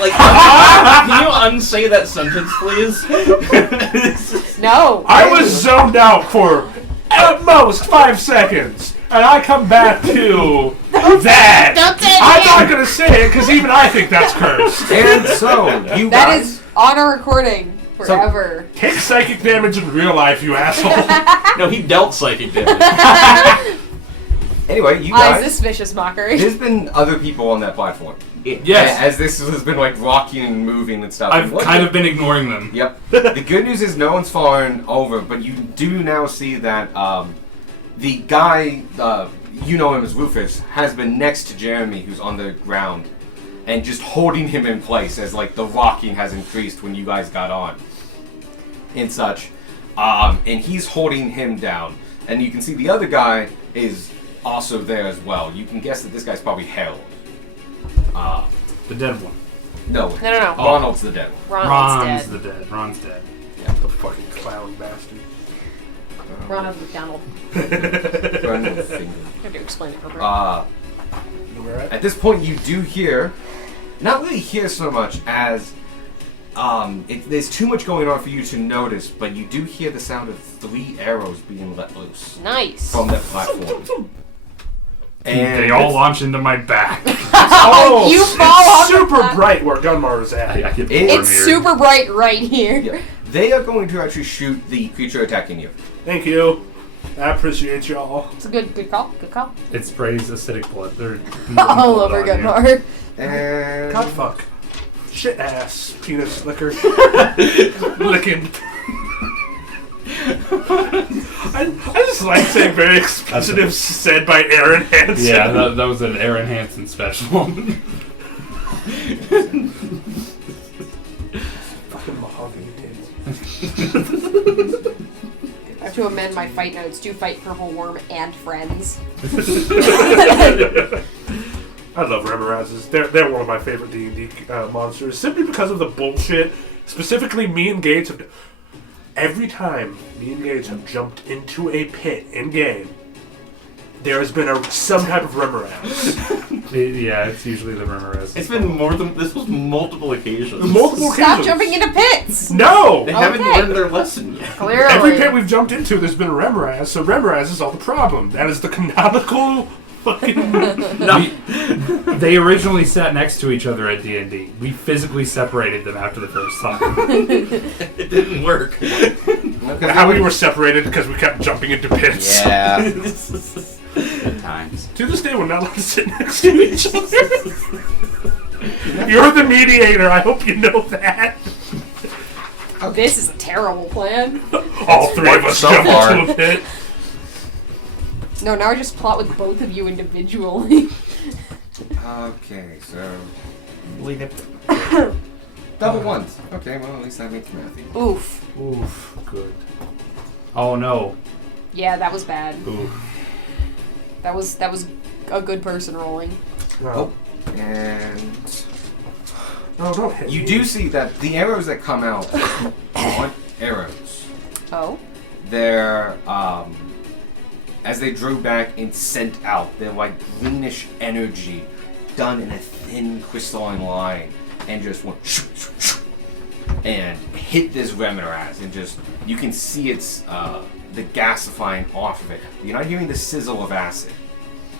Like, can you unsay that sentence, please? No. I was zoned out for at most 5 seconds, and I come back to that. Don't say it I'm again. not gonna say it because even I think that's cursed. And so, you That guys... is on a recording forever. Take psychic damage in real life, you asshole. No, he dealt psychic damage. Anyway, you Ah, guys... is this vicious mockery? There's been other people on that platform. Yes. As this has been like rocking and moving and stuff. I've What kind the- of been ignoring them. Yep. The good news is no one's fallen over, but you do now see that the guy, you know him as Rufus, has been next to Jeremy, who's on the ground, and just holding him in place as like the rocking has increased when you guys got on, and such. And he's holding him down, and you can see the other guy is also there as well. You can guess that this guy's probably Harold. The dead one. No, No. Ronald's the dead one. Ronald's Ron's dead. the dead. Ron's dead. The fucking clown bastard. Ronald McDonald. Ronald's finger. I have to explain it real quick. Alright. At this point, you do hear, not really hear so much as there's too much going on for you to notice, but you do hear the sound of 3 arrows being let loose Nice. from that platform. And They all launch into my back. Oh, You it's fall off the super plat- bright where Gunmar's at. I get It's It's super bright right here. yeah, they are going to actually shoot the creature attacking you. Thank you. I appreciate y'all. It's a good call. Good call. It sprays acidic blood. They're All over Gunmar. And God fuck. Shit ass. Penis liquor. Licking. I just like saying very expletives said by Aaron Hansen. Yeah, that was an Aaron Hansen special. Fucking mahogany tits. I have to amend my fight notes. Do fight purple worm and friends. I love Remorazes. They're one of my favorite D&D monsters, simply because of the bullshit. Specifically, me and Gates have... Every time me and Gates have jumped into a pit in-game, there has been some type of Remoraz. Yeah, it's usually the Remoraz. It's been more than this was multiple occasions. Multiple Stop occasions. jumping into pits. No! They haven't Okay. learned their lesson yet. Clearly. Every pit we've jumped into, there's been a Remoraz, so Remoraz is all the problem. That is the canonical fucking... They originally sat next to each other at D&D. We physically separated them after the first time. It didn't work. How we were separated because we kept jumping into pits. Yeah. Good times. To this day, we're not allowed to sit next to each other. You're the mediator. I hope you know that. This is a terrible plan. All 3 of us so jump far. into a pit. No, now I just plot with both of you individually. Okay, so double ones. Okay, well at least that makes mathy. Oof. Oof, good. Oh no. Yeah, that was bad. Oof. That was a good person rolling. Oh, and No, don't hit you me. do see that the arrows that come out aren't arrows. Oh. They're as they drew back and sent out, they're like greenish energy done in a thin crystalline line and just went and hit this Remoraz and just you can see it's the gasifying off of it. You're not hearing the sizzle of acid,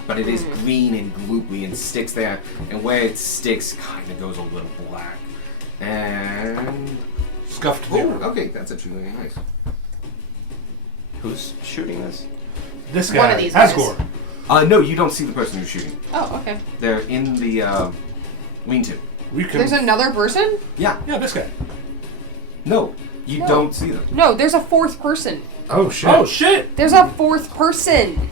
but it is green and gloopy and sticks there, and where it sticks kind of goes a little black. And Scuffed oh, mirror. okay, that's actually really nice. Who's shooting this? This guy, One of these guys. Asgore. No, you don't see the person you're shooting. Oh, okay. They're in the lean-to. We can. There's another person? Yeah, Yeah, this guy. no, you No. don't see them. No, there's a fourth person. Oh shit! Oh shit! There's a fourth person.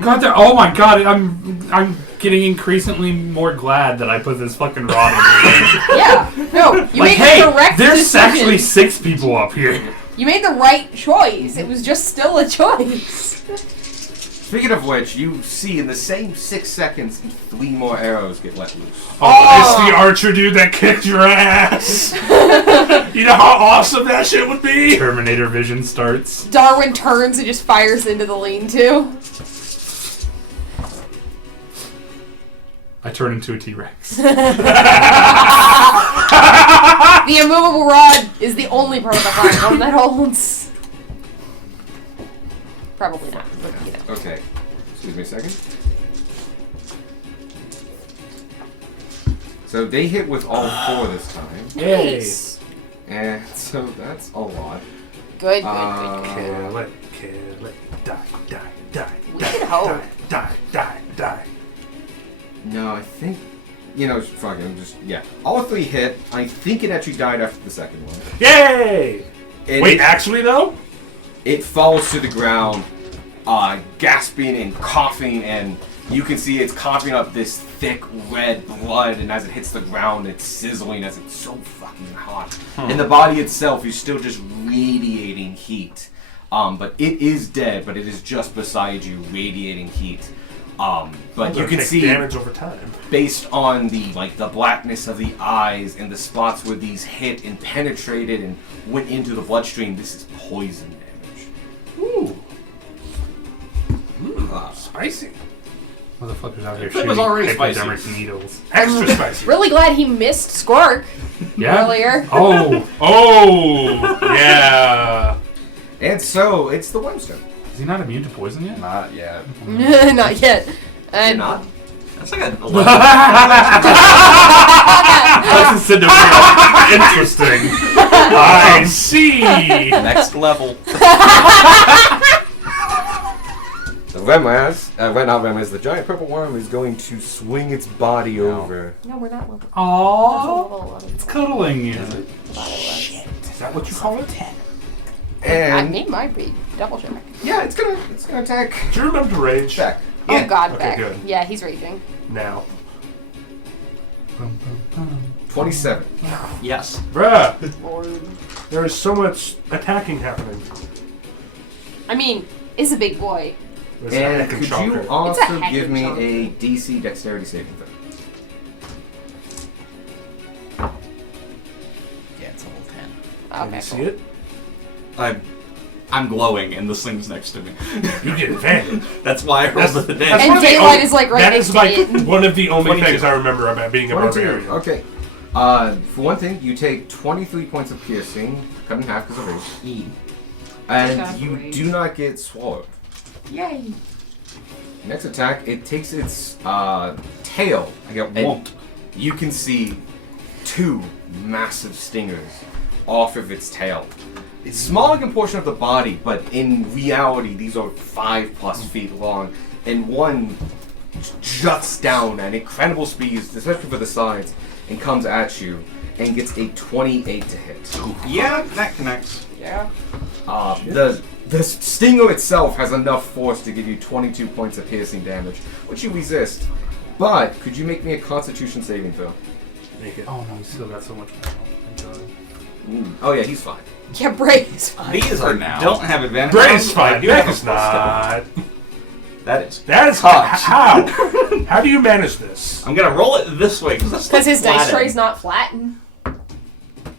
God, oh my god! I'm getting increasingly more glad that I put this fucking rod in. Yeah. No, you Like, made hey, the correct there's decision. actually 6 people up here. You made the right choice. It was just still a choice. Speaking of which, you see in the same 6 seconds, 3 more arrows get let loose. Oh, it's the archer dude that kicked your ass. You know how awesome that shit would be? Terminator vision starts. Darwin turns and just fires into the lean-to. I turn into a T-Rex. The immovable rod is the only prototype that holds. Probably not, but you know. Okay. Excuse me a second. So they hit with all 4 this time. Nice. And so that's a lot. Good, good, Kill it, die, die, die, We die, should hope. die, die, die. No, I think... You know, fuck it, I'm just... Yeah. All 3 hit. I think it actually died after the second one. Yay! And Wait, actually though? it falls to the ground, gasping and coughing, and you can see it's coughing up this thick red blood, and as it hits the ground, it's sizzling as it's so fucking hot. And the body itself is still just radiating heat. But it is dead, but it is just beside you, radiating heat. But you can see damage over time. based on the blackness of the eyes and the spots where these hit and penetrated and went into the bloodstream, this is poison damage. Ooh. Spicy. Motherfuckers out here It shooting was already hypodermic spicy. needles. Extra spicy. Really glad he missed Squark Yeah. earlier. Oh, Oh, yeah. And so it's the Wemstone. is he not immune to poison yet? Not yet. Not yet. And You're not? That's like a 11. That's incentive. Interesting. I see. Next level. The Remaz, not Remaz, the giant purple worm is going to swing its body over. no, we're not level. Aww, it's cuddling you. Is that what you call it? I And need my be. Double check. yeah, it's gonna attack Do you remember Rage? Jack. Oh God, Okay, back. good. Yeah, he's raging. Now. 27. Yes. Bruh, Lord. there is so much attacking happening. I mean, it's a big boy. There's a And heck of could chonker. you It's a also heck give of me chonker. a DC dexterity saving throw? Yeah, it's level 10. Can Okay, you see cool. it? I'm glowing, and this thing's next to me. You get advantage. That's why I rolled That's- it that's in. And one of the daylight only- is, like, right That next is to like it. one of the only 22. things I remember about being a 22. barbarian. Okay. For one thing, you take 23 points of piercing, cut in half because of rage. And Attack you rage. do not get swallowed. Yay. Next attack, it takes its tail. I get And whomped. you can see 2 massive stingers off of its tail. It's small in proportion of the body, but in reality, these are 5+ feet long, and one juts down at incredible speeds, especially for the sides, and comes at you, and gets a 28 to hit. Yeah, that connects. Yeah. The stinger itself has enough force to give you 22 points of piercing damage, which you resist. But could you make me a Constitution saving throw? Make it. Oh no, he's still got so much more. Thank God. Oh yeah, he's fine. Yeah, Bray is fine. These For are now. don't have advantage. Bray's on, fine. I do have a Nick's plus not. That is. That is Touch. how. How do you manage this? I'm gonna roll it this way because Because his dice tray's not flattened.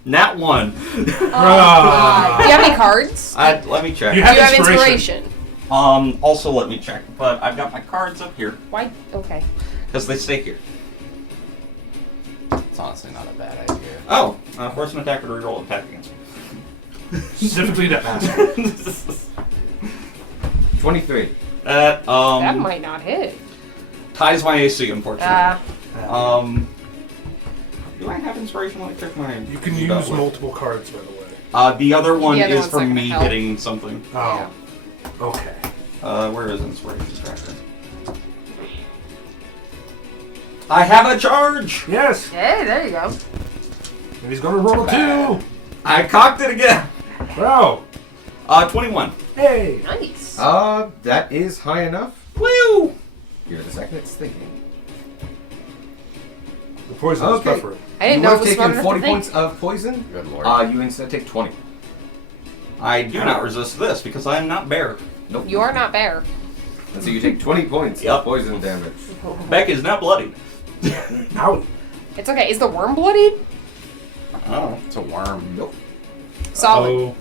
Nat 1. Oh, God. Do you have any cards? Let me check. You Do have you have inspiration. inspiration? Also, let me check. But I've got my cards up here Why? Okay. because they stay here. It's honestly not a bad idea. Oh, force an attacker to reroll attack against me. Specifically to ask her. 23. That That might not hit. ties my AC, unfortunately. Do I have inspiration? Let me check my. You can use multiple cards, by the way. The other one The other is one's for not gonna me help. hitting something. Oh. Okay. Where is inspiration tracker? I have a charge. Yes. Hey, there you go. And he's gonna roll a 2. I cocked it again. Bro. 21. Hey! Nice. That is high enough. Woo! Here, the second it's thinking. The poison Okay. is pepper. I didn't You know would it was have smart taken enough 40 to think. points of poison. Good lord. You instead take 20. I do not resist this because I am not bear. Nope. You are not bear. And so you take 20 points Yep. of poison damage. Beck is now bloody. Ow. It's okay. Is the worm bloodied? Oh. It's a worm. Nope. Solid. Oh,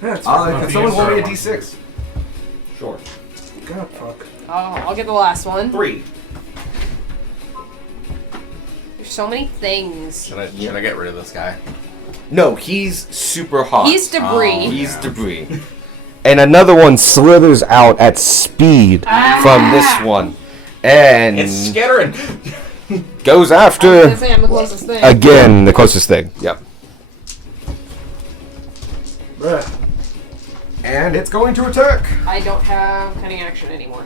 That's Can the someone roll me a inside d6? Sure. God, fuck. I'll get the last one. 3. There's so many things. Should I get rid of this guy? No, he's super hot. He's debris. Oh. He's debris. And another one slithers out at speed from this one. And It's scattering. goes I was after gonna say I'm the closest thing. again the closest thing. Yep. Bruh. And it's going to attack. I don't have cunning action anymore.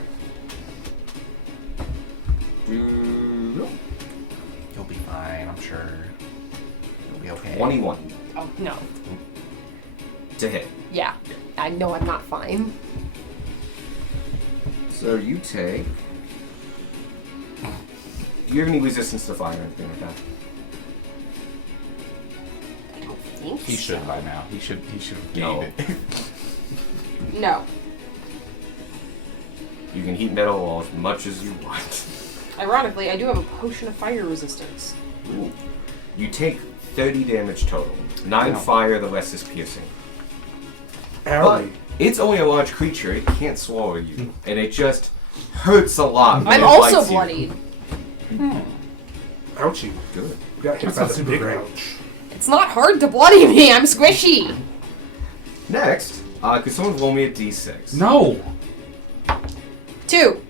You'll be fine, I'm sure. You'll be okay. 21 Oh no. to hit. Yeah. I know I'm not fine. So you take. Do you have any resistance to fire or anything like that? I don't think He so. should by now. He should have gained No. it. No. You can heat metal as much as you want. Ironically, I do have a potion of fire resistance. Ooh. You take 30 damage total. 9 Wow. fire, the rest is piercing. But Owie. it's only a large creature. It can't swallow you. And it just hurts a lot. when I'm it also bites you. bloodied. Ouchie. Good. We got hit That's by not the super big great. ouch. It's not hard to bloody me. I'm squishy. Next, could someone roll me a d6? no. 2.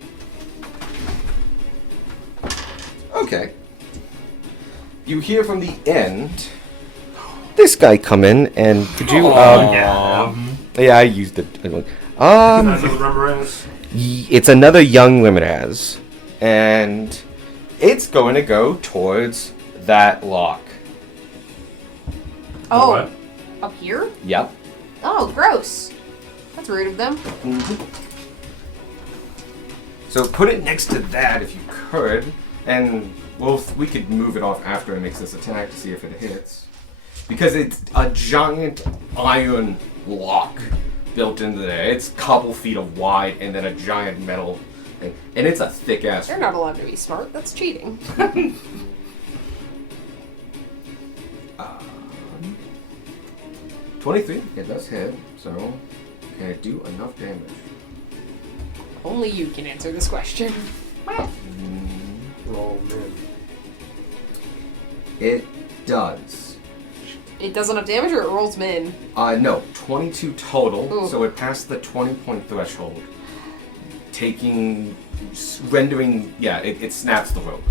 Okay. You hear from the end. This guy come in and could you? Yeah. Yeah, I used it. Another Remoraz. It's another young Limitaz, and it's going to go towards that lock. Oh. What? Up here? Yep. Oh, gross. That's rude of them. So put it next to that if you could, and we could move it off after it makes this attack to see if it hits. Because it's a giant iron lock built into there. It's a couple feet of wide and then a giant metal thing. And it's a thick ass. They're not allowed to be smart. That's cheating. 23, it does hit, so can it do enough damage? Only you can answer this question. Oh, man. It does. It does enough damage or it rolls min? No, 22 total, Ooh. so it passed the 20-point threshold. Rendering, it snaps the rope.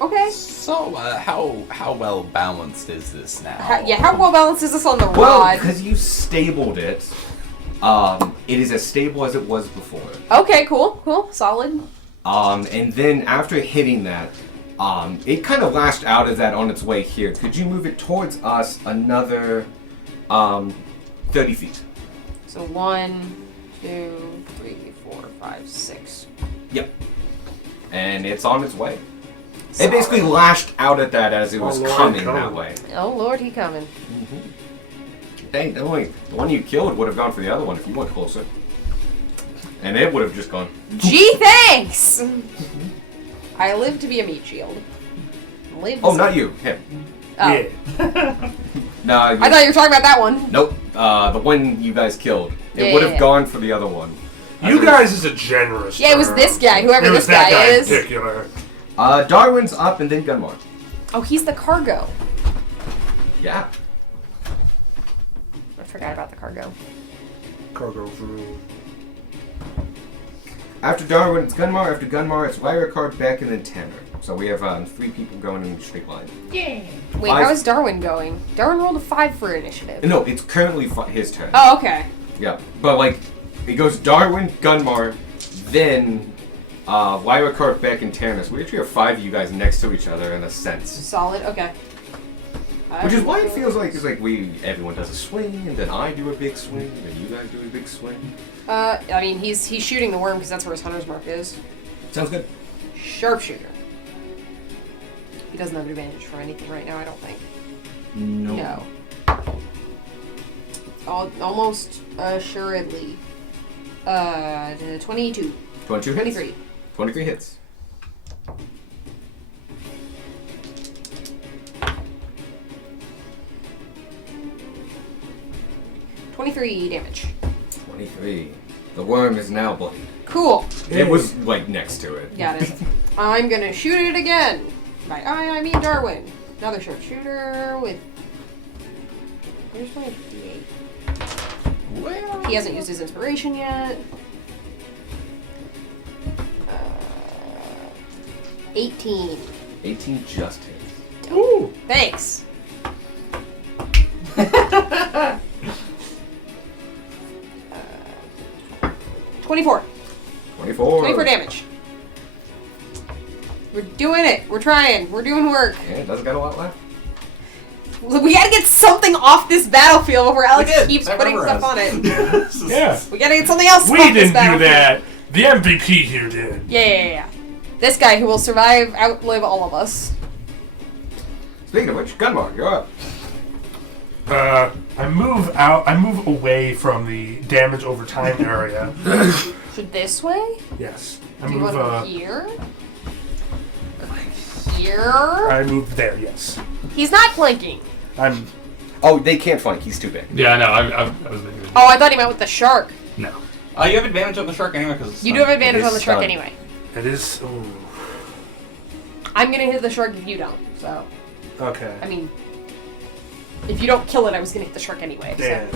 Okay. So, how well balanced is this now? How well balanced is this on the Well, rod? because you stabled it, it is as stable as it was before. Okay, cool, solid. And then after hitting that, it kind of lashed out of that on its way here. Could you move it towards us another 30 feet? So 1, 2, 3, 4, 5, 6. Yep. And it's on its way. Solid. It basically lashed out at that as it was Oh, Lord, coming come that on. way. Oh lord, he coming. Dang, the one you killed would have gone for the other one if you went closer. And it would have just gone. Gee, thanks! I live to be a meat shield. Live Oh, not you. Him. Oh. Yeah. Nah, I thought you were talking about that one. Nope. The one you guys killed. It Yeah, would yeah, have yeah. gone for the other one. You guys is a generous Yeah, it was term. this guy, whoever It was this that guy guy in is. particular. Darwin's up and then Gunmar. Oh, he's the cargo. Yeah. I forgot about the cargo. Cargo for me. After Darwin, it's Gunmar. After Gunmar, it's Lyra, Beck, and then Tanner. So we have 3 people going in a straight line. Wait, Five. how is Darwin going? Darwin rolled a 5 for initiative. No, it's currently his turn. Oh, okay. Yeah, but it goes Darwin, Gunmar, then Lyra, Beck, and Tanner. So we actually have 5 of you guys next to each other in a sense. Solid, okay. Which is why it feels like it's like everyone does a swing, and then I do a big swing, and then you guys do a big swing. I mean, he's shooting the worm because that's where his hunter's mark is. Sounds good. Sharpshooter. He doesn't have advantage for anything right now, I don't think. No. Almost assuredly. 22. 22 hits. 23. 23 hits. Damage. 23. The worm is now bloody. Cool. It was like next to it. Got it. I'm gonna shoot it again. By I mean Darwin. Another sharpshooter with. Where's my D8? He hasn't used his inspiration yet. 18. 18 just hits. Ooh. Thanks. 24. 24 damage. We're doing it. We're trying. We're doing work. Yeah, it doesn't got a lot left. We gotta get something off this battlefield before Alex did. keeps I putting remember stuff on it. Yeah. We gotta get something else We off this didn't do battlefield. that. The MVP here did. Yeah. This guy who will survive, outlive all of us. Speaking of which, Gunbar, you're up. I move away from the damage over time area. Should this way? Yes. I Do you move. want to here? Here? I move there. Yes. He's not flanking. I'm. Oh, they can't flank. He's too big. Yeah, no, I was thinking. Oh, I thought he meant with the shark. No. You have advantage on the shark anyway because You do have advantage It is on the shark stunned. anyway. It is. Ooh. I'm gonna hit the shark if you don't. So, Okay. I mean, if you don't kill it, I was gonna hit the shark anyway. So. Damn.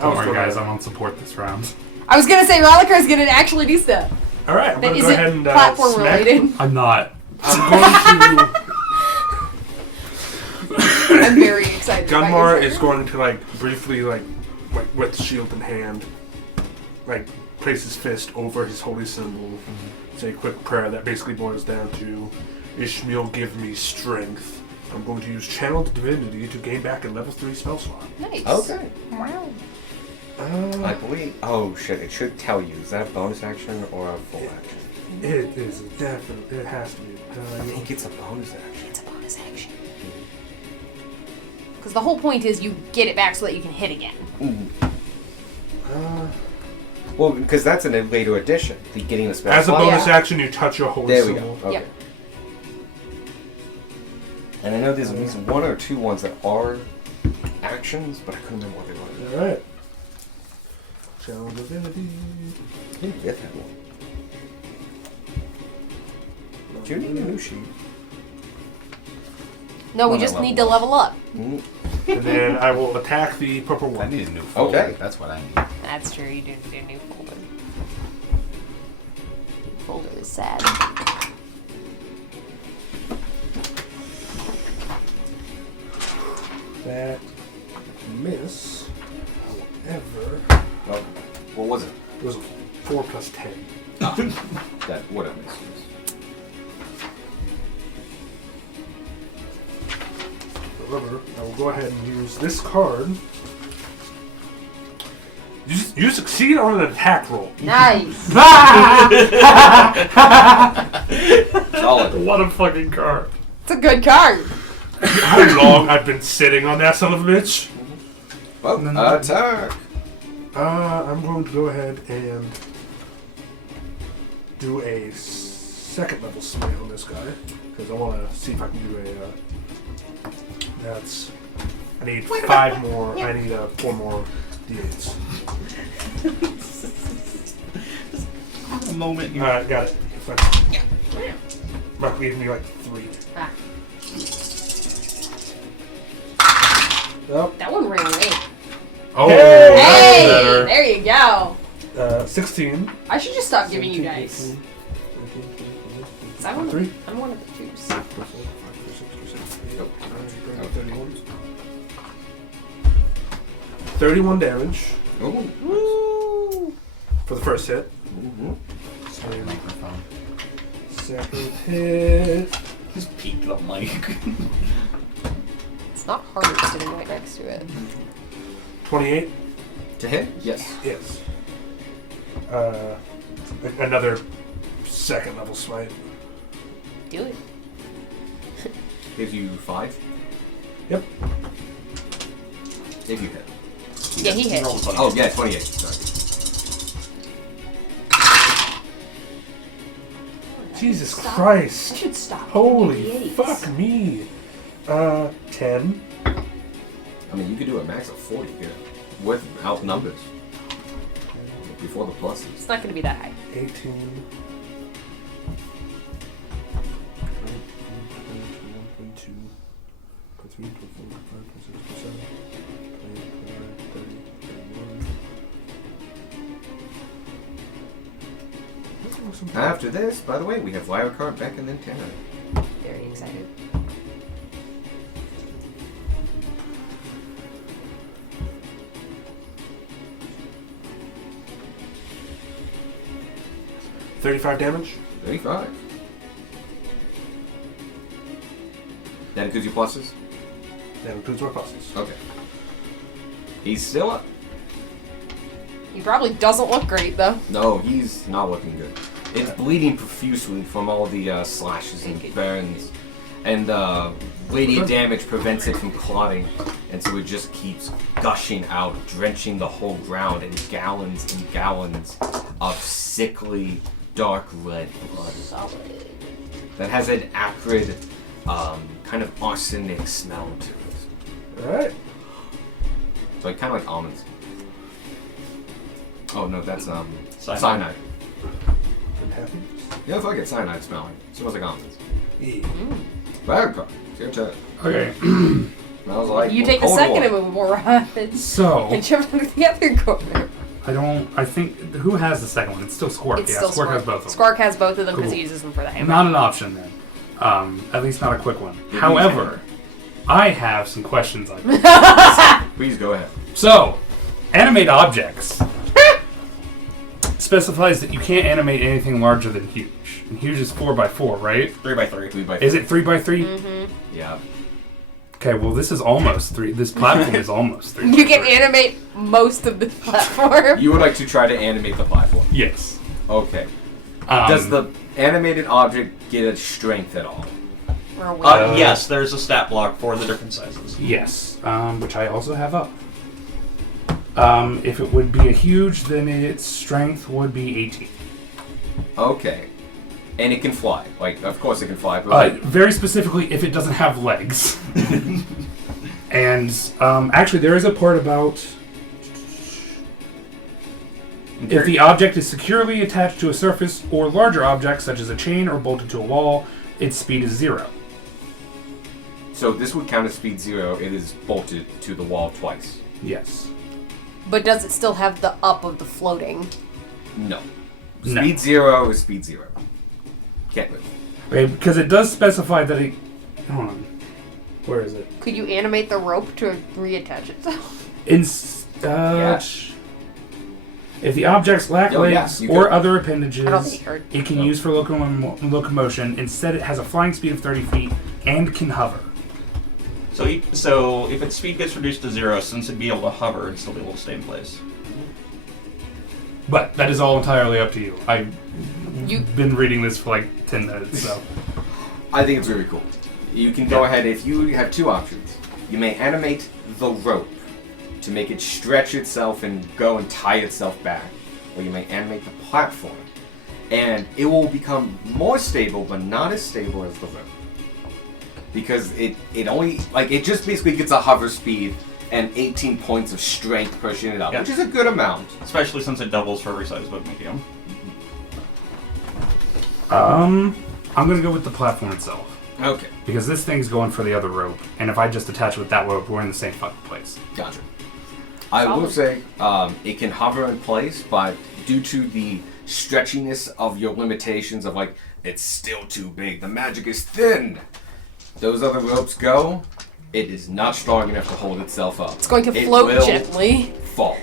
Don't worry, guys. I'm on support this round. I was gonna say Ralakar's gonna actually do stuff All right. I'm that gonna go ahead isn't and platform smack. related. I'm not. I'm going to. I'm very excited. about Gunmar your is going to briefly like with shield in hand, place his fist over his holy symbol, say a quick prayer that basically boils down to, Ishmael, give me strength. I'm going to use Channel Divinity to gain back a level 3 spell slot. Nice. Okay. Wow. I believe. Oh shit! It should tell you. Is that a bonus action or a full action? It is definitely. It has to be. I think it's a bonus action. It's a bonus action. Because the whole point is you get it back so that you can hit again. Well, because that's a later addition. The getting the spell. As a slot. bonus Yeah. action, you touch your holy There we symbol. go. Okay. Yep. And I know there's at least one or two ones that are actions, but I couldn't remember what they were. All right. Channel Divinity. I didn't get that one. Do you need a new sheet? No, we Well, just level need to level up. Mm. And then I will attack the purple I one. need a new folder. Okay. That's what I need. That's true, you do need a new folder. Folder is sad. That miss, however, Oh, what was it? it was a 4 plus 10. That what I missed. However, I will go ahead and use this card. You succeed on an attack roll. Nice. Solid. What a fucking card. It's a good card. How long I've been sitting on that son of a bitch? Well, attack. I'm going to go ahead and do a second level smite on this guy because I want to see if I can do a. That's. I need 5 more. I need 4 more d8s. a moment you. Alright, got it. Mark gave me 3. Ah, Yep. that one ran away. Oh, Hey! that's Hey, better. there you go. 16. I should just stop giving you dice. 18, 'Cause I'm one of 3. I'm one of the twos. 31 damage Ooh. Woo! for the first hit. Mhm. Microphone. Second hit. Just peeked the mic. It's not hard sitting right next to it. 28. To hit? Yes. Yes. Another second level smite. Do it. Gives you 5. Yep. If you hit. Yeah, he hit. Roll 20. Oh, yeah, 28. Sorry. Jesus Stop. I Christ. should stop. Holy D8s. fuck me. 10. I mean, you could do a max of 40 here. Without numbers. Before the pluses. It's not going to be that high. 18. 21. After this, by the way, we have wild card back and then Tanner. Very excited. $35 damage. 35. That includes your pluses? That includes my pluses. Okay. He's still up. He probably doesn't look great, though. No, he's not looking good. It's bleeding profusely from all the slashes and burns. And radiant damage prevents it from clotting. And so it just keeps gushing out, drenching the whole ground in gallons and gallons of sickly, dark red blood. Solid. That has an acrid, kind of arsenic smell to it. Alright. So like, kind of like almonds. Oh no, that's Cyanide. cyanide. I'm happy. Yeah, fuck it, cyanide smelling. Smells like almonds. Yeah. Bad card. It's your turn. Okay. Smells like You take the cold second water. and move more rapid. So And jump into the other corner. I think who has the second one? It's still Squark. It's Yeah, still Squark has both of them. Squark has both of them because Cool. he uses them for the hammer. Not an option then. At least not a quick one. Yeah, However, I have some questions on it. Please go ahead. So, animate objects specifies that you can't animate anything larger than huge. And huge is 4x4, right? 3x3. 3x3. Is it 3x3? Mm-hmm. Yeah. Okay, well this is almost 3. This platform is almost 3. You can animate most of the platform. You would like to try to animate the platform. Yes. Okay. Does the animated object get a strength at all? Or a wheel. Yes, there's a stat block for the different sizes. Yes, which I also have up. If it would be a huge, then its strength would be 18. Okay. And it can fly. Like, of course it can fly, but like, Very specifically, if it doesn't have legs. And actually, there is a part about if the object is securely attached to a surface or larger object, such as a chain or bolted to a wall, its speed is 0. so this would count as speed 0. It is bolted to the wall twice. Yes. But does it still have the up of the floating? No. No. Speed 0 is speed 0. Can't move. Okay, because it does specify that it. Hold on. Where is it? Could you animate the rope to reattach itself? If the objects lack Oh, yeah, legs you or could. other appendages, I don't think you heard. it can use for locomotion. Instead, it has a flying speed of 30 feet and can hover. So if its speed gets reduced to 0, since it'd be able to hover, it'd still be able to stay in place. But that is all entirely up to you. I've You- been reading this for like 10 minutes, so. I think it's really cool. You can go ahead, if you have two options. You may animate the rope to make it stretch itself and go and tie itself back. Or you may animate the platform. And it will become more stable, but not as stable as the rope. Because it only, like, it just basically gets a hover speed and 18 points of strength pushing it up, Yeah. which is a good amount. Especially since it doubles for every size book medium. I'm gonna go with the platform itself. Okay, Because this thing's going for the other rope, and if I just attach it with that rope, we're in the same fucking place. gotcha. I will say, it can hover in place, but due to the stretchiness of your limitations of like, it's still too big, the magic is thin. Those other ropes go, it is not strong enough to hold itself up. It's going to It float will gently. Fall.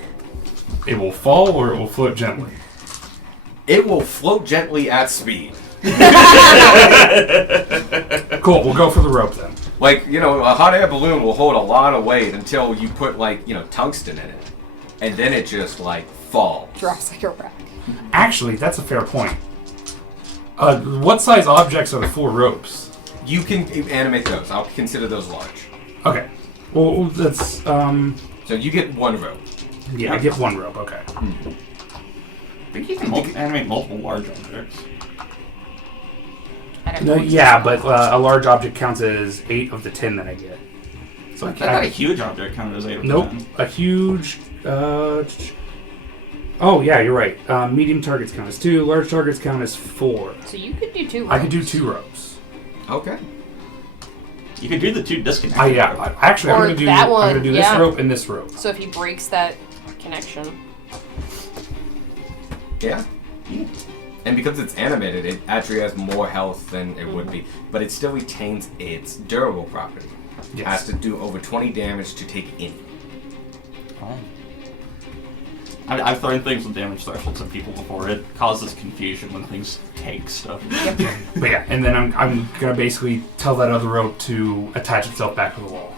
It will fall or it will float gently. It will float gently at speed. Cool, we'll go for the rope then. Like, a hot air balloon will hold a lot of weight until you put, like, tungsten in it. And then it just, like, falls. Drops like a rock. Actually, that's a fair point. What size objects are the 4 ropes? You can animate those. I'll consider those large. Okay. Well, that's So you get 1 rope. yeah. I get 1 rope. Okay. I think you can animate multiple large objects. I don't No, know. yeah, but a large object counts as 8 of the 10 that I get. So I thought a huge object counted as 8 of Nope. 10. A huge. Oh yeah, you're right. Medium targets count as 2. Large targets count as 4. So you could do 2 I could do ropes. 2 ropes. Okay. You could do the 2 disconnected. Actually, Or I'm gonna do. that I'm one, gonna do this yeah. rope and this rope. So if he breaks that connection. Yeah. And because it's animated, it actually has more health than it would be. But it still retains its durable property. It has to do over 20 damage to take any. Oh. I've thrown things with damage thresholds at people before. It causes confusion when things take stuff. But yeah, and then I'm gonna basically tell that other rope to attach itself back to the wall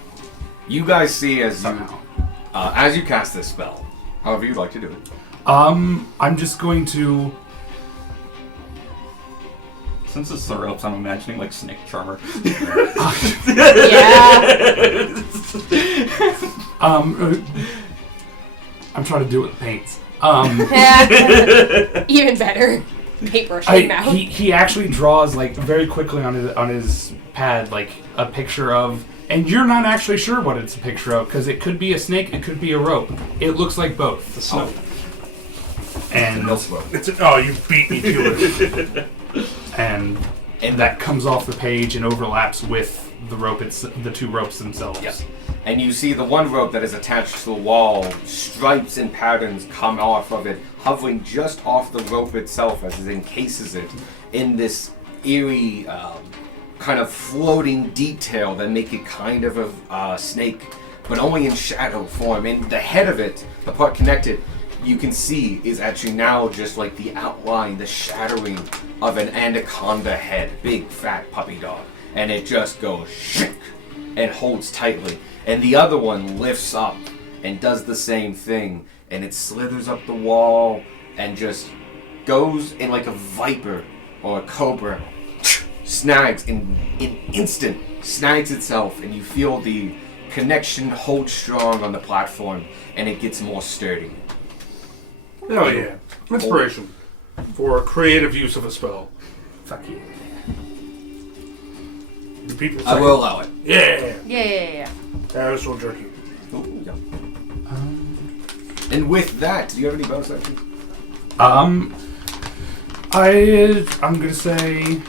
You guys see as somehow. you cast this spell, however you'd like to do it. I'm just going to. Since it's the ropes, I'm imagining like Snake Charmer. Yeah. I'm trying to do it with paints. Even better. Paintbrush out. He actually draws like very quickly on his pad like a picture of, and you're not actually sure what it's a picture of because it could be a snake, it could be a rope. It looks like both. The snow. And You beat me to it. and that comes off the page and overlaps with the rope. It's the 2 ropes themselves. Yes. And you see the 1 rope that is attached to the wall, stripes and patterns come off of it, hovering just off the rope itself as it encases it in this eerie, kind of floating detail that make it kind of a snake, but only in shadow form. And the head of it, the part connected, you can see is actually now just like the outline, the shadowing of an anaconda head, big fat puppy dog. And it just goes shink and holds tightly. And the other one lifts up and does the same thing. And it slithers up the wall and just goes in like a viper or a cobra. Snags in instant, snags itself. And you feel the connection hold strong on the platform. And it gets more sturdy. Oh yeah. Inspiration. For creative use of a spell. Fuck you. Do people I will allow it. Yeah. Yeah. Astral jerky. Ooh, yeah. And with that, do you have any bonus actions? I'm gonna say.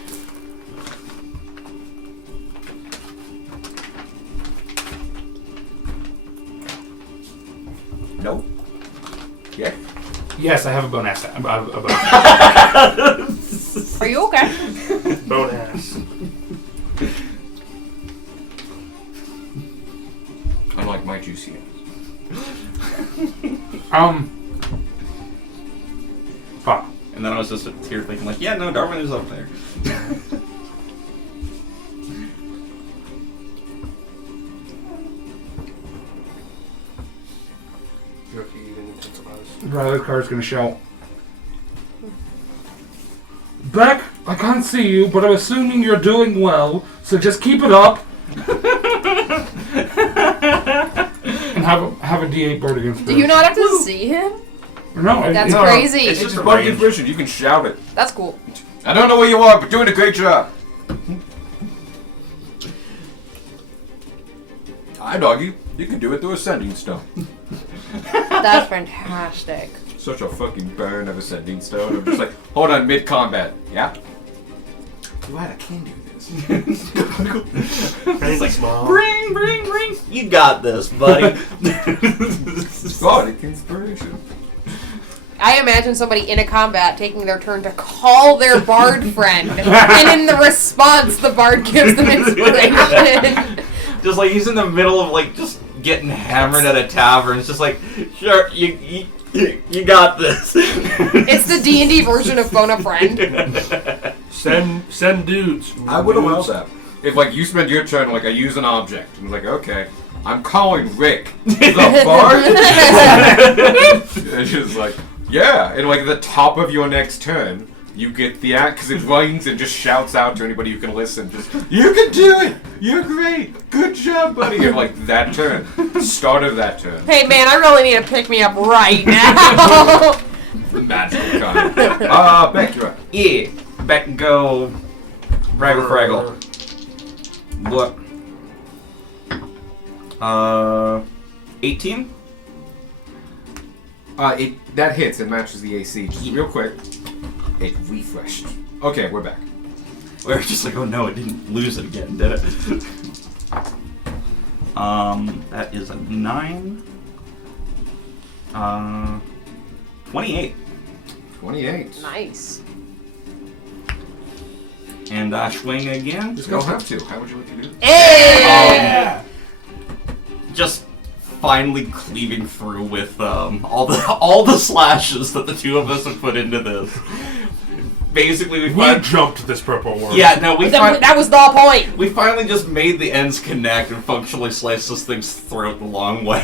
No. Yeah. Yes, I have a bonus. A bonus. Are you okay? Bone ass. Unlike my juicy ass. Fuck. And then I was just here thinking like, yeah, no, Darwin is up there. Jerky eating intensifies. Riley Carr's gonna shout. Beck, I can't see you, but I'm assuming you're doing well, so just keep it up. And have a D8 bird against Do you not have to see him? No, That's it- crazy. It's just a a bardic range. version. You can shout it. That's cool. I don't know where you are, but doing a great job. I'd argue you can do it through ascending stone. That's fantastic. Such a fucking burn of ascending stone. I'm just like, hold on, mid combat. Yeah. Right, I can do this. It's like small. Bring. You got this, buddy. Bardic inspiration. I imagine somebody in a combat taking their turn to call their bard friend, and in the response, the bard gives them inspiration. Just like he's in the middle of like just getting hammered at a tavern. It's just like, sure, you got this. It's the D&D version of phone a friend. Send dudes. I would allow that. if like you spend your turn like I use an object, and it's like okay, I'm calling Rick the bard. And she's like, yeah, and like at the top of your next turn, you get the act because it rings and just shouts out to anybody who can listen. Just you can do it. You're great. Good job, buddy. And like that turn, start of that turn, Hey man, I really need to pick me up right now. the magical kind. Beck, you're up. Yeah. Back and go. Fraggle Fraggle. What? 18? That hits. It matches the AC. Just real quick, it refreshed. Okay, we're back. We were just like, oh no, it didn't lose it again, did it? That is a 9. 28. 28. Nice. And swing again. Just don't have to. How would you like to do this? Hey! Just finally cleaving through with all the slashes that the two of us have put into this. Basically, We jumped this purple worm. Yeah, no, That was the point. we finally just made the ends connect and functionally sliced this thing's throat the long way.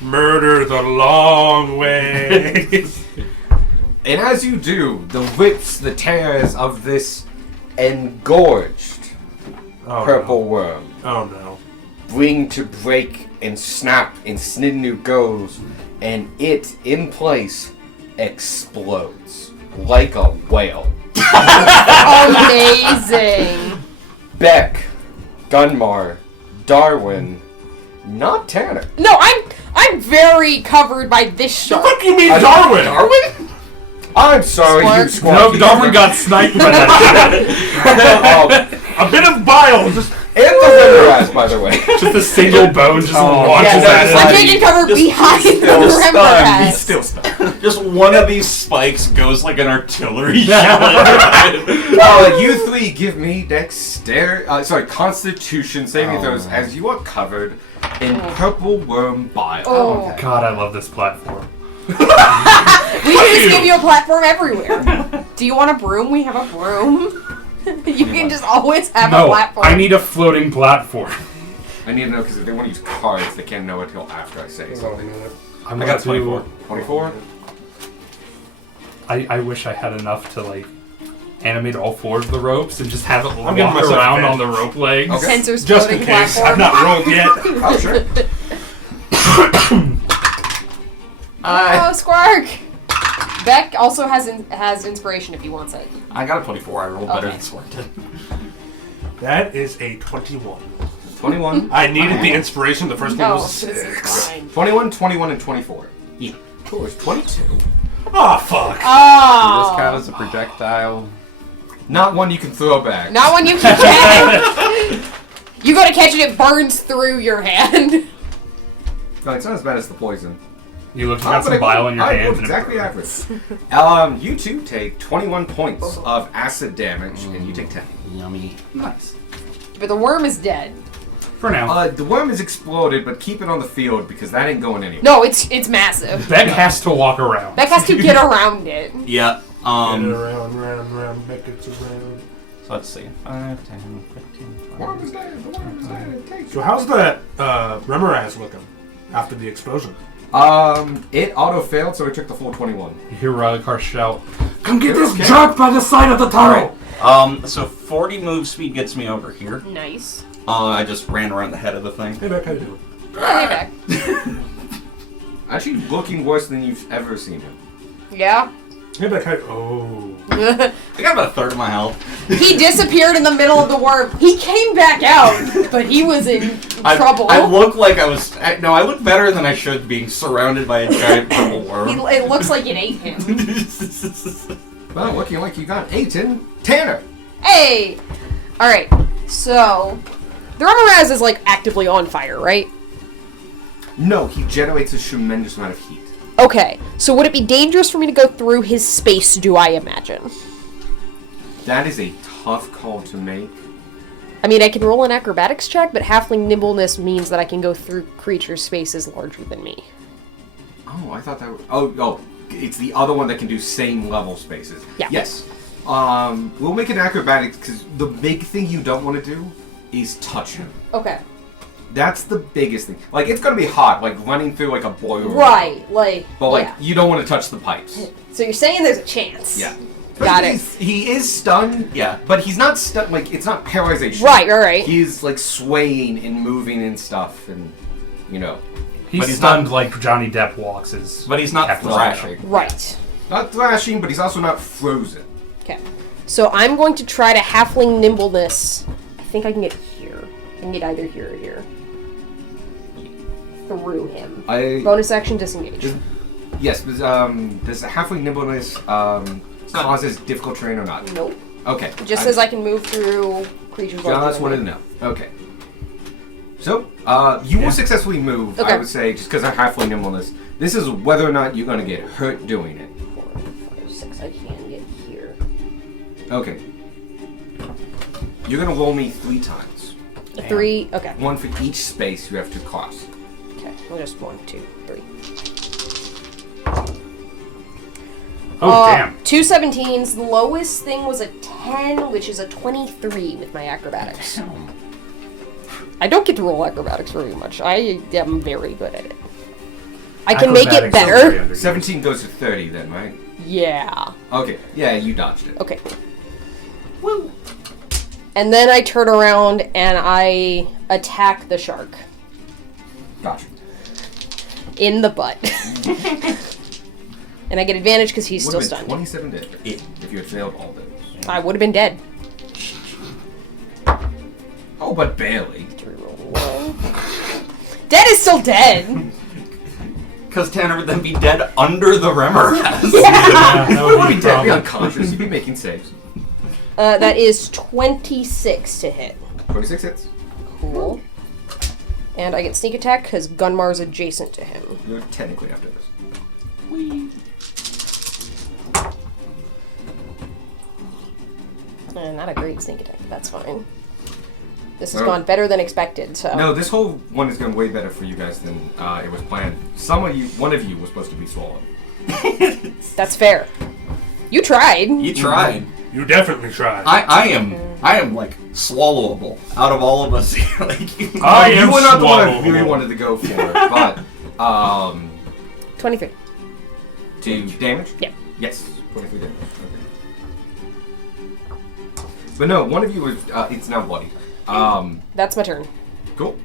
Murder the long way. And as you do, the rips, the tears of this engorged purple worm Oh no. bring to break and snap, and Snidnu goes, and it, in place, explodes like a whale. Amazing. Beck, Gunmar, Darwin, not Tanner. No, I'm very covered by this shark. What do you mean, Darwin? Darwin? I'm sorry, you Squark. squawky. No, Darwin got sniped by that. A bit of bile. Just And the Rimmer by the way. Just a single bone just launches yeah, at I'm it. taking cover Just- behind the still Remember stunned. hat. He's still stuck. Just one of these spikes goes like an artillery shot. You three give me Constitution saving throws as you are covered in purple worm bile. Oh. God, I love this platform. We can just give you a platform everywhere. Do you want a broom? We have a broom. You can just always have a No, platform. I need a floating platform. I need to know because if they want to use cards, they can't know it until after I say something. I got 24. 24? I wish I had enough to like animate all 4 of the ropes and just have it I'm giving walk myself around advantage. on the rope legs. Okay. Sensor's just in floating case. platform. I've not rolled yet. Oh, sure. Oh, Squark! Beck also has inspiration if he wants it. I got a 24. I rolled better Okay. than Squirt did. That is a 21. 21. I needed the inspiration. The first one Oh, was this is 6. fine. 21, 21, and 24. Yeah. Cool, it's 22. Oh, fuck. Does this Oh! count as a projectile? Not one you can throw back. Not one you can catch! You go to catch it, it burns through your hand. No, it's not as bad as the poison. You look, you got some bile in your hands. and it Exactly burns. accurate. You two take 21 points of acid damage, and you take 10. Yummy. Nice. But the worm is dead. For now. The worm is exploded, but keep it on the field because that ain't going anywhere. No, it's massive. Beck has to walk around. Beck has to get around it. Yeah. Around, round, back it's around. So let's see. 5, 10, 15, 20. Worm is dead. The worm is dead. Take So how's that Remoraz looking after the explosion? It auto failed, so it took the full 21. You hear Radikar shout, Come get this jerk by the side of the tunnel! So 40 move speed gets me over here. Nice. I just ran around the head of the thing. Hey, Beck, how you doing? Hey, Beck. Actually, looking worse than you've ever seen him. Yeah. Hey, Beck, how you... Oh. I got about a third of my health. He disappeared in the middle of the worm. He came back out, but he was in trouble. I look like I was... I look better than I should being surrounded by a giant purple worm. It looks like it ate him. Well, looking like you got 8 in Tanner. Hey! Alright, so... The Remoraz is, like, actively on fire, right? No, he generates a tremendous amount of heat. Okay, so would it be dangerous for me to go through his space, do I imagine? That is a tough call to make. I mean, I can roll an acrobatics check, but halfling nimbleness means that I can go through creatures' spaces larger than me. Oh, I thought that was... Oh, it's the other one that can do same level spaces. Yeah. Yes. We'll make an acrobatics because the big thing you don't want to do is touch him. Okay. That's the biggest thing. Like, it's gonna be hot, like running through like a boiler. Right, like. But like, yeah. you don't want to touch the pipes. So you're saying there's a chance? Yeah. Got it. He is stunned. Yeah. But he's not stunned. Like, it's not paralyzation. Right. He's like swaying and moving and stuff, and you know. He's But he's stunned not- like Johnny Depp walks his. But he's not Captain thrashing. Right. Not thrashing, but he's also not frozen. Okay. So I'm going to try to halfling nimbleness. I think I can get here. I can get either here or here. Through him. Bonus action disengage. Yes, but, does the halfling nimbleness causes difficult terrain or not? Nope. Okay. It just says I can move through creatures Just larger wanted to than me. know. Okay. So, you will successfly move, Okay. I would say, just because of halfling nimbleness. This is whether or not you're going to get hurt doing it. 4, 5, 6. I can get here. Okay. You're going to roll me 3 times. 3. Okay. 1 for each space you have to cross. Okay. Well, just 1, 2, 3. Oh damn! 2 17s. The lowest thing was a 10, which is a 23 with my acrobatics. I don't get to roll acrobatics very much. I am very good at it. I can make it Acrobatics are very better. underused. 17 goes to 30 then, right? Yeah. Okay. Yeah, you dodged it. Okay. Woo. And then I turn around and I attack the shark Gotcha. in the butt. And I get advantage because he's still Would've been stunned. 27 dead if you had failed all those. I would have been dead. Oh, but barely. Dead is still dead. Because Tanner would then be dead under the Rimmer. Yeah, that You would would be be a dead, be problem. unconscious. You'd be making saves. That is 26 to hit. 26 hits. Cool. And I get sneak attack because Gunmar's adjacent to him. You're technically after this. Not a great sneak attack, but that's fine. This has Oh. gone better than expected, so. No, this whole one is going way better for you guys than it was planned. One of you was supposed to be swallowed. That's fair. You tried. You tried. You definitely tried. I am like swallowable out of all of us here. Like, I you am were not the one I swallowable. really wanted to go for, but 23. to damage? Yeah. Yes, 23 damage. Okay. But no, one of you was. It's now bloody. That's my turn. Cool.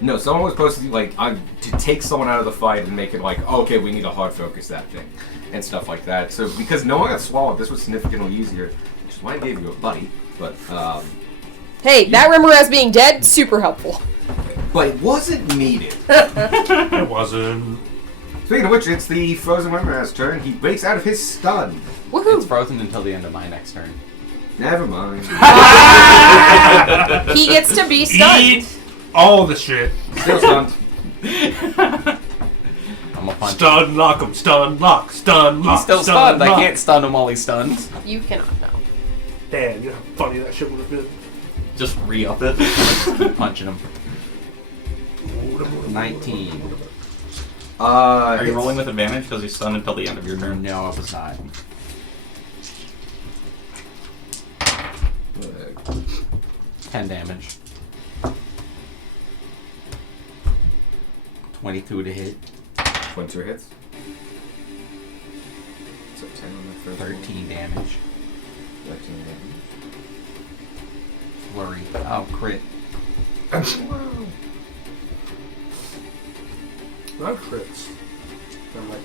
No, someone was supposed to to take someone out of the fight and make it like, oh, okay, we need to hard focus that thing, and stuff like that. So because no one got swallowed, this was significantly easier, which is why I gave you a buddy. But Hey, that Rimmerez being dead, super helpful. but it wasn't needed. It wasn't. Speaking of which, it's the frozen Rimmer's turn. He breaks out of his stun. It's Woohoo! frozen until the end of my next turn. Never mind. He gets to be stunned. Eat all the shit. Still stunned. I'm a punch. Stun, lock him. Stun, lock. Stun, lock. He's still stun, stunned. I lock. can't stun him while he's stunned. You cannot know. Damn, you know how funny that shit would have been. just re-up it. Keep punching him. 19. Are you rolling with advantage because he's stunned until the end of your turn? No, I was not. 10 damage. 22 to hit. 22 hits. So 10 on the first 13 damage. 13 damage. Flurry. Oh, crit. Not crits. I'm like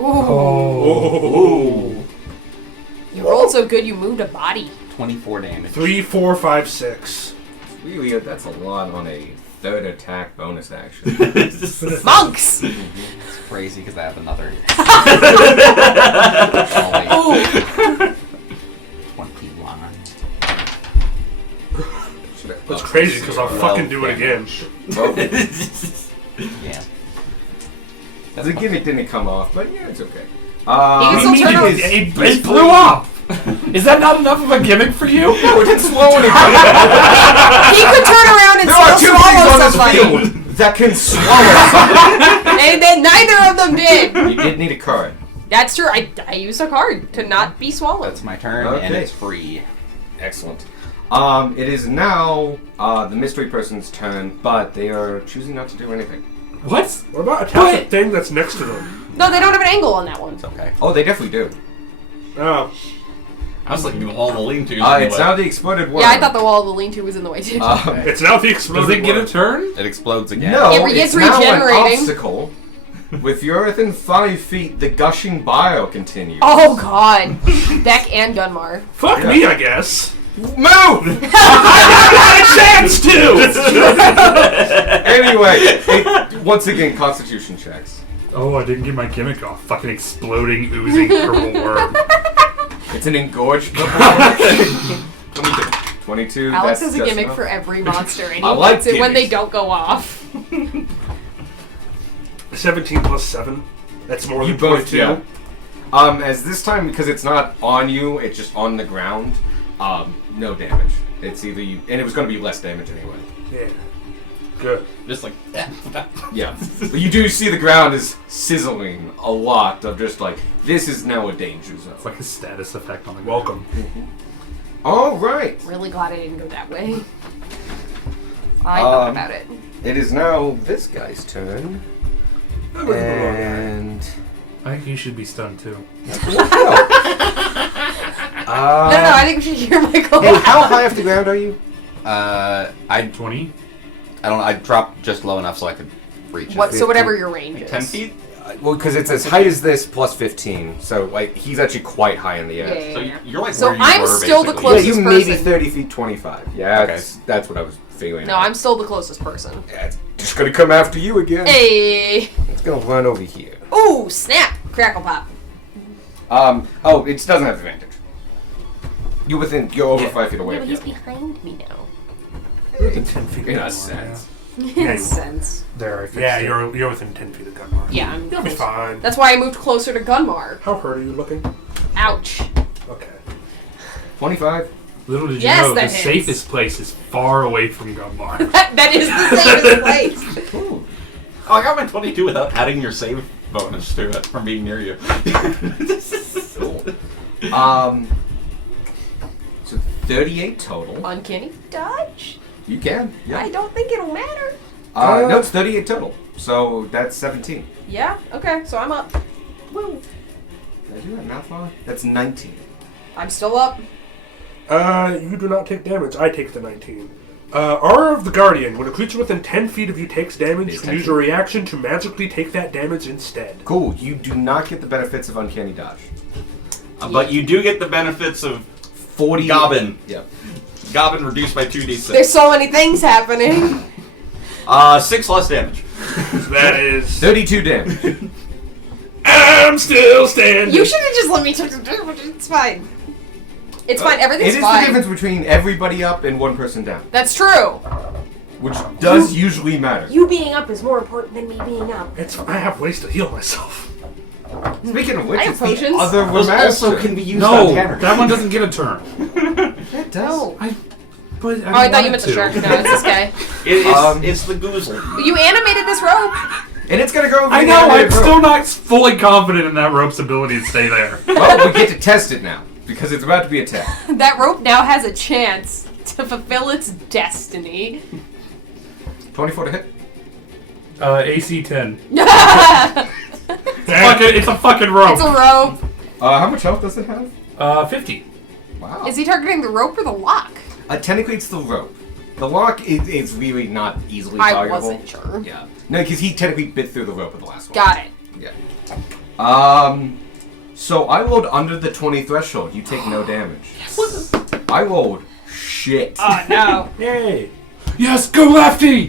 Oh. You rolled so good you moved a body. 24 damage. 3, 4, 5, 6. Really, that's a lot on a third attack bonus action. Monks! It's crazy because I have another. Ooh. 21. That's crazy because I'll fucking do it again. Well, Yeah. the gimmick didn't come off, but yeah, it's okay. You can still turn around. It blew up! Is that not enough of a gimmick for you? No, it didn't swallow anybody. He could turn around and There are still two things swallow on this somebody. field that can swallow somebody. And then neither of them did. You did need a card. That's true. I use a card to not be swallowed. That's my turn, and Okay. it's free. Excellent. It is now the mystery person's turn, but they are choosing not to do anything. What? What about attack the thing that's next to them? No, they don't have an angle on that one. It's okay. Oh, they definitely do. Oh. I was thinking of all the lean-tos. It's now the exploded worm. Yeah, I thought the wall of the lean-to was in the way too. It's now the exploded Does it get a one. turn? It explodes again. No, It gets it's now an regenerating. obstacle. With your within 5 feet, the gushing bile continues. Oh god. Beck and Gunmar. Fuck Yeah. me, I guess. Move! I got a chance to! Anyway, once again, Constitution checks. Oh, I didn't get my gimmick off. Fucking exploding, oozing purple worm. It's an engorged purple 22. Alex that's has a just gimmick enough. for every monster, and he I like wants it when they gimmicks. don't go off. 17 plus 7. That's more You than both 22. yeah. As this time, because it's not on you, it's just on the ground. No damage. It's either you, and it was going to be less damage anyway. Yeah. Good. Just like, Yeah, but you do see the ground is sizzling a lot of just like this is now a danger zone. It's like a status effect on the Welcome. All right, Really glad I didn't go that way. I thought about it. it is now this guy's turn, I'm looking for the wrong guy. and I think you should be stunned too. No, I think we should hear Michael. Hey, how high off the ground are you? I 20? don't know. I dropped just low enough so I could reach What? it. So whatever your range is. 10 feet? Well, because it's as height as this plus 15, so like he's actually quite high in the Yeah, air. yeah, So yeah. you're like So where you I'm were, still the basically. Yeah, closest you maybe person. 30 feet 25. Yeah, Okay. that's what I was figuring. No, out. I'm still the closest person. Yeah, it's just gonna come after you again. Hey. It's gonna run over here. Ooh, snap. Crackle pop. Oh, it doesn't have advantage. You're over 5 feet away. Yeah, but of he's you. behind me now. Within 10 feet. In a of sense. In sense. There, I fixed Yeah, it. you're within 10 feet of Gunmar. Yeah, I'm You'll be close. fine. That's why I moved closer to Gunmar. How hurt are you looking? Ouch. Okay. 25. Little did you Yes, know, that the hits. safest place is far away from Gunmar. That is the safest place. Oh, I got my 22 without adding your save bonus to it from being near you. So 38 total. Uncanny dodge? You can. I Yeah. don't think it'll matter. No, it's 38 total. So that's 17. Yeah? Okay, so I'm up. Woo. Did I do that math wrong? That's 19. I'm still up. You do not take damage. I take the 19. Aura of the Guardian. When a creature within 10 feet of you takes damage, you can use a reaction to magically take that damage instead. Cool. You do not get the benefits of uncanny dodge. But you do get the benefits of 40. Gobbin. Yep. Gobbin reduced by 2d6. There's so many things happening. 6 less damage. That is... 32 damage. I'm still standing. You should have just let me take the damage. It's fine. It's fine. It Everything's is the fine. difference between everybody up and one person down, That's true. which does usually matter. You being up is more important than me being up. It's, I have ways to heal myself. Speaking of which, I have it's the potions. other Those master. also can be used No, on Tanner. that one doesn't get a turn. It does. But Oh, I thought you meant the shark. No, it's this guy. It's the goozle. You animated this rope. And it's gonna go over I the know, I'm animated rope. still not fully confident in that rope's ability to stay there. Well, we get to test it now, because it's about to be attacked. That rope now has a chance to fulfill its destiny. 24 to hit. AC 10. It's It's a fucking rope. a rope. How much health does it have? 50. Wow. Is he targeting the rope or the lock? Technically, it's the rope. The lock is really not easily I targetable. wasn't sure. Yeah. No, because he technically bit through the rope with the last one. Got it. Yeah. So I rolled under the 20 threshold. You take no damage. Yes. I rolled shit. Oh no. Yay. Yes, go lefty! You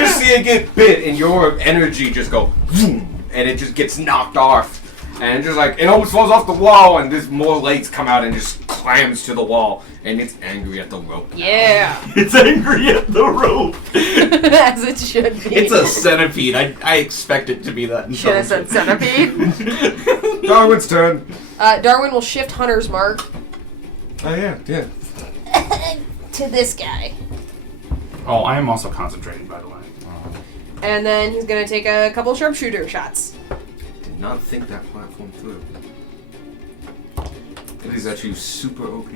just see it get bit, and your energy just go, boom, and it just gets knocked off. And just like, it almost falls off the wall, and there's more legs come out and just clams to the wall. And it's angry at the rope. Yeah. It's angry at the rope. As it should be. It's a centipede. I expect it to be that. Should have said centipede. Darwin's turn. Darwin will shift Hunter's mark Oh, yeah. To this guy. Oh, I am also concentrating, by the way. and then he's gonna take a couple sharpshooter shots. did not think that platform through. It is actually super OP.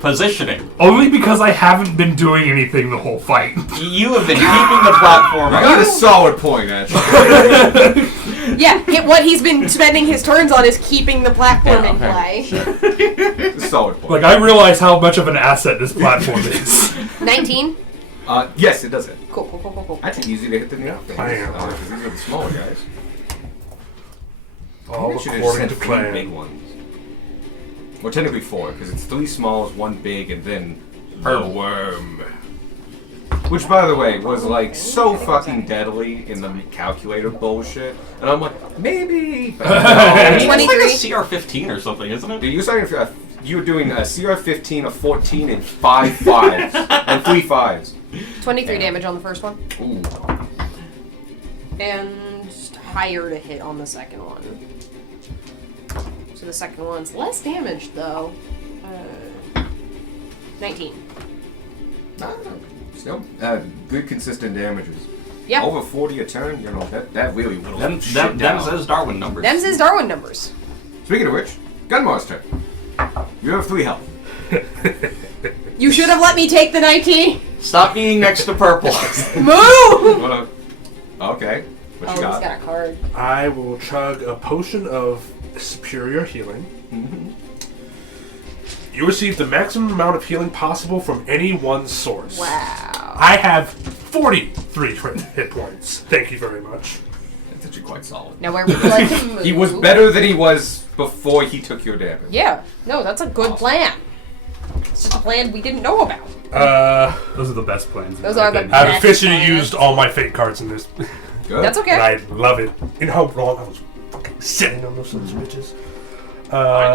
Positioning. Only because I haven't been doing anything the whole fight. You have been keeping the platform. I got a solid point, actually. Yeah, what he's been spending his turns on is keeping the platform in play. A solid point. Like, I realize how much of an asset this platform is. 19? Yes, it does it. Cool. Actually, easy to hit than the other things. Because these are the smaller guys. All Maybe I should have according said to 3 plan. big ones. Well, technically 4, because it's 3 smalls, 1 big, and then Per the worm. Which, by the way, was like so fucking deadly in the calculator bullshit. And I'm like, maybe. But no. I mean, it's 23. like a CR-15 or something, isn't it? Dude, you were doing a CR-15, a 14, and 5 5s. And 3 5s. 23 damage on the first one. Ooh. And higher to hit on the second one. So the second one's less damage, though. 19. Still, good consistent damages. Yeah. Over 40 a turn, you know, that really will Them shit down. says Darwin numbers. Them's his Darwin numbers. Speaking of which, Gunmar's turn. You have 3 health. You should have let me take the 19. Stop being next to purple. Move! Okay. What you He's got? got a card. I will chug a potion of superior healing. You receive the maximum amount of healing possible from any one source. Wow. I have 43 hit points. Thank you very much. That's actually quite solid. Now where would you like to move? He was better than he was before he took your damage. Yeah. No, that's a good plan. It's just a plan we didn't know about. Those are the best plans. Those are the I've I've Best officially plan. used all my fate cards in this. Good. That's okay. And I love it. You know how long I was fucking sitting on those sons of bitches?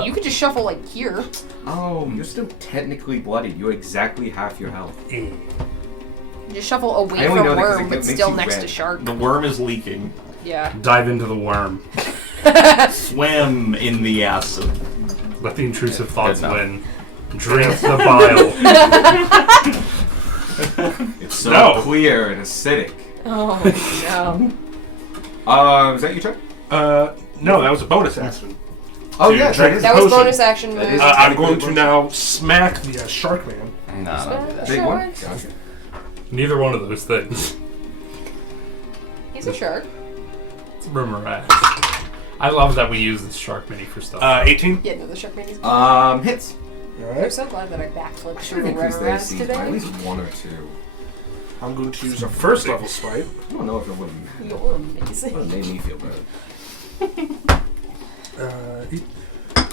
You could just shuffle like here. Oh, you're still technically bloodied. You're exactly half your health. You just shuffle away I only from know that 'cause worm, it but makes still you next red. to shark. The worm is leaking. Yeah. Dive into the worm. Swim in the acid. Let the intrusive thoughts Good enough. win. Drink the bile. It's so No. clear and acidic. Oh Is that your turn? No, that was a bonus action. Oh Dude, yeah, drink that is. That was Potion. bonus action That move. is- I'm going to now smack the shark man. No, don't do that. Big one. Shark. Gotcha. Neither one of those things. He's a shark. It's Remorax. I love that we use this shark mini for stuff. 18. Yeah, no, the shark man's Hits. All I'm right. so glad that I backflipped I should through have the increased the Remorax AC by at today. least 1 or 2. I'm going to use a first level smite. I don't know if it would have You're amazing. made me feel better. Eight.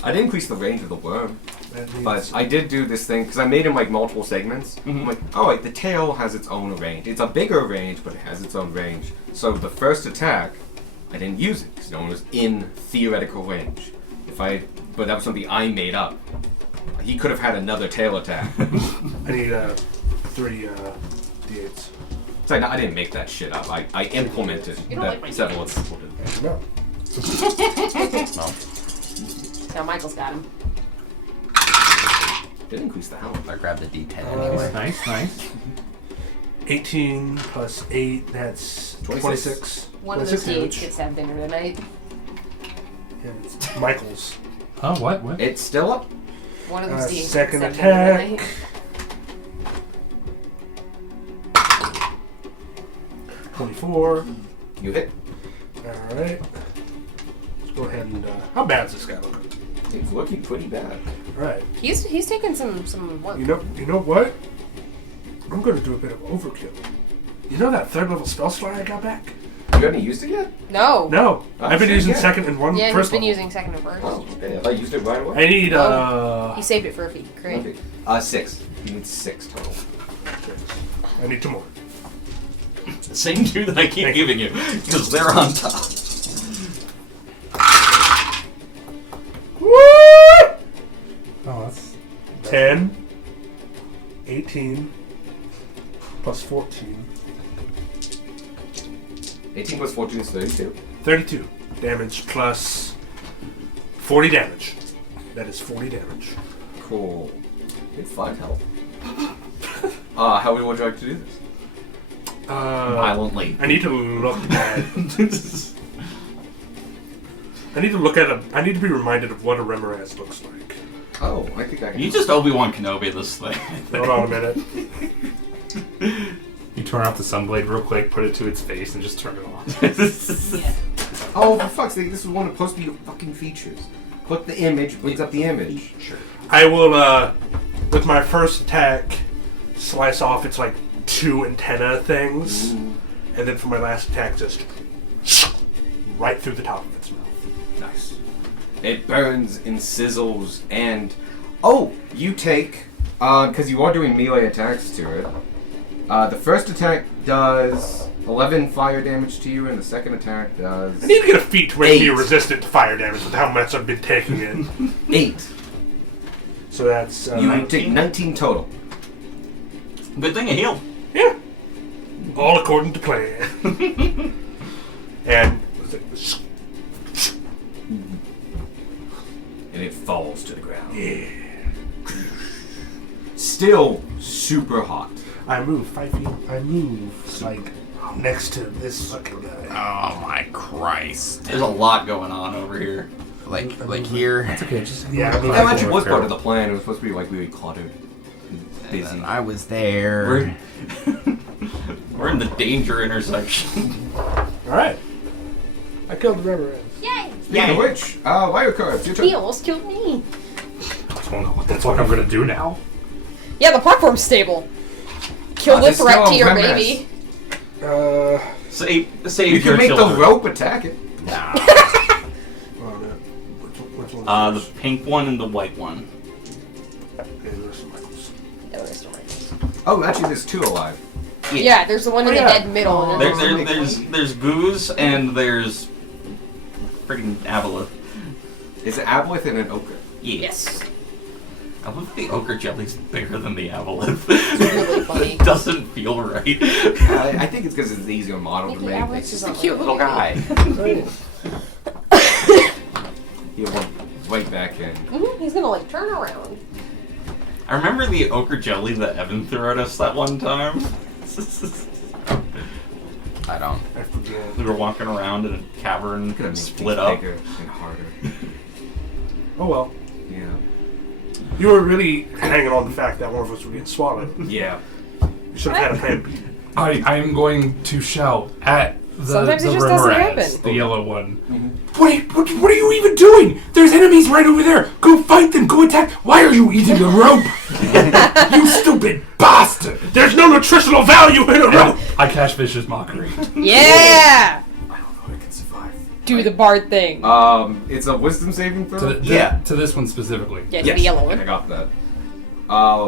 I did increase the range of the worm, That but means I did do this thing because I made him like multiple segments. I'm like, oh, like the tail has its own range. It's a bigger range, but it has its own range. So the first attack, I didn't use it because no one was in theoretical range. But that was something I made up. He could have had another tail attack. I need 3 d8s. So I didn't make that shit up. I implemented You don't like my that several D8s. people did. No. Now Michael's got him. Did increase the health. I grabbed a D10 anyway. Nice. 18 plus 8, that's 26. One of those 26 dates damage. gets to have dinner tonight. And it's Michael's. Oh, what? It's still up. One of those dates Second gets to have dinner attack. tonight. 24. You hit. Alright. Let's go ahead and. How bad is this guy looking? It's looking pretty bad. Alright. He's taking some work. You know what? I'm gonna do a bit of overkill. You know that 3rd level spell slot I got back? You haven't used it yet? No. No. Oh, I've been shit, using yeah. 2nd and 1 Yeah, he's first been level. using second and first. Oh, okay. I used it right away. I need He saved it for a feat. Great. Okay. 6. You need 6 total. I need 2 more. The same 2 that I keep giving you, because they're on top. Oh, that's 10, 18, plus 14, 18 plus 14 is 32. 32 damage plus 40 damage. That is 40 damage. Cool. You had 5 health. How would you like to do this? Violently. I need to look at. I need to look at I need to be reminded of what a Remoraz looks like. Oh, I think I can. You just Obi-Wan Kenobi this thing. Hold on a minute. You turn off the sunblade real quick, put it to its face, and just turn it off. Oh, for fuck's sake, this is one of supposed to be your fucking features. Click the image, brings up the image. Sure. I will, with my first attack, slice off its like 2 antenna things, and then for my last attack, just right through the top of its mouth. Nice. It burns and sizzles, and oh, you take because you are doing melee attacks to it. The first attack does 11 fire damage to you, and the second attack does I need to get a feat to make me 8. resistant to fire damage with how much I've been taking it. 8. So that's You take 19 total. Good thing you healed. yeah, all according to plan. And was it? And it falls to the ground. Yeah. Still super hot. I move 5 feet. I move like next to this fucking guy. Oh my Christ! There's a lot going on over here. Like here. It's okay, just Yeah, I mean, That actually was part of the plan. It was supposed to be like really cluttered. And busy. And I was there. We're in the danger intersection. All right. I killed the Remoraz. Yay! Speaking of which, wild cards, your He turn. almost killed me. I don't know what the fuck I'm gonna do now. Yeah, the platform's stable. Kill the there's threat still to your a remnant. baby. Save You your can make children. the rope attack it. Nah. Oh, no. Which one? The pink one and the white one. Okay, there's some Michaels. No, there's no right. Oh, actually, there's 2 alive. Yeah, there's the one in Oh, the yeah. dead middle. And then There's Goose and there's freaking Avalith. It's an aboleth and an ochre. Yes. I love the ochre jelly's bigger than the Avalith. It's really funny. It doesn't feel right. I think it's because it's the easier model to Maybe make. Alex It's is just a on cute the little guy. right. He'll run right back in. He's gonna like turn around. I remember the ochre jelly that Evan threw at us that one time. I don't. I forget. We were walking around in a cavern, Could have made split things up. bigger and harder. Oh well. Yeah. You were really hanging on the fact that one of us would get swallowed. Yeah. You should have had a plan B. I am going to shout at the Sometimes it the just doesn't Remoraz, happen. the yellow one. What are you even doing? There's enemies right over there. Go fight them. Go attack. Why are you eating the rope? You stupid bastard. There's no nutritional value in a rope. I cast Vicious Mockery. Yeah! I don't know I can survive. Do the bard thing. It's a wisdom saving throw? To this one specifically. Yeah, to the yellow I one. got that.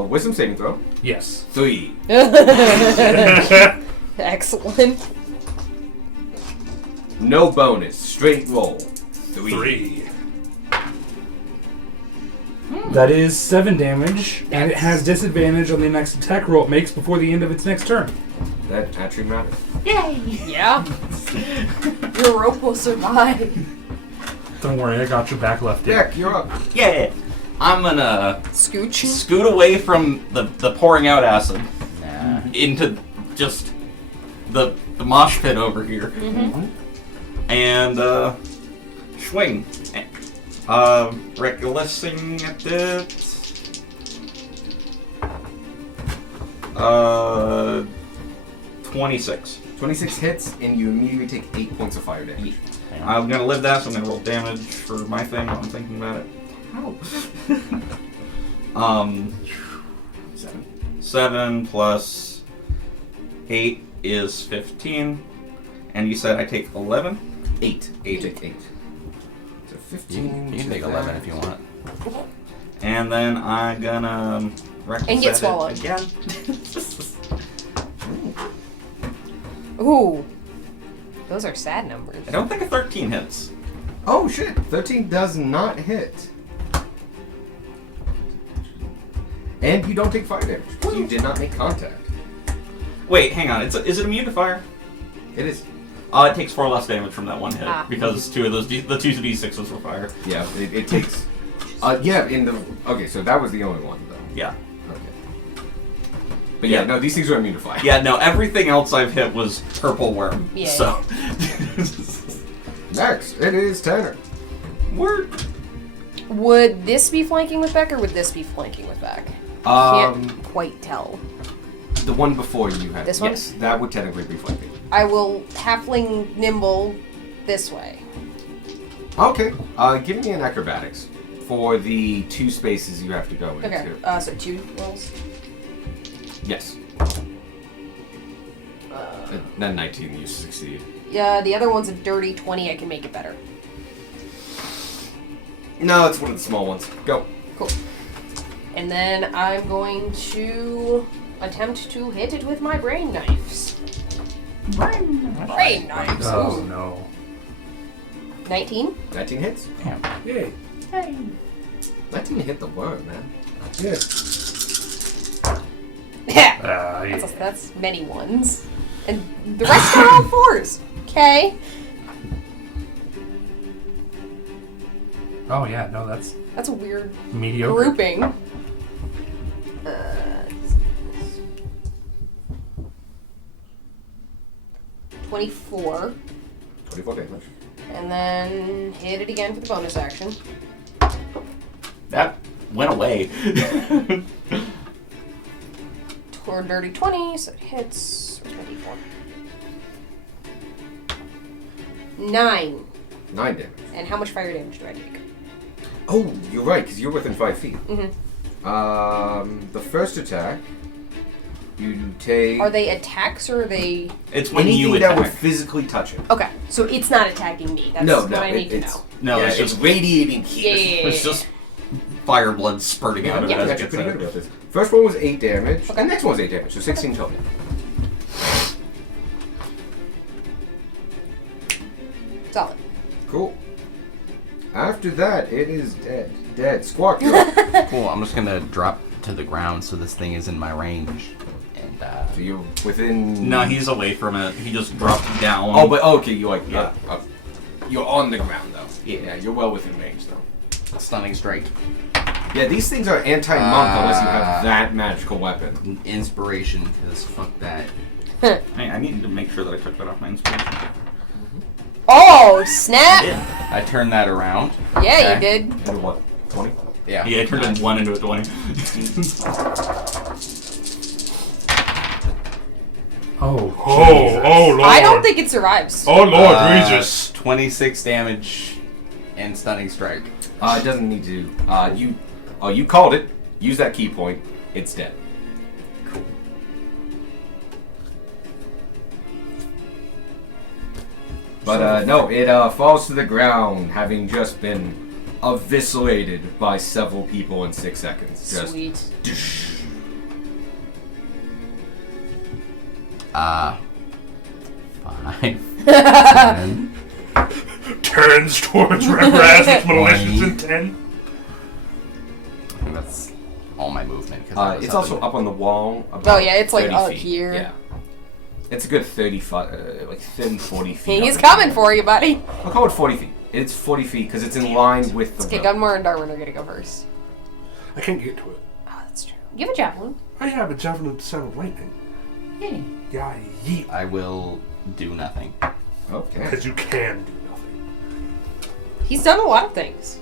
Wisdom saving throw. Yes. 3. Excellent. No bonus. Straight roll. 3. That is 7 damage, and it has disadvantage on the next attack roll it makes before the end of its next turn. That actually matters. Yeah. Your rope will survive. Don't worry, I got your back left. Deck, you're up. Yeah. I'm gonna Scooch. scoot away from the pouring out acid Nah. into just the mosh pit over here. And swing. Recklessing at it. 26. 26 hits, and you immediately take 8 points of fire damage. I'm gonna live that, so I'm gonna roll damage for my thing while I'm thinking about it. How? 7. 7 plus 8 is 15. And you said I take 11? 8. 8 take 8. So 15. You can take 11 if you want. And then I'm gonna And get swallowed. again. Ooh. Those are sad numbers. I don't think a 13 hits. Oh shit! 13 does not hit. And you don't take fire damage. You did not make contact. Wait, hang on. Is it immune to fire? It is. It takes 4 less damage from that one hit Ah. because the 2 d6s were fire. Yeah, it takes. Okay, so that was the only one though. Yeah. Okay. But yeah, no, these things are immune to fire. Yeah, no, everything else I've hit was purple worm. Yeah. So. Next, it is Tanner. Word. Would this be flanking with Beck, or would this be flanking with Beck? Can't quite tell. The one before you had. This one? Yes, that would technically be flanking. I will halfling nimble this way. Okay. Give me an acrobatics for the 2 spaces you have to go into. Okay, so 2 rolls. Yes. Then 19, you succeed. Yeah, the other one's a dirty 20. I can make it better. No, it's one of the small ones. Go. Cool. And then I'm going to attempt to hit it with my brain knives. Brain knives. Oh Ooh. no. 19. 19 hits. Yay. 19 hit the word, man. Yeah. Yeah. Yeah. That's many ones. And the rest are all 4s. Okay. Oh yeah, no, that's That's a weird mediocre. grouping. 24. 24 damage. And then hit it again for the bonus action. That went away. Toward dirty 20, so it hits. Where's my d4? 9. 9 damage. And how much fire damage do I take? Oh, you're right, because you're within 5 feet. Mm-hmm. The first attack, you take... Are they attacks or are they... It's when anything you that would attack. physically touch it. Okay, so it's not attacking me. That's No, what no, I need to it's... know. No, yeah, it's it's just radiating heat. Yeah. it's just fire blood spurting out of it Yeah, as it actually gets pretty out. good about this. First one was 8 damage. Okay. The next one was 8 damage, so 16 total. Solid. Cool. After that, it is dead. Dead. Squawk, you're up. Cool. I'm just gonna drop to the ground so this thing is in my range. And So you're within... No, he's away from it. He just dropped down. Oh, but okay, you like... Yeah. you're on the ground, though. Yeah, you're well within range, though. stunning strike. Yeah, these things are anti-monk unless you have that magical weapon. Inspiration, because fuck that. Hey, I need to make sure that I took that off my inspiration. Oh, snap! Yeah. I turned that around. Yeah, you Okay. did. Into what? 20? Yeah. Yeah, I turned in 1 into a 20. Oh, Oh Lord. I don't think it survives. Oh Lord, Regis. 26 damage and stunning strike. It doesn't need to. You called it. Use that key point. It's dead. But no, it falls to the ground, having just been eviscerated by several people in 6 seconds. Just Sweet. Five. 10. Turns towards Rebras with malicious intent. I think that's all my movement. 'cause I was it's up also in- up on the wall. About Oh, yeah, it's, like, 30 up feet. here. Yeah. It's a good 35, like 40 feet. He's up. coming for you, buddy. I'll call it 40 feet. It's 40 feet because it's in line with the Okay, road. Gunmore and Darwin are gonna go first. I can't get to it. Oh, that's true. Give a javelin. I have a javelin to sound lightning. Yeah, yeet. I will do nothing. Okay. Because you can do nothing. He's done a lot of things.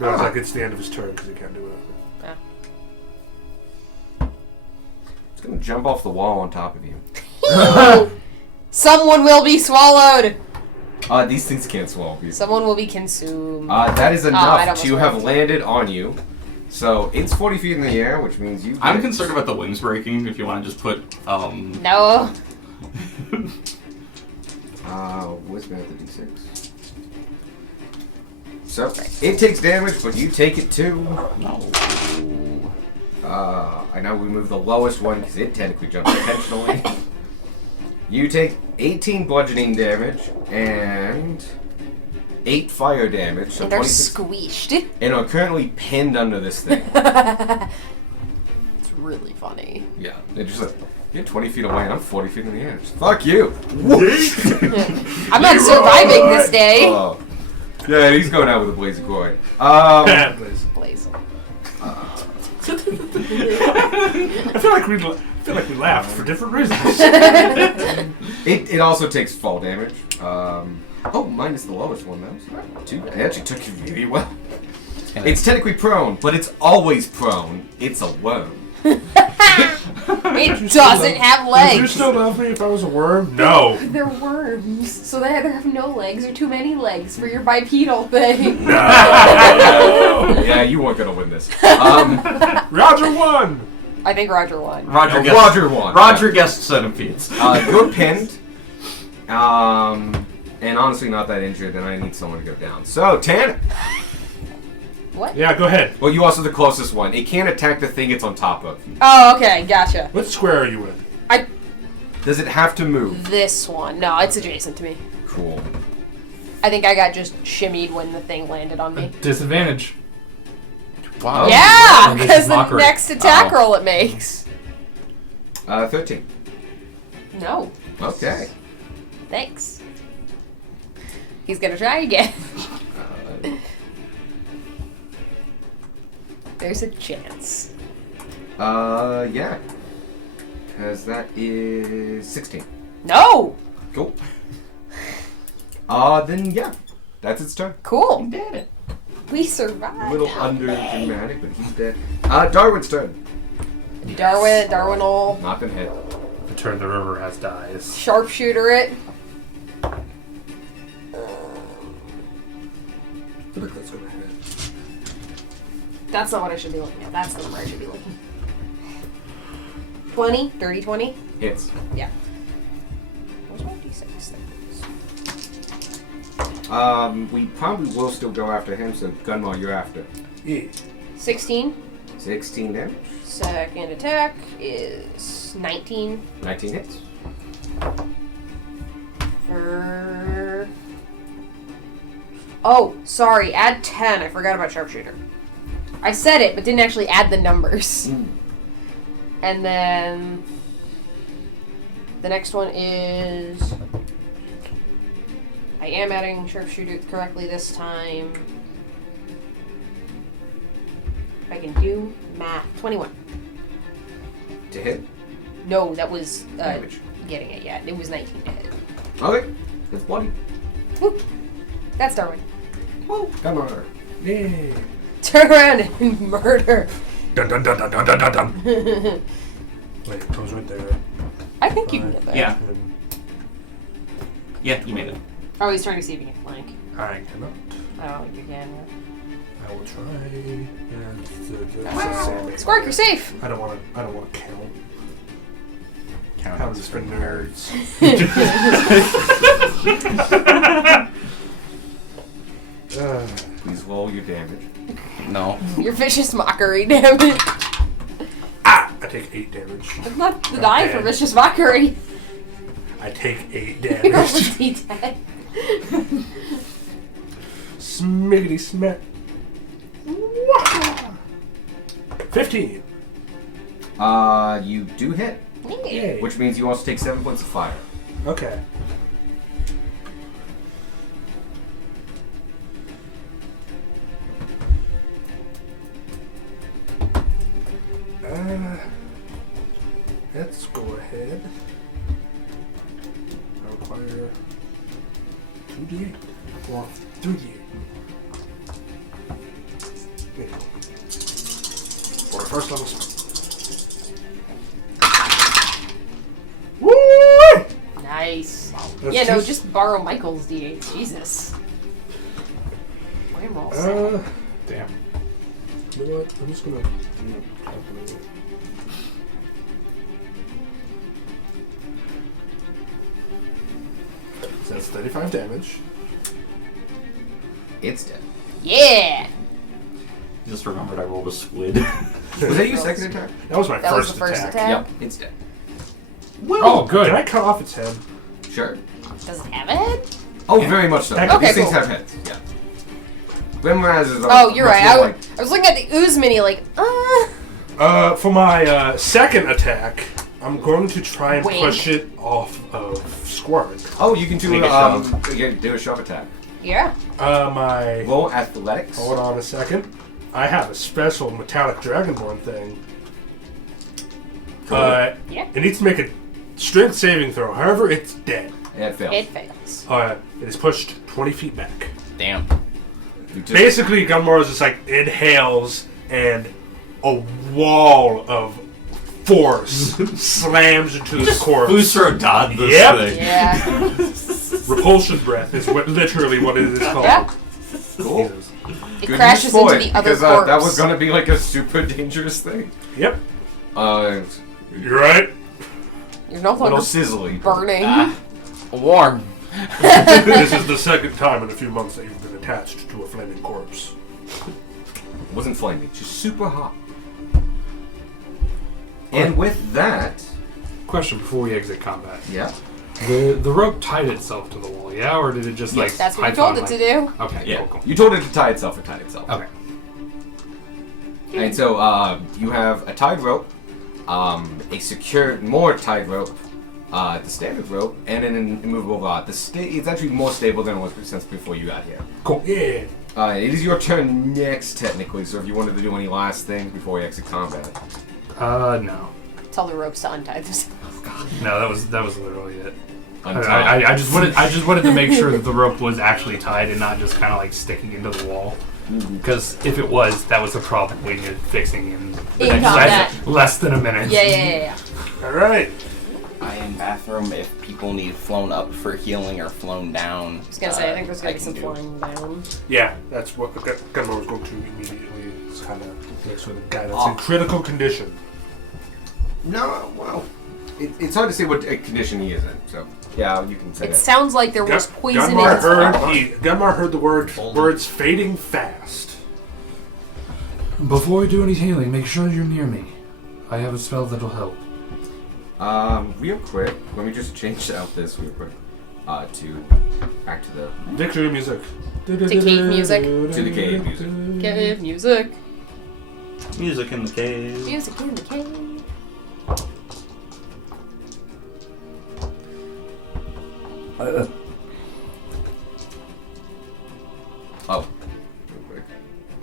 No, it's like it's the end of his turn because he can't do nothing. It's gonna jump off the wall on top of you. Someone will be swallowed. These things can't swallow you. Someone will be consumed. That is I'd enough almost to have worked. landed on you. So it's 40 feet in the air, which means you. I'm get- concerned about the wings breaking. If you want to just put, No. Where's man at the d6? So it takes damage, but you take it too. No. I know we moved the lowest one because it technically jumped intentionally. You take 18 bludgeoning damage and 8 fire damage. So And they're 26 squeezed. and are currently pinned under this thing. It's really funny. Yeah, they're just like, you're 20 feet away and I'm 40 feet in the air. Just, fuck you! I'm not surviving this day. Oh. Yeah, he's going out with a blaze of glory. Bad place. Blaze. I feel like we laughed for different reasons. It also takes fall damage. Oh, mine is the lowest one, though. So not too bad. It actually took you really well. gonna- It's technically prone, but it's always prone. It's a worm. It doesn't have Would you legs. still love me if I was a worm? No. They're worms, so they either have no legs or too many legs for your bipedal thing. Yeah, you weren't gonna win this. Roger won. I think Roger won. Roger guessed. Roger won. Roger guessed centipedes. You're pinned. And honestly, not that injured, and I need someone to go down. So, Tanner. What? Yeah, go ahead. Well, you also the closest one. It can't attack the thing it's on top of. Oh, okay, gotcha. What square are you in? Does it have to move? This one. No, it's adjacent to me. Cool. I think I got just shimmied when the thing landed on me. Disadvantage. Wow. Yeah, Vicious because the mockery. next attack Oh. roll it makes. 13. No, Okay. thanks. He's gonna try again. There's a chance. Yeah. Because that is 16. No! Cool. Then yeah. That's its turn. Cool. Did it. We A survived. little under dramatic, but he's dead. Darwin's turn. Darwin will Not been hit. Return the river has dies. sharpshooter it. I feel like that's gonna hit. That's not what I should be looking at. That's the number I should be looking at. 20? 30, 20? Hits. Yeah. Where's my d6 thing? We probably will still go after him, so Gunmar, you're after. Yeah. 16. 16 damage. Second attack is 19 19 hits. for... Oh, sorry. Add 10. I forgot about sharpshooter. I said it, but didn't actually add the numbers. And then the next one is... I am adding sharpshooter correctly this time. If I can do math. 21. To hit. No, that was Damage. getting it yet. It was 19 to hit. Okay. It's bloody. Woo. That's Darwin. Gunmar. Yay. Turn around and murder. Dun dun dun dun dun dun dun dun. Wait, it goes right there. I think you can get there. Yeah. And Yeah, you made it. Oh, he's trying to see if he can flank. I cannot. I don't think you can. I will try. Yeah, Squark, you're safe. I don't want to count. Count Count is for nerds. Please roll your damage. No. Your vicious mockery, damn it. I take 8 damage. That's not the die for vicious mockery. I take 8 You're damage. already dead. Smiggity smack. 15. You do hit, Yay. which means you also take 7 points of fire. Okay. Let's go ahead. I require 2d8 or 3d8. There you go. For a first level spell. Woo! Nice. That's Yeah, no, two- just borrow Michael's d8. Jesus. Wham roll. Damn. You know what? I'm just gonna calculate it. So that's 35 damage. It's dead. Yeah. Just remembered I rolled a squid. Was that your second attack? That was my That was first the first attack. Yep, it's dead. Oh, good. Can I cut off its head? Sure. Does it have a head? Oh, very much so. Okay, These things cool. have heads. Yeah. Grimraz is. Oh, you're much right. more I was looking at the ooze mini like, For my second attack, I'm going to try and Wink. push it off of Squirk. Oh, you can do Make a you can do a shove attack. Yeah. My Roll athletics. hold on a second. I have a special metallic dragonborn thing. Cool. Yeah. It needs to make a strength saving throw. However, it's dead. It fails. It fails. It is pushed 20 feet back. Damn. You just- Basically, Gunmar just like inhales and a wall of force slams into his corpse. Bustro dod this Yep. thing. Yeah. Repulsion breath is literally what it is called. Yeah. Cool. Yes. It Good crashes use for into it, the other because corpse. that was gonna be like a super dangerous thing. Yep. You're right. You're no little longer sizzly. burning. Warm. This is the second time in a few months that you've been attached to a flaming corpse. It wasn't flaming, just super hot. And with that, Question before we exit combat. yeah. The rope tied itself to the wall, yeah? Or did it just like That's what you python, told it to do. Okay, Yeah. cool. You told it to tie itself, it tied itself. Okay. And so you have a tied rope, a secured, more tied rope, the standard rope, and an immovable rod. It's actually more stable than it was since before you got here. Cool. Yeah. It is your turn next, technically, so if you wanted to do any last things before we exit combat. No. Tell the ropes to untie themselves. No, that was literally it. Untie. I just wanted to make sure that the rope was actually tied and not just kind of like sticking into the wall. Because if it was, that was a problem we needed fixing in the In next combat. less than a minute. Yeah. All right. Iron bathroom. If people need flown up for healing or flown down. I was gonna say, I think there's gonna be some do. flying down. Yeah, that's what Gunmar was going to immediately. It's kind of next to the guy that's in critical condition. No, well, it's hard to say what condition he is in, so yeah, you can say It that. sounds like there was poison in Gunmar his mouth. Gunmar heard the words fading fast. Before we do any healing, make sure you're near me. I have a spell that'll help. Real quick, let me just change out this real quick. To back to the Victory music. To cave music. to the cave music. Cave music. Music in the cave. Music in the cave. Oh, real quick.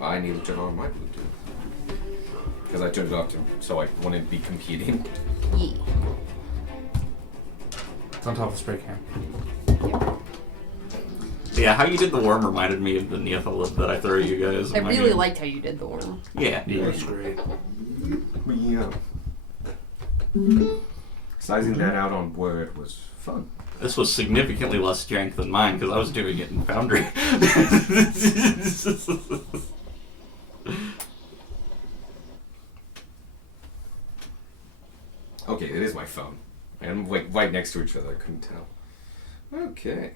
I need to turn on my Bluetooth because I turned it off so I wouldn't be competing. Yeah. It's on top of the spray can. Yeah, how you did the worm reminded me of the Neothalid that I threw at you guys. I in my really game. liked how you did the worm. Yeah. That's great. Yeah. Sizing that out on Word was fun. This was significantly less jank than mine because I was doing it in Foundry. Okay, it is my phone. And like right next to each other, I couldn't tell. Okay.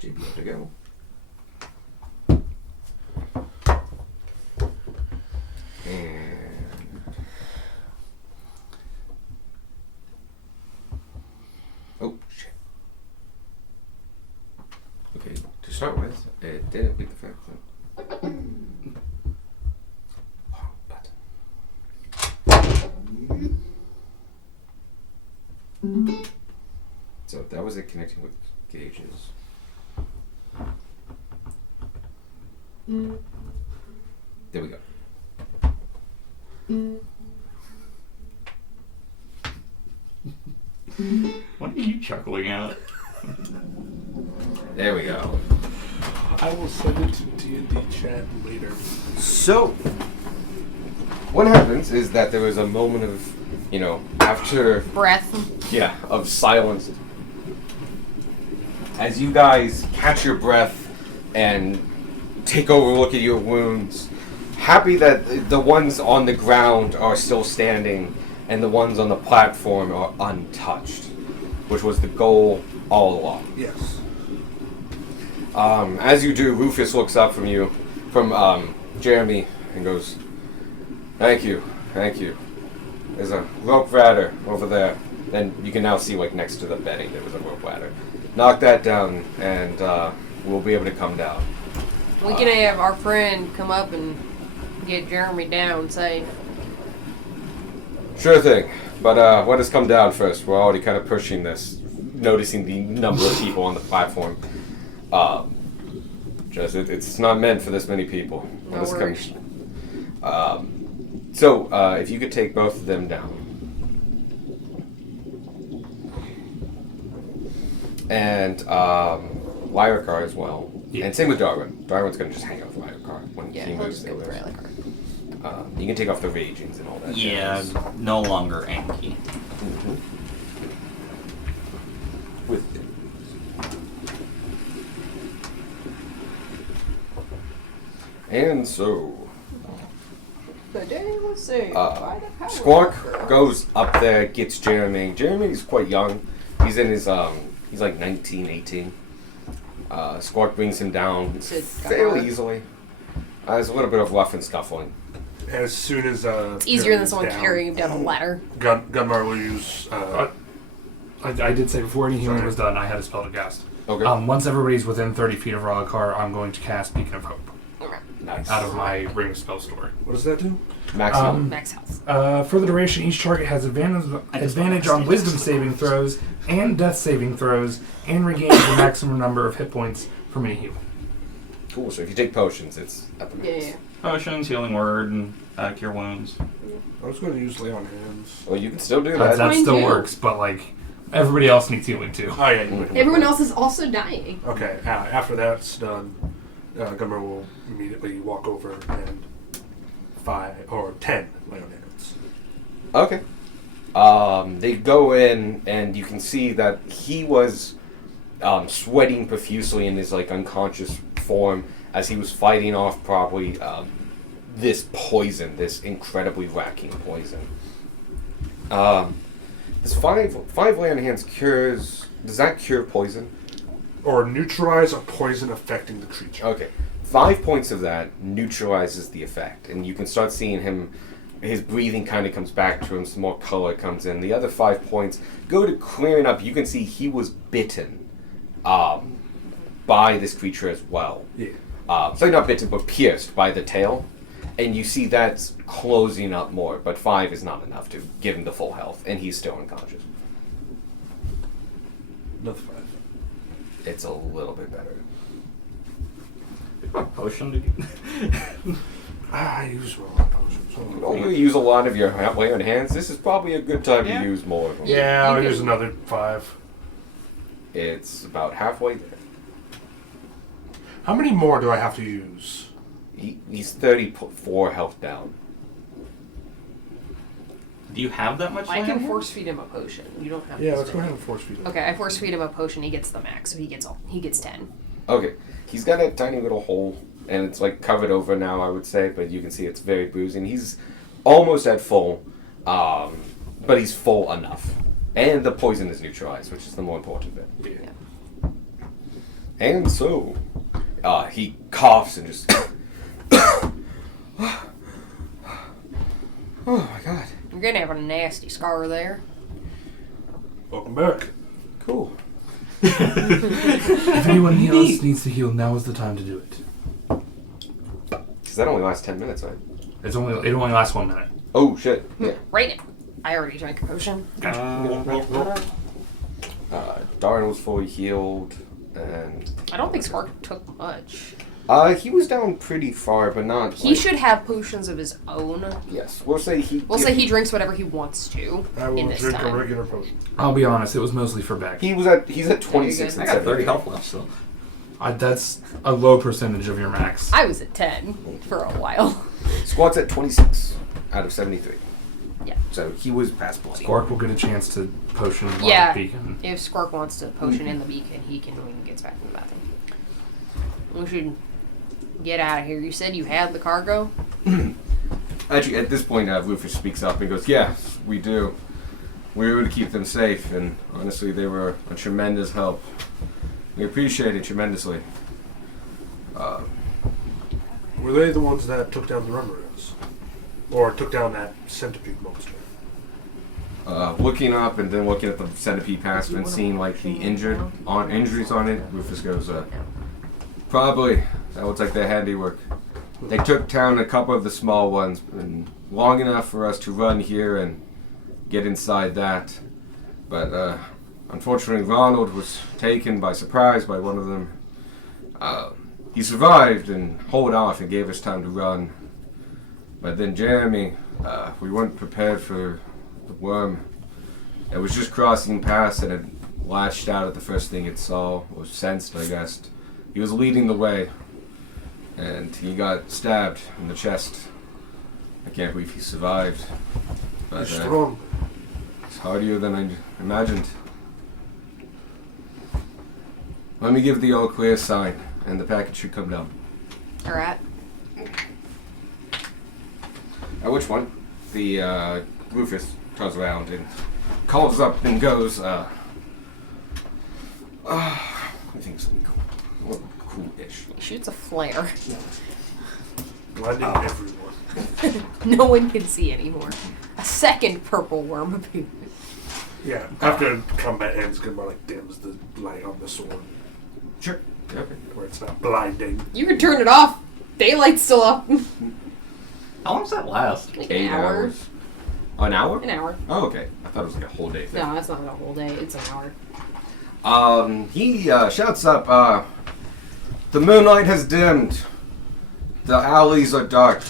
JB had to go. And oh shit. Okay, to start with, it didn't beat the fact that wrong button. So that was it connecting with gauges. There we go. What are you chuckling at? There we go. I will send it to D&D chat later. So, what happens is that there was a moment of, after, Breath. of silence. As you guys catch your breath and take over, look at your wounds, happy that the ones on the ground are still standing and the ones on the platform are untouched, which was the goal all along. Yes. As you do, Rufus looks up from Jeremy and goes, Thank you. There's a rope ladder over there. Then you can now see, next to the bedding, there was a rope ladder. Knock that down, and we'll be able to come down. We can have our friend come up and get Jeremy down safe. Sure thing. But let us come down first. We're already kind of pushing this, noticing the number of people on the platform. It's not meant for this many people. No Let us worries. So, if you could take both of them down. And Lyricar as well. Yeah. And same with Darwin. Darwin's going to just hang out with Lyricar when Yeah, he he'll moves just go with there. Rylicar. You can take off the ragings and all that. Yeah, jazz. no longer Anki. With and so The day was saved by the power. Squawk goes up there, gets Jeremy. Jeremy's quite young. He's in his he's like 19, 18. Squawk brings him down Sid, fairly come on. easily. There's a little bit of rough and scuffling. As soon as It's easier than Jeremy's someone down, carrying him down a ladder. Gunmar will use. I did say before any healing was done, I had a spell to cast. Okay. Once everybody's within 30 feet of Ralakar, I'm going to cast Beacon of Hope Nice. out of my ring spell store. What does that do? Maximum. Max health. For the duration, each target has advantage on Wisdom saving throws and Death saving throws, and regains the maximum number of hit points from any heal. Cool. So if you take potions, it's at the max. Yeah. Potions, healing word, and cure wounds. I was going to use lay on hands. Well, you can still do That that. still Mine too. works, but like everybody else needs healing too. Oh yeah. You would. Everyone else is also dying. Okay. After that's done, Gunmar will immediately walk over and 5 or 10 lay on hands. Okay. They go in, and you can see that he was sweating profusely in his like unconscious form as he was fighting off probably this poison, this incredibly racking poison. This five lay on hands cures. Does that cure poison? Or neutralize a poison affecting the creature. Okay. 5 points of that neutralizes the effect, and you can start seeing him. His breathing kind of comes back to him. Some more color comes in. The other 5 points go to clearing up. You can see he was bitten by this creature as well. Yeah. Sorry, not bitten, but pierced by the tail. And you see that's closing up more, but 5 is not enough to give him the full health, and he's still unconscious. Another 5. It's a little bit better. Potion to I use all my potions. You don't really use a lot of your lay on hands. This is probably a good time Yeah. to use more of them. Yeah, I'll You use can- another 5. It's about halfway there. How many more do I have to use? He's 34 health down. Do you have that much? I land can here? force feed him a potion. You don't have Yeah, to let's go spend ahead it. and force feed him. Okay, I force feed him a potion. He gets the max, so he gets 10. Okay, he's got a tiny little hole, and it's like covered over now, I would say, but you can see it's very bruising. He's almost at full, but he's full enough. And the poison is neutralized, which is the more important bit. Yeah. And so, he coughs and just... Oh my god. You're gonna have a nasty scar there. Welcome back. Cool. If anyone else needs to heal, now is the time to do it. Because that only lasts 10 minutes, right? It only lasts 1 minute. Oh shit. Yeah. Right now. I already drank a potion. Darren was fully healed, and... I don't think Spark took much. He was down pretty far, but not... He like- should have potions of his own. Yes, we'll say he... We'll say he drinks whatever he wants to I in will this drink a time. regular potion. I'll be honest, it was mostly for Beck. He's at 26 I and I got 30 70. health left, so. That's a low percentage of your max. I was at 10 for a while. Squat's at 26 out of 73. Yeah. So he was past bloody. Spark will get a chance to potion while Yeah. Beacon. If Squark wants to potion in the beacon, he can when he gets back from the bathroom. We should get out of here. You said you had the cargo? Actually, at this point, Rufus speaks up and goes, "Yes, we do. We were to keep them safe, and honestly, they were a tremendous help. We appreciate it tremendously." Were they the ones that took down the Rummaroos? Or took down that centipede monster? Looking up and then looking at the centipede past and seeing like the injuries on it, Rufus goes, "Probably. That looks like their handiwork. They took down a couple of the small ones, and long enough for us to run here and get inside that. But unfortunately, Ronald was taken by surprise by one of them. He survived and hauled off and gave us time to run. But then Jeremy, we weren't prepared for the worm. It was just crossing past, and it lashed out at the first thing it saw, or sensed, I guess. He was leading the way, and he got stabbed in the chest. I can't believe he survived. You're But strong. it's harder than I imagined. Let me give the all clear sign, and the package should come down. Alright. At which one, the Rufus turns around and calls up and goes, I think something cool. Cool-ish. Shoots a flare. Blinding everyone. No one can see anymore. A second purple worm appears. Yeah, after combat ends, good more like dims the light on the sword, Sure. Okay. where it's not blinding. You can turn it off. Daylight's still up. How long does that last? Like 8 an hour. hours. An hour? An hour. Oh, okay. I thought it was like a whole day thing. No, that's not a whole day. It's an hour. He shouts up, the moonlight has dimmed. The alleys are dark.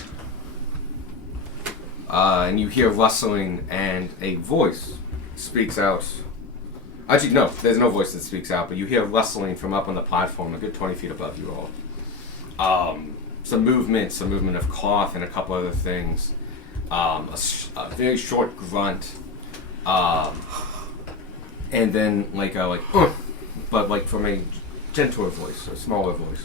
And you hear rustling, and a voice speaks out. Actually, no, there's no voice that speaks out, but you hear rustling from up on the platform, a good 20 feet above you all. Some movement of cloth and a couple other things. A very short grunt. And then but like from a gentler voice, a smaller voice.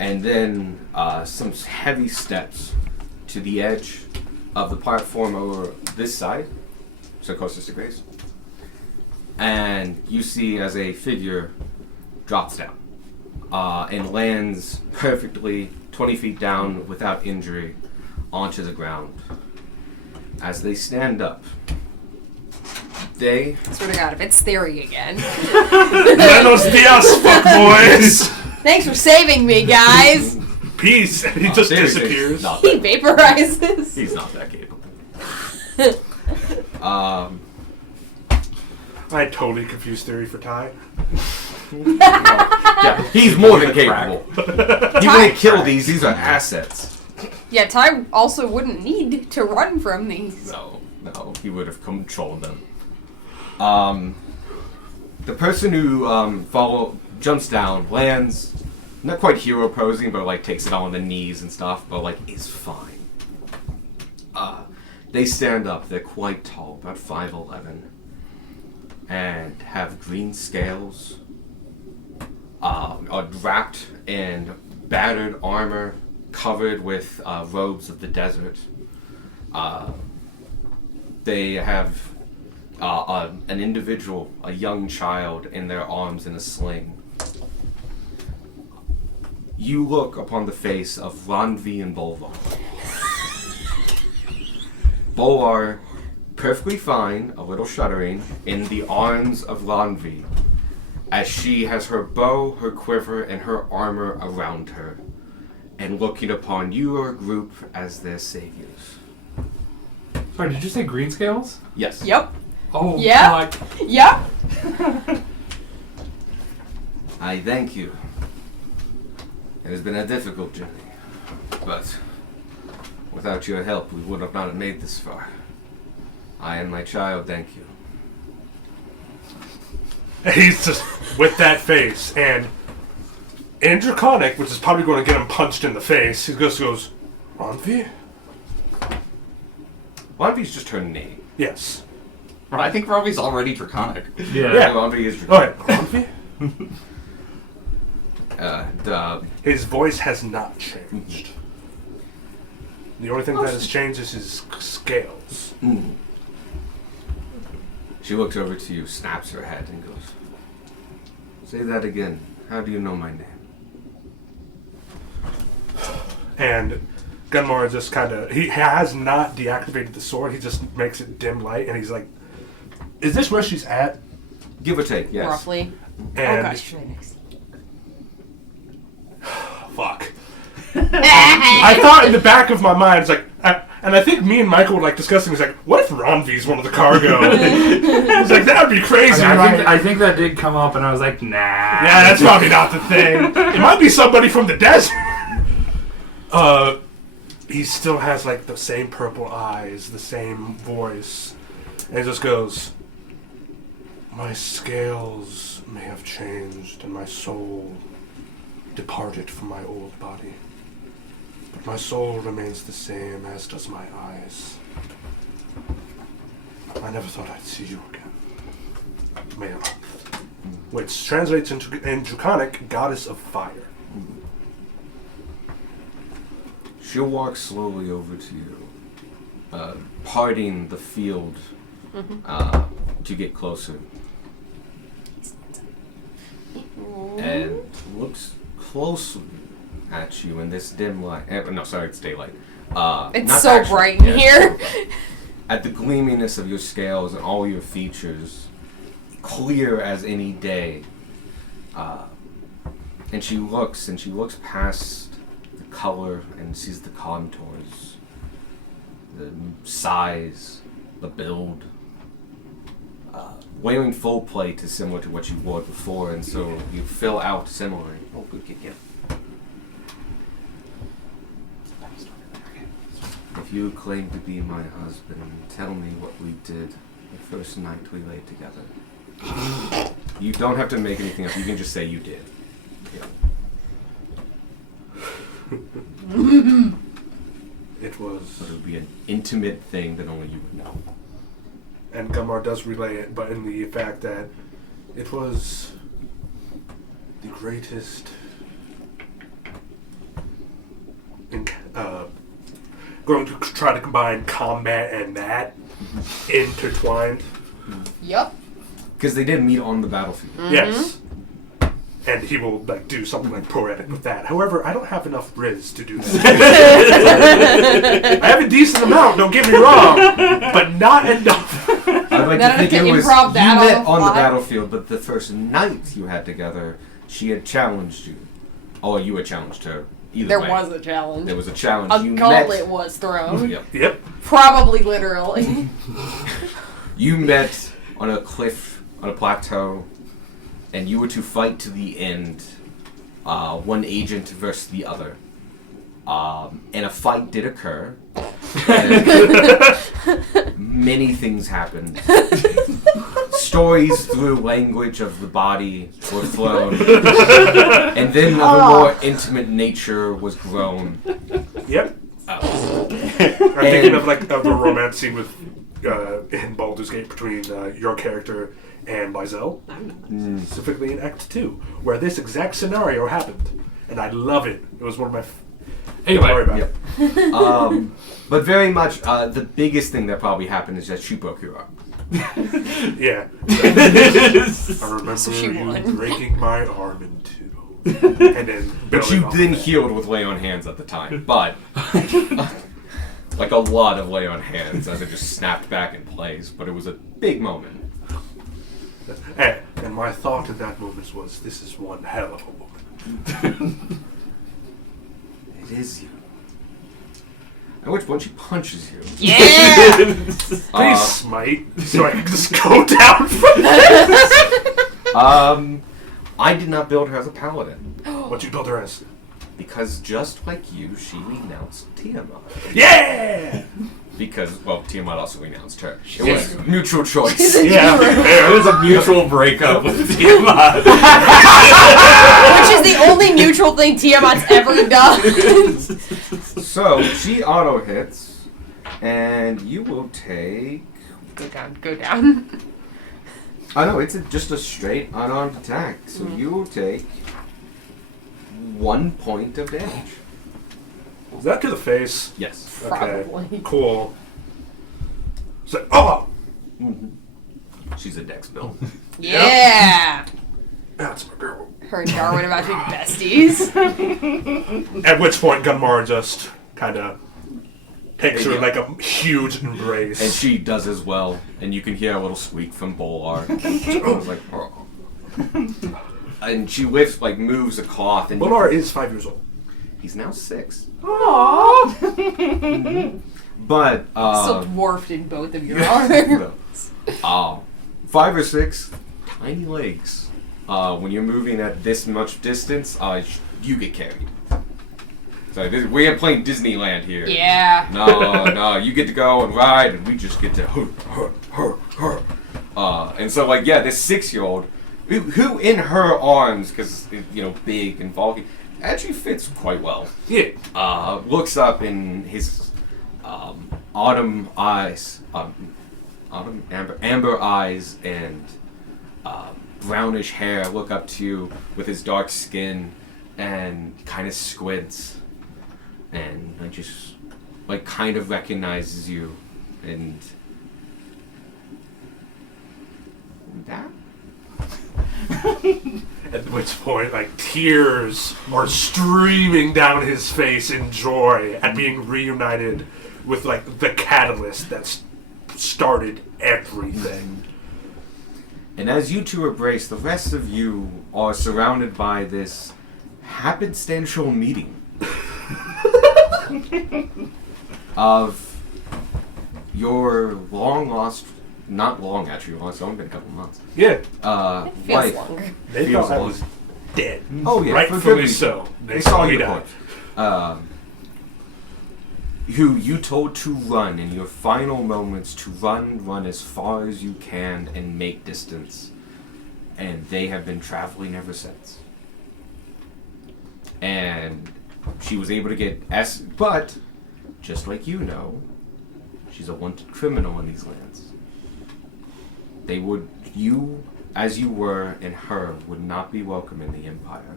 And then some heavy steps to the edge of the platform over this side, so closest to Grace. And you see as a figure drops down and lands perfectly 20 feet down without injury onto the ground. As they stand up, they... I swear to God, if it's Theory again. Buenos dias, fuck boys! Thanks for saving me, guys. Peace! And he just seriously, disappears. not He that- vaporizes. He's not that capable. I totally confused Theory for Ty. Yeah, he's more than capable. He wouldn't kill these. These are assets. Yeah, Ty also wouldn't need to run from these. No, he would have controlled them. The person who jumps down, lands, not quite hero posing, but like takes it on the knees and stuff, but like is fine. They stand up. They're quite tall, about 5'11", and have green scales. Are wrapped in battered armor, covered with robes of the desert. They have an individual, a young child, in their arms in a sling. You look upon the face of Ranvi and Bolvar. Bolvar, perfectly fine, a little shuddering, in the arms of Ranvi, as she has her bow, her quiver, and her armor around her, and looking upon your group as their saviors. Sorry, did you say green scales? Yes. Yep. Oh, Yeah. God. Yep. I thank you. It has been a difficult journey, but without your help, we would have not made this far. I and my child thank you. And he's just with that face, and in Draconic, which is probably going to get him punched in the face, he goes, Ranvi? Ranvi's just her name. Yes. But I think Robbie's already draconic. Yeah. Ranvi is Alright, Ranvi? His voice has not changed. The only thing that has changed is his scales. She looks over to you, snaps her head, and goes, "Say that again. How do you know my name?" And Gunmar just kind of, he has not deactivated the sword, he just makes it dim light, and he's like, is this where she's at? Give or take, yes. Roughly. And Oh gosh, should I next? fuck. I thought in the back of my mind, it's like, and I think me and Michael were like discussing, it's like, what if Ranvi's one of the cargo? It's like, that would be crazy, right? I think that did come up, and I was like, nah. Yeah, that's probably not the thing. It might be somebody from the desert. He still has like the same purple eyes, the same voice, and he just goes, My scales may have changed and my soul departed from my old body. But my soul remains the same, as does my eyes. I never thought I'd see you again. Meamoth, which translates in Draconic, Goddess of Fire. She'll walk slowly over to you, parting the field to get closer. And looks closely at you in this dim light. No, sorry, it's daylight. It's not so actually- bright in yes, here. At the gleaminess of your scales and all your features, clear as any day. And she looks past the color and sees the contours, the size, the build. Wearing full plate is similar to what you wore before, and so you fill out similarly. Oh, good kick, yeah. If you claim to be my husband, tell me what we did the first night we lay together. You don't have to make anything up. You can just say you did. Yeah. It was... But it would be an intimate thing that only you would know. And Gunmar does relay it, but in the fact that it was the greatest going to try to combine combat and that intertwined. Yup. Because they did meet on the battlefield. Yes. And he will like do something like poetic with that. However, I don't have enough Riz to do that. I have a decent amount, don't get me wrong, but not enough. I'd like Then to think I it can was improv you that met on the on the fly. battlefield, but the first night you had together, she had challenged you. Oh, you had challenged her. Either There way. was a challenge. There was a challenge. A you gauntlet met. was thrown. Yep. Yep. Probably literally. You met on a cliff, on a plateau, and you were to fight to the end. One agent versus the other. And a fight did occur. Many things happened. Stories through language of the body were flown. And then of a more intimate nature was grown. Yep. Oh. I'm thinking of like of a romance scene with in Baldur's Gate between your character and Lizelle, specifically in Act 2, where this exact scenario happened, and I love it. It was one of my. Don't worry about Yep. But very much, the biggest thing that probably happened is that she broke your arm. it. Yeah. I remember So she you won. breaking my arm in two, and then. But building you off then that. healed with lay on hands at the time. But like a lot of lay on hands as it just snapped back in place. But it was a big moment. And my thought in that moment was, "This is one hell of a woman." It is you. At which point she punches you. Yeah! Please smite, so I can just go down from I did not build her as a paladin. what you built her as. Because just like you, she renounced Tiamat. Yeah! Because, well, Tiamat also renounced her. It was a mutual choice. Yeah. It was a mutual breakup with Tiamat. Which is the only neutral thing Tiamat's ever done. So, she auto hits, and you will take... Go down, go down. Oh no, it's just a straight unarmed attack. So you will take 1 point of damage. Is that to the face? Yes. Okay. Probably. Cool. So, oh! She's a dex build. Yeah! That's my girl. Her and Darwin about to be besties. At which point, Gunmar just kind of takes her Yeah. in like a huge embrace. And she does as well. And you can hear a little squeak from Bolar. It's like, oh. And she lifts, like, moves a cloth. And Bolar is 5 years old. he's now 6. Aww. But, Still dwarfed in both of your arms. 5 or 6, tiny legs. When you're moving at this much distance, you get carried. So we are playing Disneyland here. Yeah. No, you get to go and ride, and we just get to And so, like, yeah, this 6-year-old, who in her arms, because, you know, big and bulky, actually fits quite well. Yeah. Looks up in his autumn eyes, amber eyes and brownish hair, look up to you with his dark skin and kind of squints and just, like, kind of recognizes you and that? At which point, like, tears are streaming down his face in joy at being reunited with, like, the catalyst that's started everything. And as you two embrace, the rest of you are surrounded by this happenstantial meeting of your long lost, not long actually, it's only been a couple months. Yeah. Feels Wife. longer. They Feels thought I long. was dead. Oh yeah, for good Rightfully reason. so. They saw me you die. who you told to run in your final moments to run as far as you can and make distance. And they have been traveling ever since. And she was able to get but just like you know, she's a wanted criminal in these lands. You, as you were, and her would not be welcome in the Empire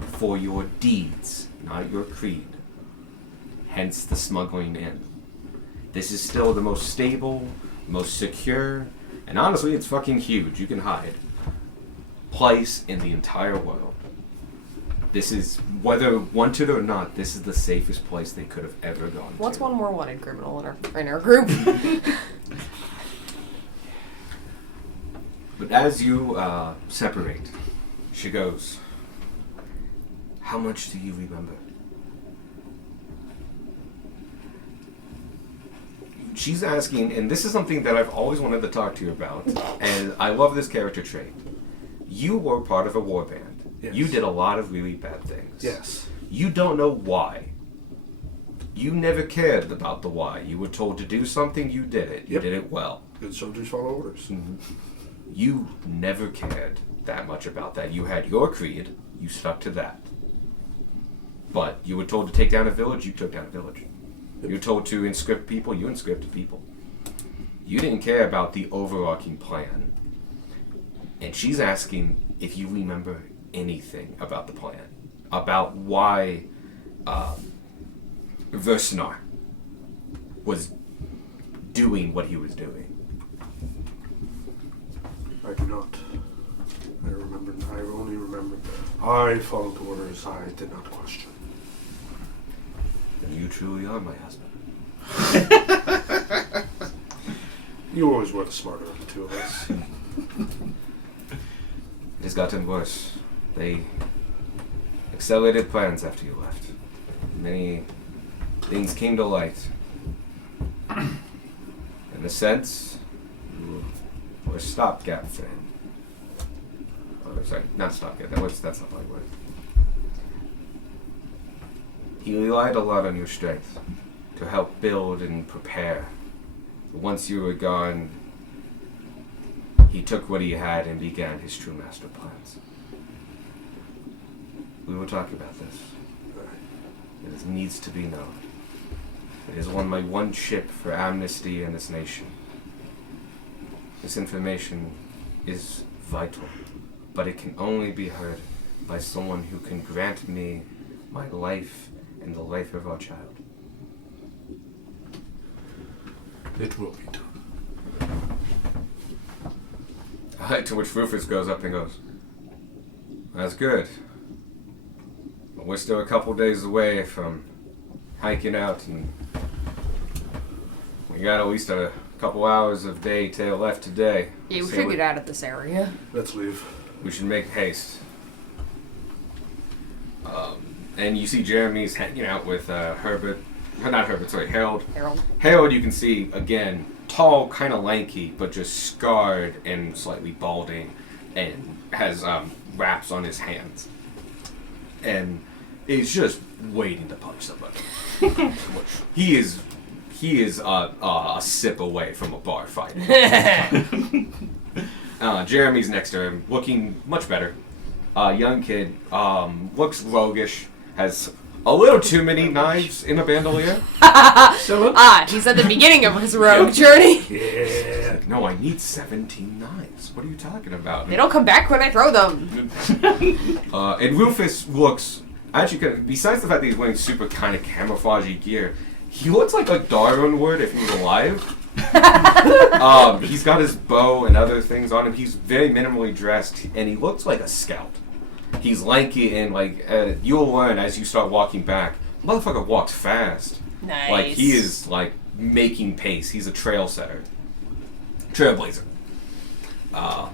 for your deeds, not your creed. Hence the smuggling in. This is still the most stable, most secure, and honestly, it's fucking huge. You can hide. Place in the entire world. This is, whether wanted or not, this is the safest place they could have ever gone What's to. one more wanted criminal in our group? But as you separate, she goes, "How much do you remember?" She's asking, and this is something that I've always wanted to talk to you about, and I love this character trait. You were part of a war band. Yes. You did a lot of really bad things. Yes. You don't know why. You never cared about the why. You were told to do something, you did it. You Yep. did it well. Good soldiers follow orders. You never cared that much about that. You had your creed, you stuck to that. But you were told to take down a village, you took down a village. You were told to inscript people, you inscripted people. You didn't care about the overarching plan. And she's asking if you remember anything about the plan. About why Versnar was doing what he was doing. I do not. I only remember. I followed orders. I did not question. And you truly are my husband. You always were the smarter of the two of us. It has gotten worse. They accelerated plans after you left. Many things came to light. In a sense, you were a stopgap friend. Oh, sorry, not stopgap. That's not my word. He relied a lot on your strength to help build and prepare. Once you were gone, he took what he had and began his true master plans. We will talk about this. It needs to be known. It is my one chip for amnesty in this nation. This information is vital, but it can only be heard by someone who can grant me my life and the life of our child. It will be done. To which Rufus goes up and goes, "That's good. But we're still a couple days away from hiking out, and we got at least a couple hours of daytail left today. Yeah, we So should get out of this area. Let's leave. we should make haste." And you see Jeremy's hanging out with Harold. Harold. Harold, you can see, again, tall, kind of lanky, but just scarred and slightly balding, and has wraps on his hands. And is just waiting to punch somebody. He is he is a sip away from a bar fight. Jeremy's next to him, looking much better. Young kid, looks roguish, has a little too many knives in a bandolier. He's at the beginning of his rogue journey. Yeah. No, I need 17 knives. What are you talking about? They don't come back when I throw them. And Rufus looks, actually, besides the fact that he's wearing super kind of camouflagey gear, he looks like Darwin would if he was alive. He's got his bow and other things on him. He's very minimally dressed, and he looks like a scout. He's lanky, and you'll learn as you start walking back. Motherfucker walks fast. Nice. Like he is making pace. He's a trail setter, trailblazer. But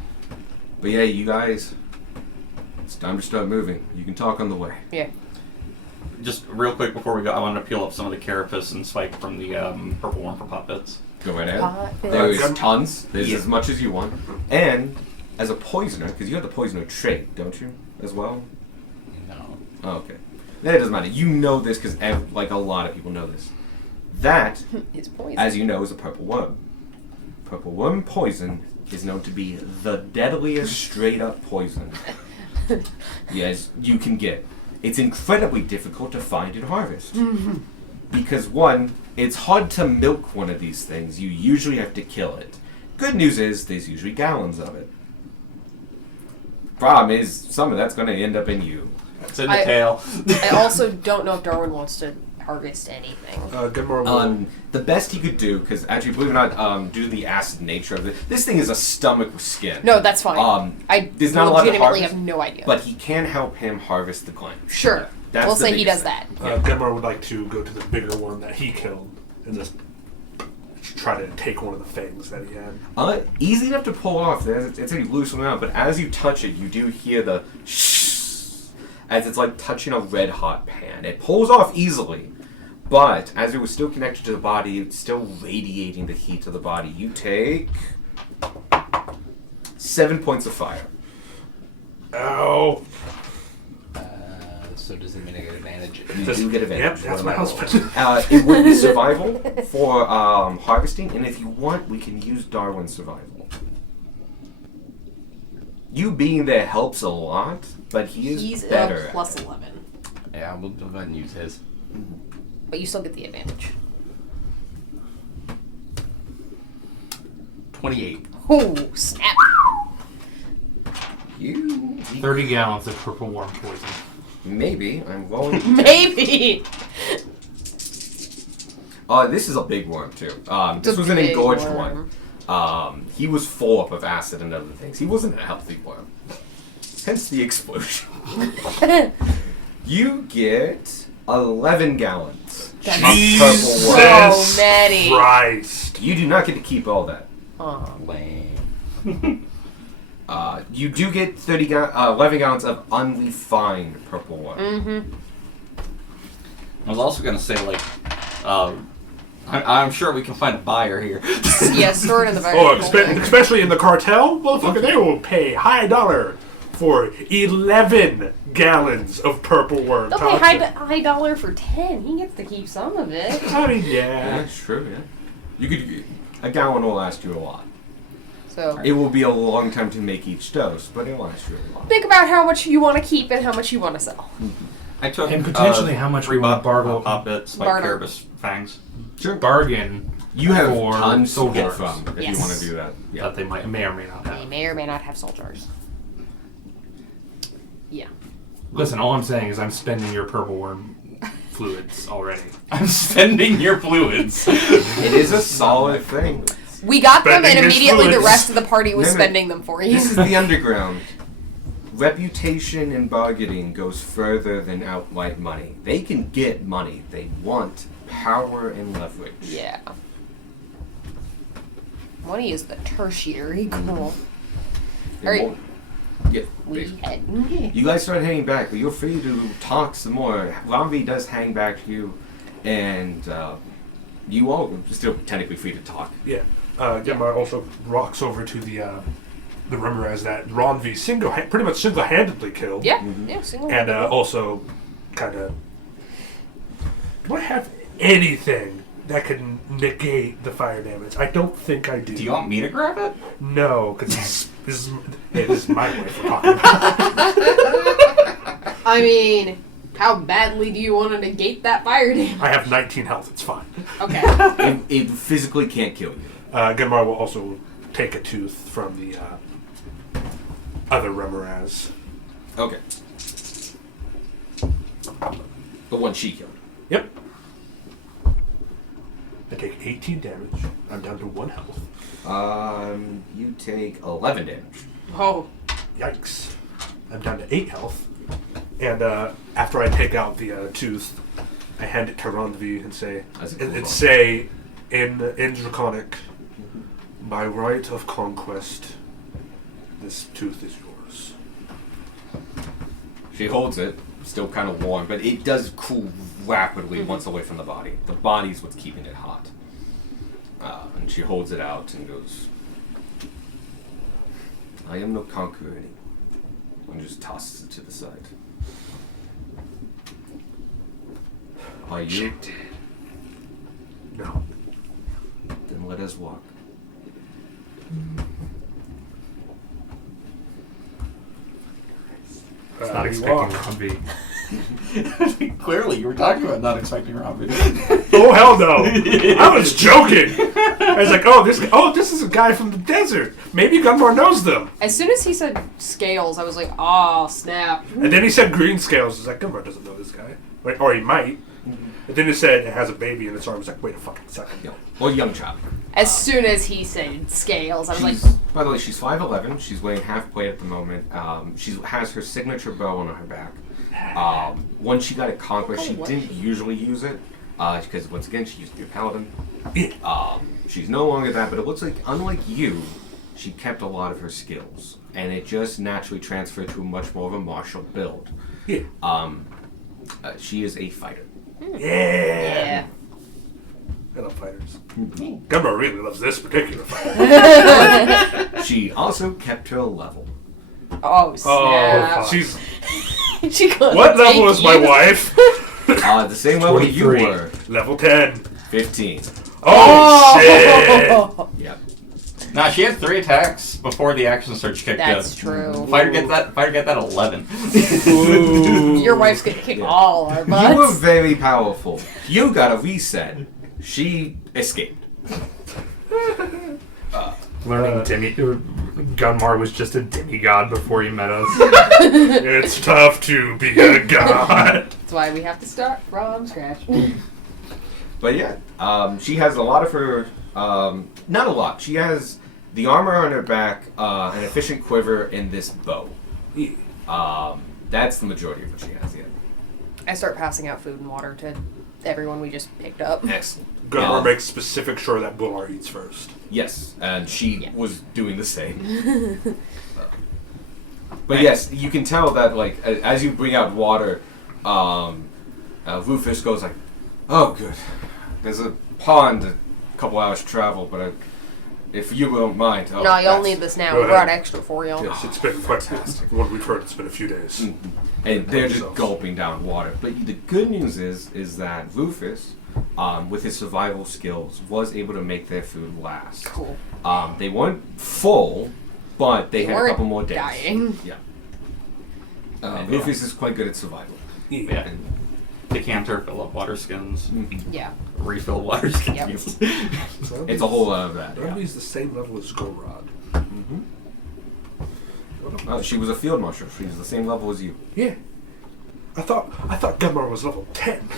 yeah, you guys, it's time to start moving. You can talk on the way. Yeah. Just real quick before we go, I want to peel up some of the carapace and spike from the purple worm for pot bits. Go right ahead. Pot bits. There's tons. There's as much as you want. And as a poisoner, because you have the poisoner trait, don't you, as well? No. Oh, okay. That doesn't matter. You know this because a lot of people know this. That, It's poison. as you know, is a purple worm. Purple worm poison is known to be the deadliest straight-up poison yes, you can get. It's incredibly difficult to find and harvest. Because one, it's hard to milk one of these things. You usually have to kill it. Good news is there's usually gallons of it. Problem is, some of that's going to end up in you. It's in the tail. I also don't know if Darwin wants to harvest anything. The best he could do, because actually, believe it or not, due to the acid nature of it, this thing is a stomach with skin. No, that's fine. I there's not a lot to legitimately harvest, have no idea. But he can help him harvest the gland. Sure. That's we'll the say he biggest does thing. that. Gemma would like to go to the bigger one that he killed and just try to take one of the fangs that he had. Easy enough to pull off. It's a loose one out, but as you touch it, you do hear the as it's like touching a red hot pan. It pulls off easily, but as it was still connected to the body, it's still radiating the heat to the body. You take 7 points of fire. Ow! So does it mean I get advantage? You do get advantage. Yep, that's my What am I husband. rolling? It would be survival for harvesting, and if you want, we can use Darwin's survival. You being there helps a lot, but he's better. He's plus 11. Yeah, we'll go ahead and use his. But you still get the advantage. 28. Oh, snap. You 30 gallons of purple worm poison. maybe I'm going. Maybe. This is a big worm too. This The was an big engorged worm. one. He was full up of acid and other things. He wasn't a healthy worm. Hence the explosion. You get 11 gallons of purple worm. So many. Christ. You do not get to keep all that. Lame. You do get 11 gallons of unrefined purple worm. Mm-hmm. I was also going to say, I'm sure we can find a buyer here. Yeah, store it in the very Oh, especially in the cartel? Motherfucker, they will pay high dollar for 11 gallons of purple worm They'll pay toxin. high dollar for 10. He gets to keep some of it. I mean, Yeah, yeah. that's true. Yeah, you could. A gallon will last you a lot. So It will be a long time to make each dose, but it'll last you a lot. think about how much you want to keep and how much you want to sell. I took And potentially how much we want Bargle- pop bit, spike Barter. carapace fangs. Bargain You have for tons to get soldiers from if Yes. you want to do that. Yeah. that they may or may not They have. may or may not have soul jars. Yeah. Listen, all I'm saying is I'm spending your purple worm fluids already. I'm spending your fluids. It is a solid thing. We got them, Spending and his immediately the fluids. rest of the party was No, no. spending them for you. This is the underground. Reputation and bargaining goes further than outright money. They can get money. They want power and leverage. Yeah. Money is the tertiary goal. They Alright. won't get We big. had. You guys start hanging back, but you're free to talk some more. Ramvi does hang back to you, and you all are still technically free to talk. Yeah. Gemma also walks over to the Rimmerez that Ronvi pretty much single-handedly killed. Yeah. Yeah. Single. And also kind of... Do I have anything that can negate the fire damage. I don't think I do. Do you want me to grab it? No, because this is my wife we're talking about. I mean, how badly do you want to negate that fire damage? I have 19 health. It's fine. Okay. It physically can't kill you. Gunmar will also take a tooth from the other Remoraz. Okay. The one she killed. Yep. I take 18 damage. I'm down to 1 health. You take 11 damage. Oh. Yikes. I'm down to 8 health. And after I take out the tooth, I hand it to Randvi and say, in Draconic, by right of conquest, this tooth is yours. She holds it, still kind of warm, but it does cool rapidly once away from the body. The body's what's keeping it hot. And she holds it out and goes, I am no conqueror anymore. And just tosses it to the side. Are you? No. Then let us walk. It's not expecting Robbie. Clearly, you were talking about not expecting Robbie. Oh hell no! I was joking. I was like, this is a guy from the desert. Maybe Gunmar knows them. As soon as he said scales, I was like, oh, snap. And then he said green scales. I was like, Gunmar doesn't know this guy. Wait, or he might. And then he said it has a baby in its arms. I was like, wait a fucking second. Yeah. Well, young child. As soon as he said scales, I was like, By the way, she's 5'11". She's weighing half plate at the moment. She has her signature bow on her back. Once she got it conquest, she didn't usually use it because once again she used to be a paladin. She's no longer that, but it looks like unlike you, she kept a lot of her skills, and it just naturally transferred to much more of a martial build. Yeah. She is a fighter. Yeah. I love fighters. Gunmar really loves this particular fighter. She also kept her level. oh, snap. She's She couldn't what level take is my you. wife? The same level you 23. were. Level 10. 15. Oh shit! Yep. Nah, she had 3 attacks before the action surge kicked in. That's true. Fighter get that 11. Ooh. Your wife's gonna kick Yeah. all our You were butts. very powerful. You got a reset. She escaped. Learning Gunmar was just a demigod before he met us. It's tough to be a god. That's why we have to start from scratch. But yeah, she has a lot of her. Not a lot. She has the armor on her back, an efficient quiver, and this bow. That's the majority of what she has. Yeah. I start passing out food and water to everyone we just picked up. Excellent. Gunmar makes specific sure that Bular eats first. Yes, and she was doing the same. But yes, you can tell that like as you bring out water, Rufus goes like, "Oh, good. There's a pond a couple hours travel, but if you don't mind." Oh, No, you'll that's- need this now. Go We ahead. brought extra for you. Yes, it's been quite fantastic. What we've heard, it's been a few days. And they're just Themselves. gulping down water. But the good news is that Rufus, with his survival skills, was able to make their food last. Cool. They weren't full, but they had a weren't couple more days. dying. Yeah. Rufus is quite good at survival. Yeah. And, Decanter, fill up water skins. Yeah. Refill water skins. it's a whole lot of that. Yeah. Robbie's the same level as Gorod. She was a field marshal. She was the same level as you. Yeah. I thought Gunmar was level 10.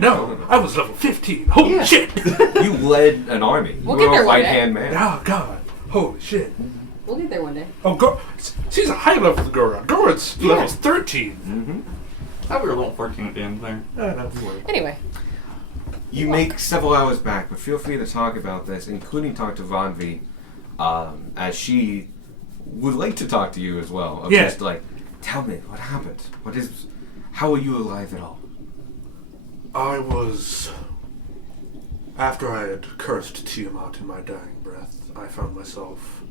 No, I was level 15. Holy Yeah. shit! You led an army. We'll you get were there a one right day. hand man. Oh god. Holy shit. We'll get there one day. Oh, she's a high level Gorod. Gorod's level 13. I thought we were level 14 at the end there. No, you weren't. Anyway. You make several hours back, but feel free to talk about this, including talk to Vanvi, as she would like to talk to you as well. Of Yeah. Just like, tell me what happened. How are you alive at all? I was... After I had cursed Tiamat in my dying breath, I found myself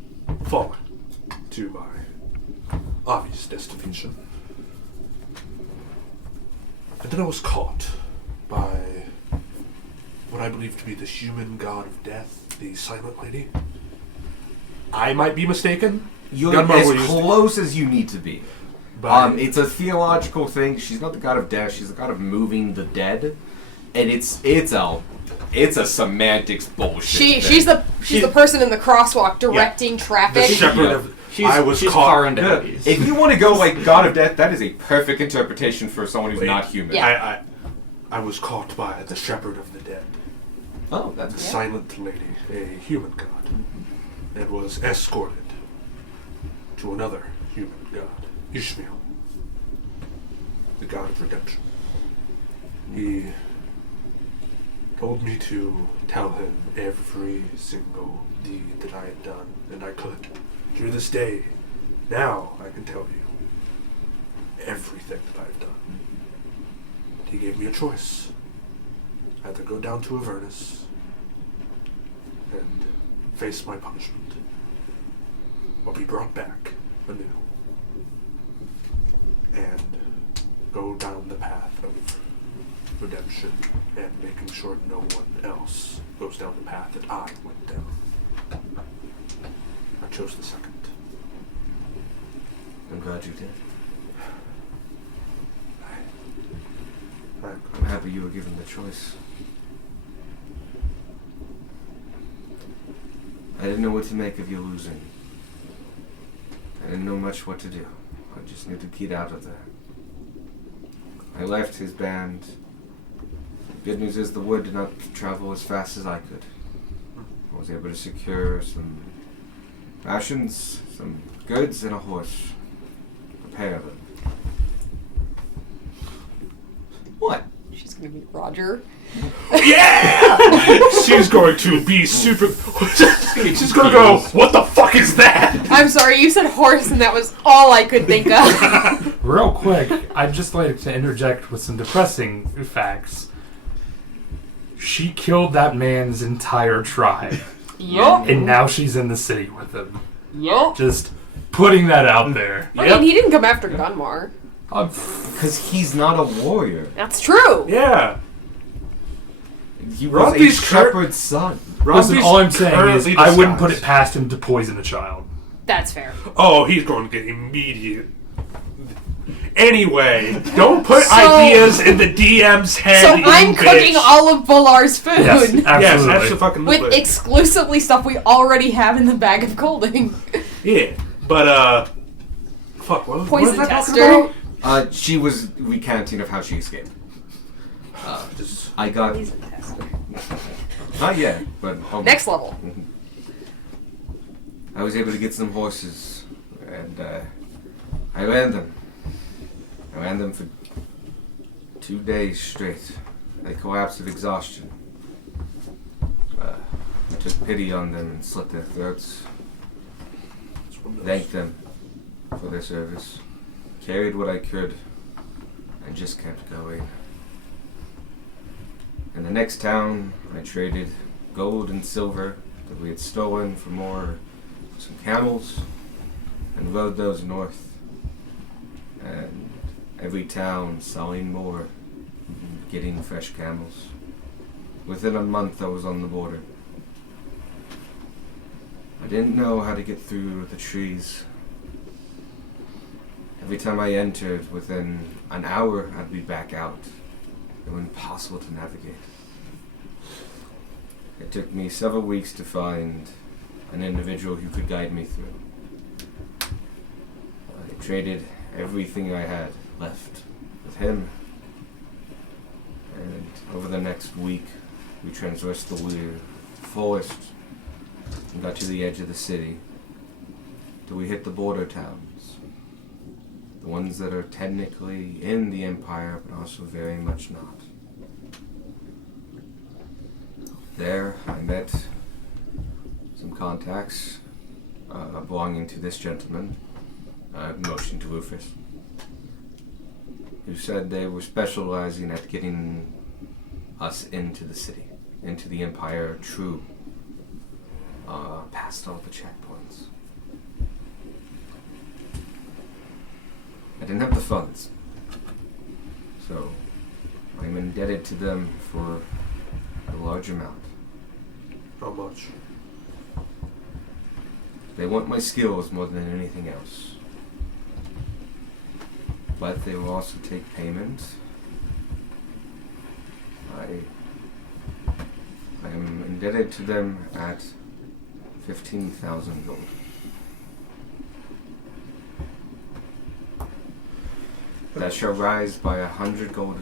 falling to my obvious destination. And then I was caught by what I believe to be the human god of death, the Silent Lady. I might be mistaken. You're Gunmar as will use- close as you need to be. But It's a theological thing. She's not the god of death. She's the god of moving the dead, and it's a semantics bullshit. She's the person in the crosswalk directing the traffic. shepherd Yeah. of... She's, I was she's caught... Karen Yeah. Davies. If you want to go like god of death, that is a perfect interpretation for someone who's Wait. not human. Yeah. I was caught by the shepherd of the dead, Oh, the that's Silent Lady, a human god, and was escorted to another human god, Ishmael, the god of redemption. He told me to tell him every single deed that I had done, and I could. To this day, now I can tell you everything that I've done. He gave me a choice. Either go down to Avernus and face my punishment, or be brought back anew and go down the path of redemption and making sure no one else goes down the path that I went down. I chose the second. I'm glad you did. I I'm happy you were given the choice. I didn't know what to make of you losing. I didn't know much what to do. I just knew to get out of there. I left his band. The good news is the wood did not travel as fast as I could. I was able to secure some rations, some goods, and a horse. A pair of them. What? She's gonna be Roger. She's going to be super... She's going to go, what the fuck is that? I'm sorry, you said horse, and that was all I could think of. Real quick, I'd just like to interject with some depressing facts. She killed that man's entire tribe, Yup. and now she's in the city with him. Yup. Just putting that out there. I mean, he didn't come after Gunmar. Because he's not a warrior. That's true. Yeah. He was Robbie's a shepherd's son. Listen, all I'm saying is, currently I wouldn't put it disguised. past him to poison a child. That's fair. Oh, he's going to get immediate. Anyway, don't put So- ideas in the DM's head. So you I'm cooking bitch. all of Bular's food. Yes, Yes, absolutely. that's the fucking With exclusively stuff we already have in the bag of colding. Yeah, but fuck. What Poison was I talking tester. about? She was recanting of how she escaped. Just I got... He's a tester. Not yet, but... Next level. I was able to get some horses, and I ran them. I ran them for 2 days straight. They collapsed of exhaustion. I took pity on them and slit their throats. Thanked them for their service. Carried what I could, and just kept going. In the next town, I traded gold and silver that we had stolen for some camels, and rode those north. And every town selling more, getting fresh camels. Within a month, I was on the border. I didn't know how to get through the trees. Every time I entered, within an hour, I'd be back out. They were impossible to navigate. It took me several weeks to find an individual who could guide me through. I traded everything I had left with him, and over the next week, we traversed the weird forest and got to the edge of the city, till we hit the border towns. The ones that are technically in the Empire, but also very much not. There, I met some contacts belonging to this gentleman, motioned to Rufus, who said they were specializing at getting us into the city, into the Empire true, past all the checkpoints. I didn't have the funds, so I'm indebted to them for the large amount. How much? They want my skills more than anything else. But they will also take payment. I am indebted to them at 15,000 gold. That shall rise by 100 gold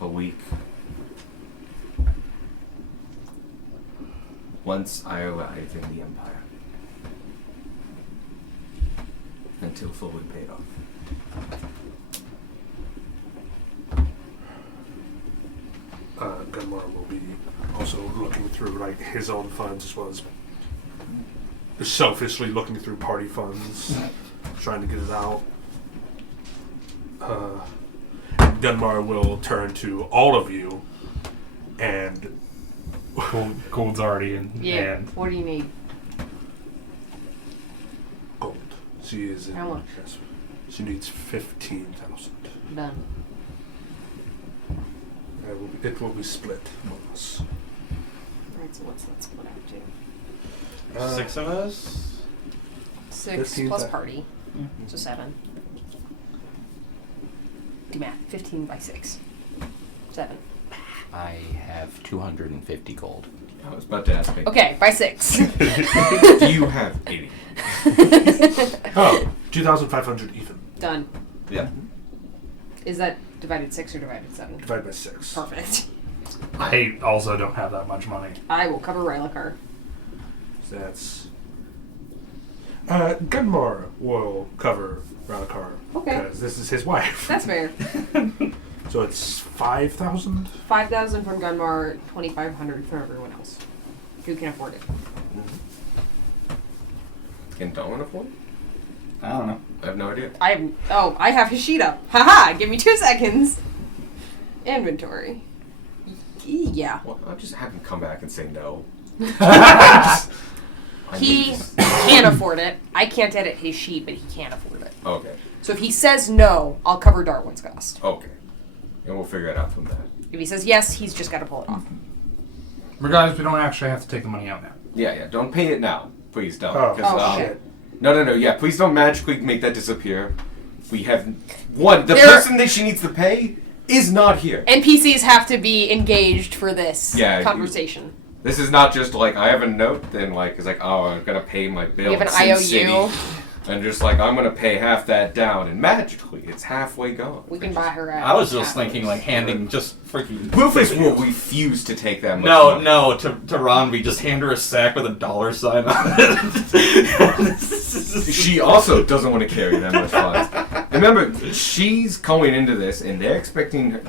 a week once I arrive in the Empire. Until fully paid off. Gunmar will be also looking through like his own funds as well as selfishly looking through party funds, trying to get it out. Gunmar will turn to all of you and Gold's already in Yeah. hand. What do you need? gold. She is in. How much? Yes. She needs 15,000. Done. It will be split among us. Alright, so what's that split out to? 6 of us? 6 15 plus back. party. So 7. Do math. 15 by 6. 7. I have 250 gold. I was about to ask. Like, Okay, by 6. do you have 80? Oh, 2,500 even. Done. Yeah. Is that divided 6 or divided 7? Divided by 6. Perfect. I also don't have that much money. I will cover Rylikar. So that's. Gunmar will cover Ralikar. Okay. Because this is his wife. That's fair. So it's 5,000? 5,000 from Gunmar, 2,500 from everyone else. Who can afford it? Can Dawn afford it? I don't know. I have no idea. I have his sheet up. Haha, give me 2 seconds. Inventory. Yeah. Well, I'll just have him come back and say no. He can afford it. I can't edit his sheet, but he can afford it. Okay. So if he says no, I'll cover Darwin's cost. Okay. And we'll figure it out from that. If he says yes, he's just got to pull it off. Regardless, we don't actually have to take the money out now. Yeah. Don't pay it now. Please don't. Oh, 'Cause, Oh, shit. No. Yeah, please don't magically make that disappear. We have... One, the There- person that she needs to pay is not here. NPCs have to be engaged for this Yeah, conversation. This is not just like, I have a note, then like, it's like, oh, I'm gonna pay my bill. You have an in Sin IOU. City, and just like, I'm gonna pay half that down, and magically, it's halfway gone. We can buy her out. I was just thinking, like, handing just freaking. Blueface will refuse to take that much No, money. no, to Ron, we just hand her a sack with a $sign on it. She also doesn't want to carry that much funds. Remember, she's going into this, and they're expecting her,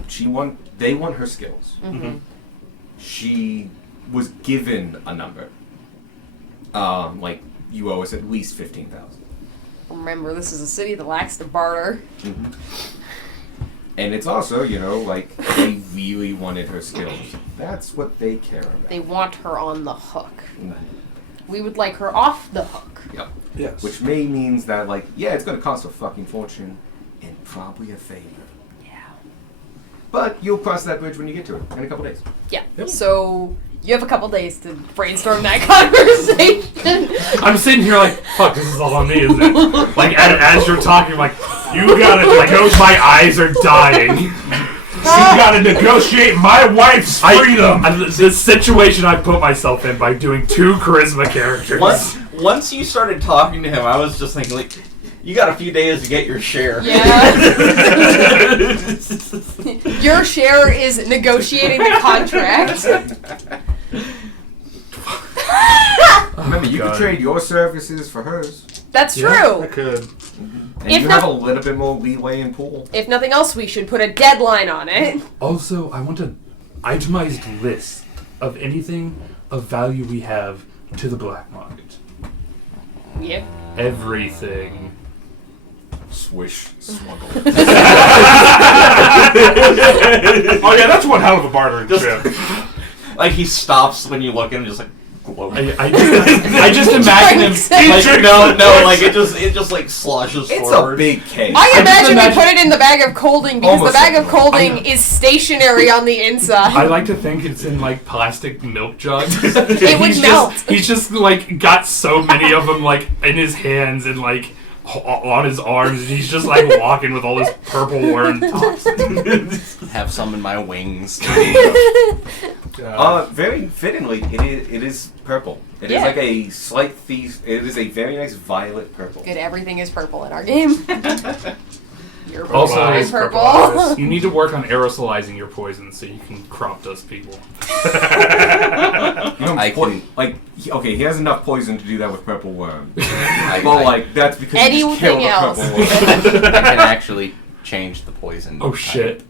they want her skills. Mm-hmm. She was given a number. Like, you owe us at least 15,000. Remember, this is a city that lacks the barter. Mm-hmm. And it's also, like, they really wanted her skills. That's what they care about. They want her on the hook. Mm. We would like her off the hook. Yep. Yes. Which may means that, like, yeah, it's going to cost a fucking fortune and probably a favor. Yeah. But you'll cross that bridge when you get to it in a couple days. Yeah. Yep. So you have a couple days to brainstorm that conversation. I'm sitting here like, fuck, this is all on me, isn't it? Like, as you're talking, like, You gotta negotiate. my eyes are dying. You gotta negotiate my wife's freedom. The situation I put myself in by doing 2 charisma characters. Once you started talking to him, I was just thinking, like, you got a few days to get your share. Yeah. Your share is negotiating the contract. Remember, you God. could trade your services for hers. That's I true. could. And If you not- have a little bit more leeway in pool. If nothing else, we should put a deadline on it. Also, I want an itemized list of anything of value we have to the black market. Yep. Everything. Swish, smuggle. Oh yeah, that's one hell of a bartering Just- trip. Like, he stops when you look at him, just like, below. I just imagine him. Like, no, like it just like sloshes It's forward. a big cave. I imagine we imagine- put it in the bag of colding because Almost the bag of certainly. colding is stationary on the inside. I like to think it's in like plastic milk jugs. It would melt. He's just like got so many of them like in his hands and like on his arms, and he's just like walking with all this purple worm tops. Have some in my wings. Very fittingly, it is purple. It is Yeah. like a slight it is a very nice violet purple. Good, everything is purple in our game. You're purple. Also, I'm eyes, purple. purple eyes. You need to work on aerosolizing your poison so you can crop dust people. You don't I put, can- like he has enough poison to do that with purple worm. I, But I- like that's because he just Anything killed else. a purple worm. I can actually change the poison. Oh shit.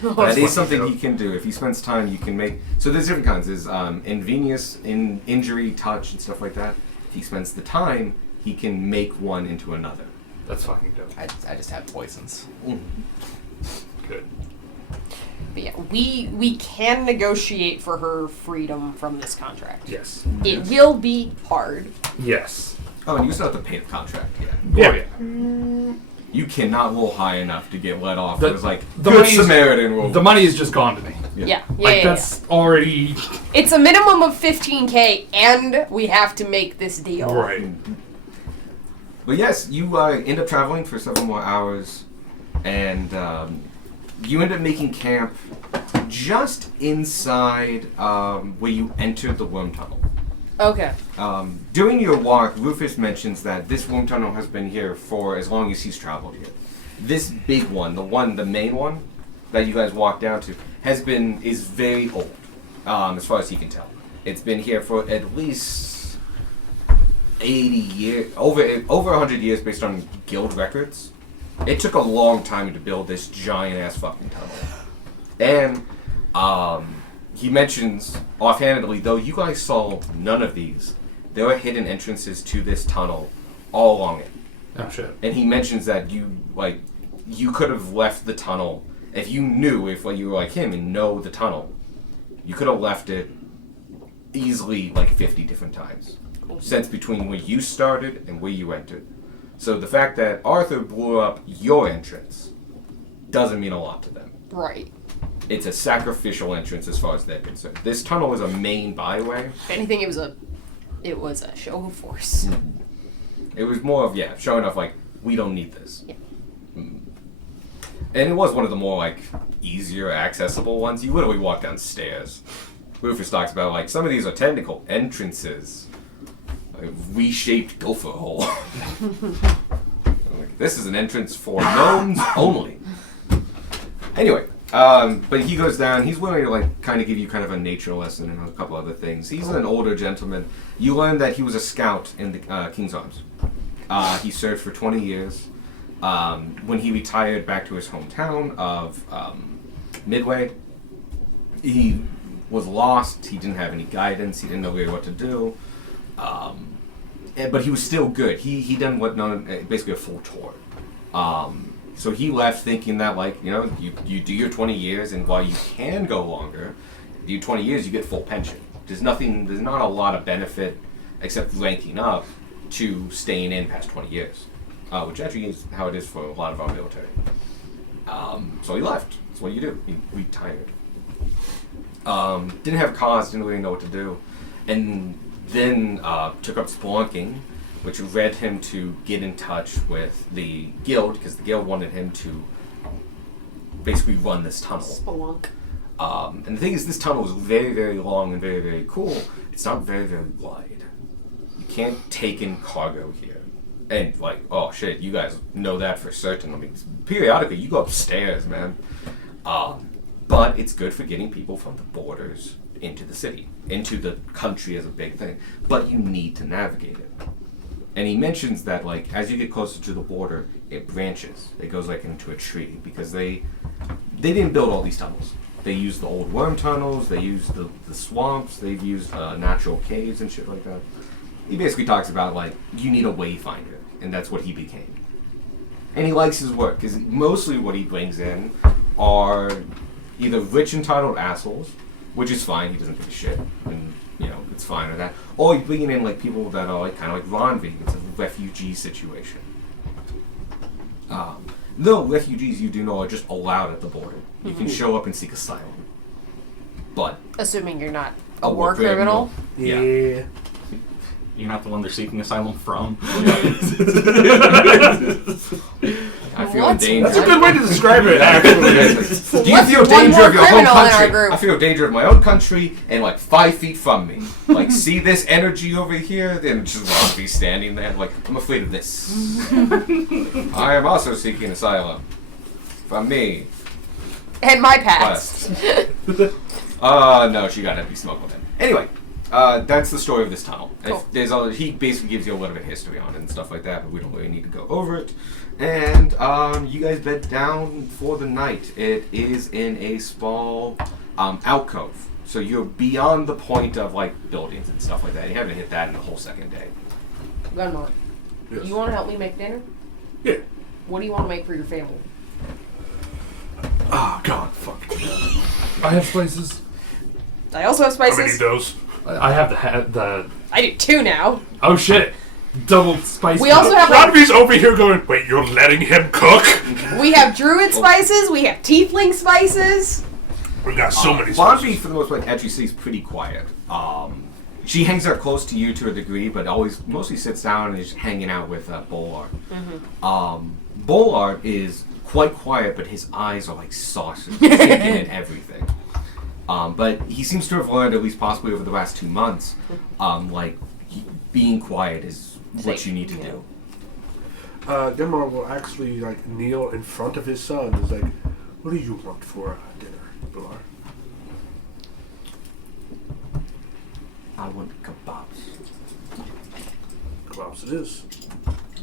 That fucking is something dope. he can do. If he spends time, you can make. So there's different kinds. There's invenous, injury, touch, and stuff like that. If he spends the time, he can make one into another. That's fucking dope. I just have poisons. Good. But yeah, we can negotiate for her freedom from this contract. Yes. It will be hard. Yes. Oh, and you still have to pay the contract. Yeah. Oh yeah. You cannot roll high enough to get let off. The- It was like the good money is- Samaritan roll. The money is just gone to me. Yeah, Like that's already It's a minimum of 15K, and we have to make this deal. right. But yes, you end up traveling for several more hours, and you end up making camp just inside where you entered the worm tunnel. Okay. During your walk, Rufus mentions that this worm tunnel has been here for as long as he's traveled here. This big one, the main one that you guys walked down to, is very old, as far as he can tell. It's been here for at least 80 years, over 100 years based on guild records. It took a long time to build this giant ass fucking tunnel. And he mentions offhandedly, though you guys saw none of these, there are hidden entrances to this tunnel all along it. Oh shit. And he mentions that you could have left the tunnel if you knew, if you were like him and know the tunnel, you could have left it easily like 50 different times. Since between where you started and where you entered. So the fact that Arthur blew up your entrance doesn't mean a lot to them. Right. It's a sacrificial entrance as far as they're concerned. This tunnel is a main byway. If anything, it was a show of force. It was more of, showing off like, we don't need this. Yeah. And it was one of the more like easier accessible ones. You literally walk downstairs. Rufus talks about like some of these are technical entrances. A reshaped gopher hole. Like, this is an entrance for gnomes only. Anyway, but he goes down. He's willing to like kind of give you kind of a nature lesson and a couple other things. He's an older gentleman. You learn that he was a scout in the King's Arms. He served for 20 years. When he retired back to his hometown of Midway, he was lost. He didn't have any guidance. He didn't know really what to do. But he was still good. He done basically a full tour. So he left thinking that like, you do your 20 years, and while you can go longer, you 20 years you get full pension. There's not a lot of benefit except ranking up to staying in past 20 years. Which actually is how it is for a lot of our military. So he left. That's what you do. He retired. Didn't have cause, didn't really know what to do. And then took up spelunking, which led him to get in touch with the guild, because the guild wanted him to basically run this tunnel. Spelunk. And the thing is, this tunnel is very, very long and very, very cool. It's not very, very wide. You can't take in cargo here. And like, oh shit, you guys know that for certain. I mean, periodically you go upstairs, man. But it's good for getting people from the borders into the city, into the country as a big thing. But you need to navigate it. And he mentions that like as you get closer to the border, it branches. It goes like into a tree because they didn't build all these tunnels. They used the old worm tunnels. They used the swamps. They've used natural caves and shit like that. He basically talks about like you need a wayfinder, and that's what he became. And he likes his work because mostly what he brings in are either rich entitled assholes, which is fine. He doesn't give a shit, and it's fine with that. Or you're bringing in like people that are like kind of like Ronvi. It's a refugee situation. No, refugees you do know are just allowed at the border. You can show up and seek asylum. But Assuming you're not a a war criminal. Yeah. Yeah. You're not the one they're seeking asylum from. I feel What? in danger. That's a good way to describe it, actually. Do you What's feel one danger more of your own criminal in our country? group? I feel danger of my own country and like 5 feet from me. Like, see this energy over here? Then just Ronvi standing there. Like, I'm afraid of this. I am also seeking asylum. From me. And my past. No, she got heavy smoke with him. Anyway, that's the story of this tunnel. Cool. He basically gives you a little bit of history on it and stuff like that, but we don't really need to go over it. And you guys bed down for the night. It is in a small alcove. So you're beyond the point of like buildings and stuff like that. You haven't hit that in the whole second day. Gunmar, Yes. you want to help me make dinner? Yeah. What do you want to make for your family? Oh, God, fuck. I have spices. I also have How many spices. of those? I have the. I do 2 now. Oh shit! Double spice. We also have Rodney's over here going, wait, you're letting him cook? we have druid spices. We have tiefling spices. We got so many Bonvi, spices. for the most part, as you see, is pretty quiet. She hangs out close to you to a degree, but always mostly sits down and is hanging out with Bolar. Bolar is quite quiet, but his eyes are like saucers, taking in everything. But he seems to have learned, at least possibly over the last 2 months, being quiet is what you need to do. Denmar will actually like kneel in front of his son. Is like, what do you want for dinner, Bilar? I want kebabs. Kebabs it is.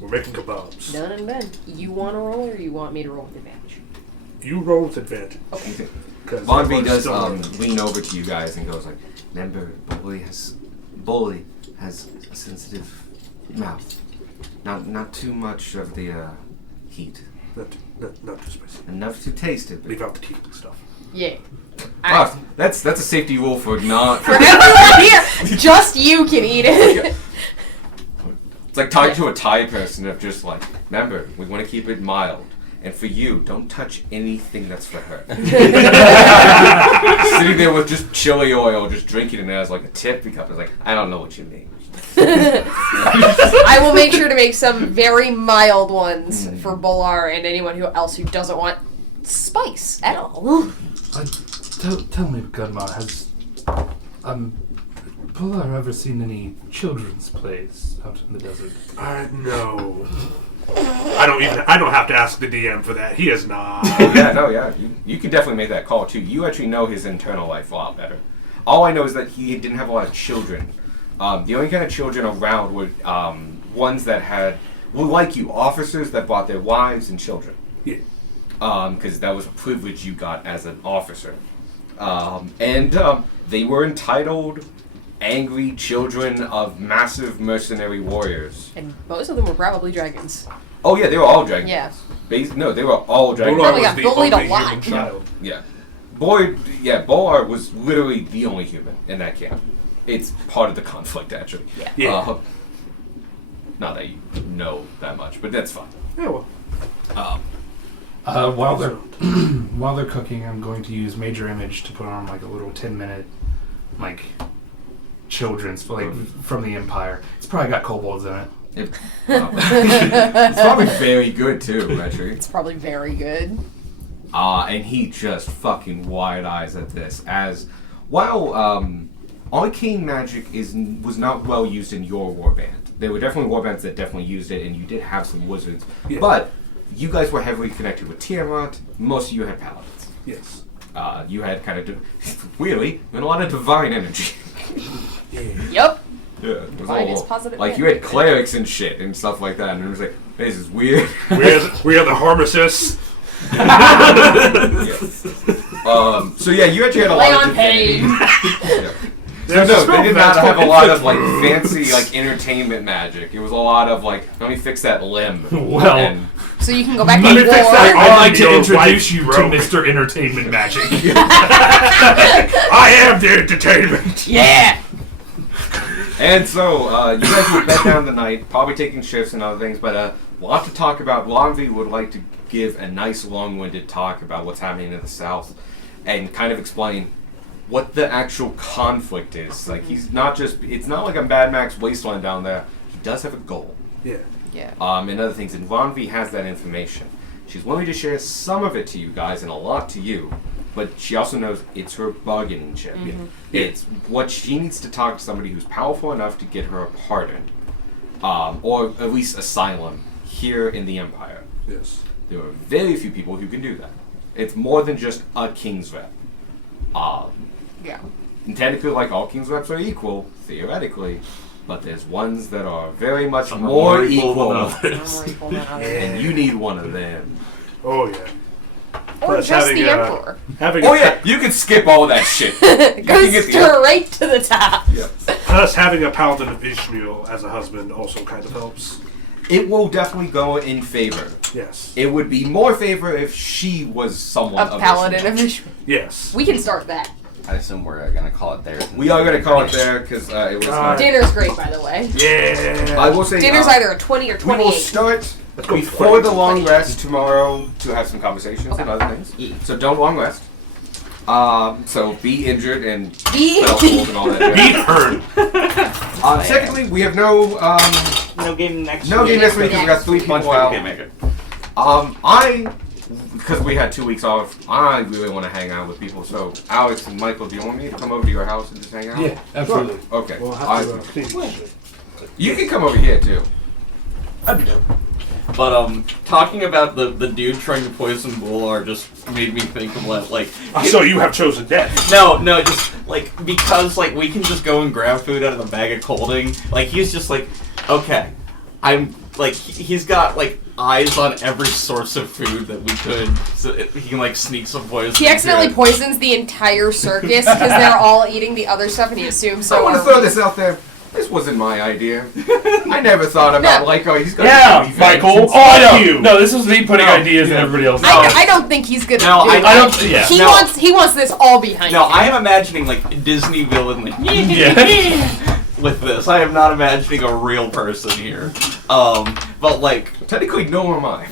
We're making kebabs. Done and done. You want to roll, or you want me to roll with advantage? You roll with advantage. Okay. Bonvi does lean over to you guys and goes like, remember, Bully has a sensitive mouth. Not too much of the heat. Not too spicy. Enough to taste it. Leave out the teeth and stuff. Yeah. Ah, that's a safety rule for not. For everyone here, just you can eat it. It's like talking to a Thai person of just like, remember, we want to keep it mild. And for you, don't touch anything that's for her. Sitting there with just chili oil, just drinking it as like a tippy cup. It's like, I don't know what you mean. I will make sure to make some very mild ones for Bolar and anyone else who doesn't want spice at all. Tell me, Gunmar, has Polar ever seen any children's plays out in the desert? No. I don't have to ask the DM for that. He is not. Yeah. You can definitely make that call too. You actually know his internal life a lot better. All I know is that he didn't have a lot of children. The only kind of children around were ones that were like you, officers that brought their wives and children. Yeah. Because that was a privilege you got as an officer. They were entitled, angry children of massive mercenary warriors. And most of them were probably dragons. Oh yeah, they were all dragons. Yeah. No, they were all dragons. Bolar Probably was got the bullied only a lot. human child. Yeah. Bolar was literally the only human in that camp. It's part of the conflict, actually. Yeah. Not that you know that much, but that's fine. Yeah, well. While they're cooking, I'm going to use Major Image to put on like a little 10-minute like children's from the Empire. It's probably got kobolds in it. It's probably very good too, actually. It's probably very good. And he just fucking wide eyes at this as while arcane magic was not well used in your warband. There were definitely warbands that definitely used it, and you did have some wizards. Yeah. But you guys were heavily connected with Tiamat. Most of you had paladins. Yes. You had kind of weirdly a lot of divine energy. Yep. Yeah, it was Divine all, is positive like you energy. had clerics and shit and stuff like that, and it was like, this is weird. We are the Harmesis. So yeah, you actually had a Play lot on of divinity. Yeah. So There's a no, spell they did that's not have a called lot of like infiltrate. fancy like entertainment magic. It was a lot of like, let me fix that limb. Well, And- So you can go back Let to me fix war. that. I'd like to Your introduce wife's you to broke. Mr. Entertainment Magic. I am the entertainment. Yeah. And so, you guys will bed down the night, probably taking shifts and other things, but a lot to talk about. Lonvi would like to give a nice long-winded talk about what's happening in the South and kind of explain what the actual conflict is. Like, he's not just, it's not like a Mad Max wasteland down there. He does have a goal. Yeah. Yeah. And other things, and Lonvi has that information. She's willing to share some of it to you guys and a lot to you, but she also knows it's her bargaining chip. It's what she needs to talk to somebody who's powerful enough to get her a pardon, or at least asylum here in the Empire. Yes. There are very few people who can do that. It's more than just a king's rep. Yeah. And technically, like, all king's reps are equal, theoretically, but there's ones that are very much Some are more more equal, equal than I'm more equal than others. and you need one of them. Oh yeah. Or Plus just having, the Emperor. Having Oh yeah, you can skip all that shit. Goes get the- straight to the top. Yeah. Plus having a paladin of Ishmael as a husband also kind of helps. It will definitely go in favor. Yes. It would be more favor if she was someone A of paladin Ishmael. of Ishmael. Yes. We can start that. I assume we're gonna call it theirs. We are going to call it there because it was. Dinner's great, by the way. Yeah. I will say. Dinner's either a 20 or We will 28. start Let's go before the 20. long rest tomorrow to have some conversations and other things. So don't long rest. So be injured and Be- spell pulled and all that. Be heard. Secondly, we have no No game next no week. game next week because we got 3 People people out. can't make it. Because we had 2 weeks off, I really want to hang out with people. So Alex and Michael, do you want me to come over to your house and just hang out? Yeah, absolutely. Okay. We'll have to clean this shit. You can come over here too. I'd be down. But talking about the dude trying to poison Bular just made me think of like So you have chosen death. no, just like because like we can just go and grab food out of the bag of colding. Like he's just like, okay, I'm like he's got like eyes on every source of food that we could, so he can like sneak some poison. He accidentally into it. poisons the entire circus because they're all eating the other stuff, and he assumes so. I want to are throw we. this out there. This wasn't my idea. I never thought about No. like, oh, he's got Yeah, Michael. Oh, I know. you. No, this was me putting ideas in everybody else. I don't think he's gonna No, do I that. don't. Yeah. He No. wants this all behind No, him. I am imagining like Disney villain like Yeah. with this. I am not imagining a real person here. But like Technically, no am I.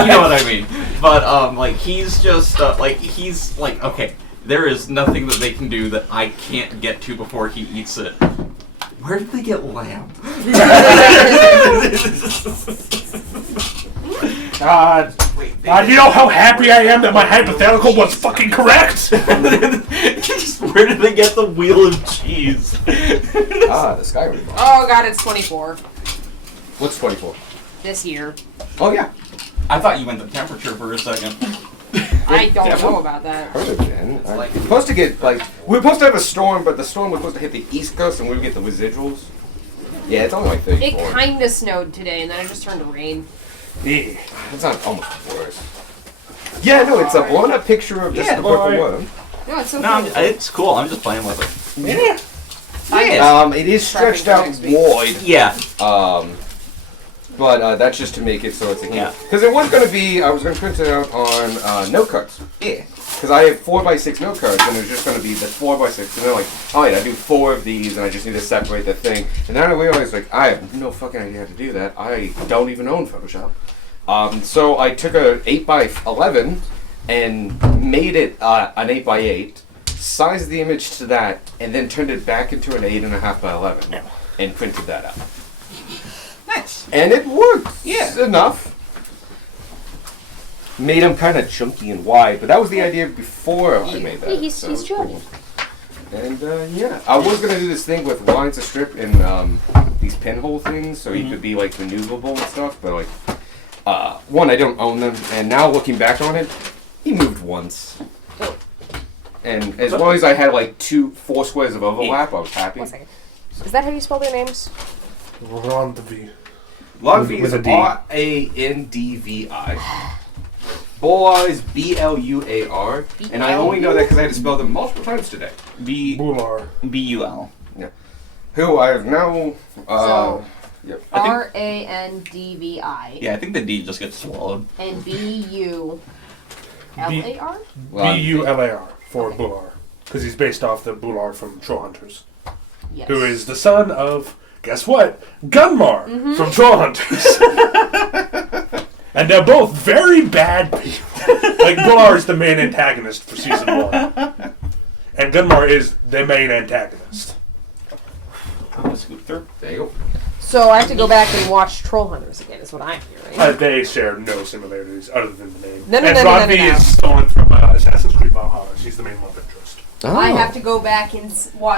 you know what I mean. But like he's just he's like okay, there is nothing that they can do that I can't get to before he eats it. Where did they get lamb? God. Wait, You know how happy I am that my hypothetical was fucking correct? where did they get the wheel of cheese? The Skyrim. Oh god, it's 24 What's 24? this year. Oh yeah. I thought you meant the temperature for a second. I don't Yeah, know well- about that. Heard of it, man. We're supposed to get we were supposed to have a storm, but the storm was supposed to hit the East Coast, and we would get the residuals. Yeah, it's only like 34. It kinda snowed today, and then it just turned to rain. Yeah. It's not almost worse. Yeah, no, it's a blown up picture of just Yeah, the purple boy. worm. No, it's so No, cool. it's cool. I'm just playing with it. It is stretched out Next week. wide. Yeah. But that's just to make it so it's a Yeah. Because it was going to be, I was going to print it out on note cards. Yeah. Because I have 4x6 note cards, and it was just going to be the 4x6. And they're like, oh yeah, I do 4 of these, and I just need to separate the thing. And then I realized, like, I have no fucking idea how to do that. I don't even own Photoshop. So I took a 8x11 and made it an 8x8, sized the image to that, and then turned it back into an 8.5x11, and printed that out. Nice. And it worked. Yeah. Enough. Made them kind of chunky and wide, but that was the idea before I made that. Yeah, he's so chunky. And yeah, I was gonna do this thing with lines of strip and these pinhole things, so he could be like maneuverable and stuff. But like, one, I don't own them, and now looking back on it, he moved once. And as long as I had like 4 squares of overlap, I was happy. 1 second. Is that how you spell their names? Rendezvous. Lundvi With is a D. R-A-N-D-V-I. Boar is B-L-U-A-R. And I only know that because I had to spell them multiple times today. Bular. B-U-L. Who I have now... So- yep. R-A-N-D-V-I Yeah, I think the D just gets swallowed. and B-U-L-A-R? B-U-L-A-R for Bular. Because he's based off the Bular from Troll Hunters. Yes. who is the son of, guess what? Gunmar from Troll Hunters. And they're both very bad people. Like, Blar is the main antagonist for season 1. And Gunmar is the main antagonist. Oh, Scooter. There you go. So I have to go back and watch Troll Hunters again, is what I'm hearing. They share no similarities other than the name. No, and no, Rodney no. is stolen from Assassin's Creed Valhalla. She's the main love interest. I have to go back and watch